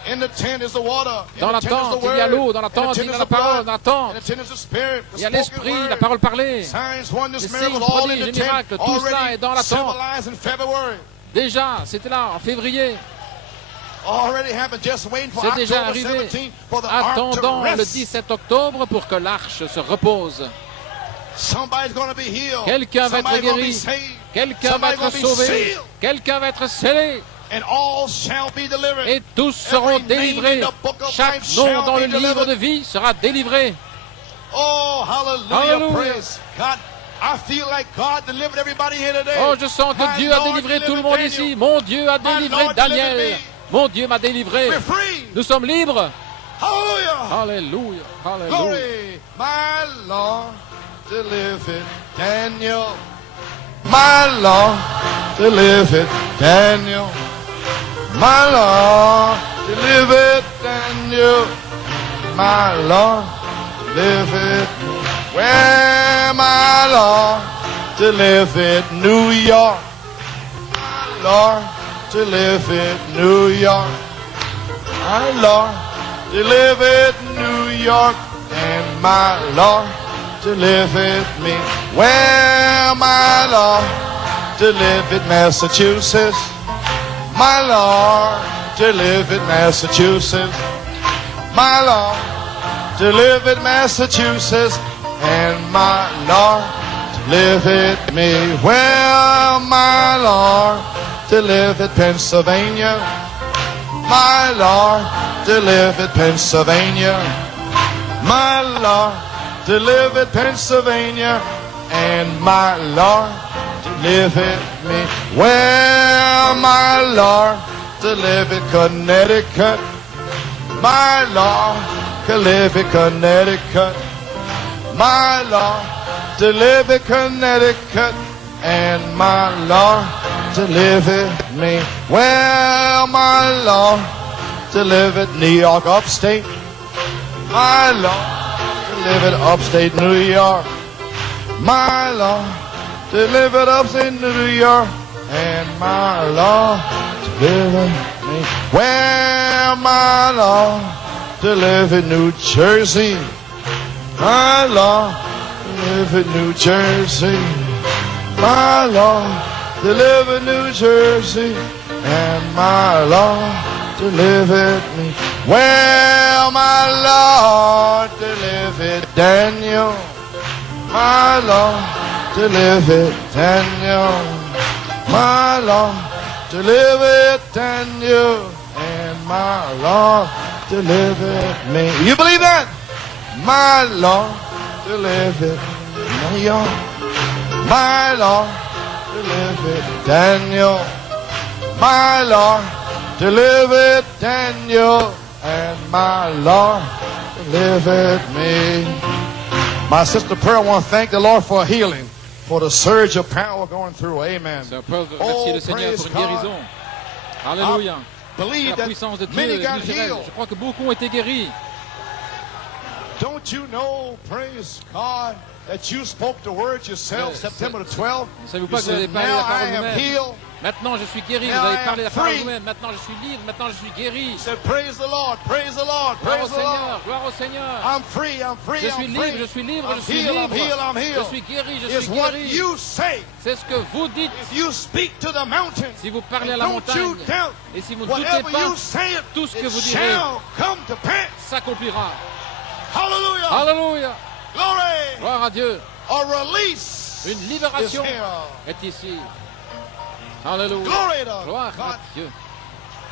In the tent is the water. In Dans the la tent is tente, the il y a word. l'eau. Dans la In the tente, tent il y is a la the parole. blood. Dans la tente, In the tent is the spirit. il y a The spoken l'esprit, la word. parole parlée. Signs, wonders, Les signes, miracles, all in prodiges et the tent. miracles, tout cela est dans la tente. Civilized in February. Déjà, c'était là en février. Already happened, just waiting for C'est déjà October arrivé. 17th for the ark to Attendant le rest. 17 octobre pour que l'arche se repose. Somebody's going to be healed. Quelqu'un va être Somebody's gonna be guéri. saved. Quelqu'un va Somebody's être gonna be sauvé. sealed. Quelqu'un va être scellé. And all shall be delivered. Et tous seront Every name délivrés. in the book of Chaque life nom shall dans be le livre delivered. de vie sera délivré. Oh, hallelujah. Hallelujah. Praise God. I feel like God delivered everybody here today. Oh, je sens que My Dieu a Lord délivré tout le delivered monde Daniel. ici. Mon Dieu a délivré Lord Daniel. delivered Mon Dieu m'a délivré. We're free. Nous sommes libres. Hallelujah. Alléluia. Alléluia. Glory. My Lord delivered Daniel. My Lord delivered Daniel. My Lord delivered Daniel. My Lord delivered. Where my Lord delivered New York. My Lord delivered New York. My Lord delivered New York. And my Lord delivered me. Where my Lord delivered Massachusetts. My Lord delivered Massachusetts. My Lord delivered Massachusetts. And my Lord delivered me. Well, my Lord to live in Pennsylvania. My Lord, to live in Pennsylvania. My Lord, to live in Pennsylvania. And my Lord, to live in me. Well, my Lord, to live in Connecticut. My Lord, to live in Connecticut. My Lord, to live in Connecticut. And my Lord, to live in me. Well, my Lord, to live in New York upstate. My Lord, to live in upstate New York. My Lord, to live in upstate New York. And my Lord, to live in me. Well, my Lord, to live in New Jersey. My Lord, to live in New Jersey. My Lord, to live in New Jersey. And my Lord, to live in me. Well, my Lord, to live in Daniel. My Lord, to live in Daniel. My Lord, to live in Daniel. And my Lord, to live in me. You believe that? My Lord, to live in New York. My Lord, to live in Daniel. My Lord, to live in Daniel. And my Lord, to live in me. My sister Pearl, I want to thank the Lord for healing, for the surge of power going through. Amen. Sœur Pearl, merci le Seigneur pour une guérison. Alléluia. Believe La puissance de that Dieu many est got naturelle. healed. Je crois que beaucoup ont été guéris. Don't you know, praise God, that you spoke the word yourself September the 12th? Ne savez-vous You pas que vous avez said, parlé now la I parole am vous-même? healed. Maintenant je suis guéri. Vous Now avez I parlé am la parole free. vous-même. Maintenant je suis libre. Maintenant je suis guéri. You said, praise the Lord, praise the Lord, Gloire au praise the Lord. Seigneur. Gloire au Seigneur. I'm free, I'm free, Je suis I'm libre, free. je suis libre, I'm je suis healed, I'm libre. healed, I'm Je healed. suis guéri, je It's suis what guéri. you say. C'est ce que vous dites. If you speak to the mountain, Si vous parlez à and la don't you montagne, doubt, et si vous ne doutez whatever pas, you say, tout ce que it vous direz shall come to pass. s'accomplira. Hallelujah. Alléluia. Glory. Gloire à Dieu. A release Une is libération here. est ici. Alléluia. Glory to Gloire à God. Dieu.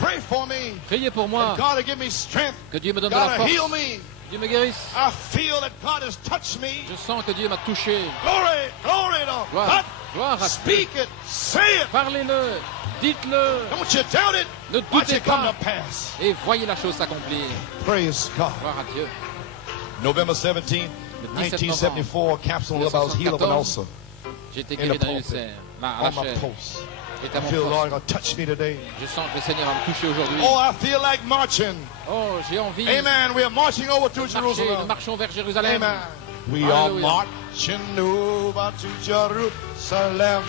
Pray for me. Priez pour moi. God will give me strength. Que Dieu me donne de la God force. heal me. Dieu me guérisse. I feel that God has touched me. Je sens que Dieu m'a touché. Glory, glory to Gloire, God. gloire à Dieu. Speak it, say it. Parlez-le. Dites-le. Don't you doubt it. Ne Watch doutez it come pas. to pass. Et voyez la chose s'accomplir. Praise God. Gloire à Dieu. November 17th, Le 17 1974, capsule of I was healed of an ulcer J'ai été in guéri the d'un pulpit, ulcère. Là, à la on my chair. post. Et à I mon feel the Lord poste. going to touch me today. Je sens que le Seigneur va me toucher aujourd'hui. Oh, I feel like marching. Oh, j'ai envie. Amen. We are marching over to Nous Jerusalem. marchons vers Jérusalem. Amen. We are Hallelujah. marching over to Jerusalem.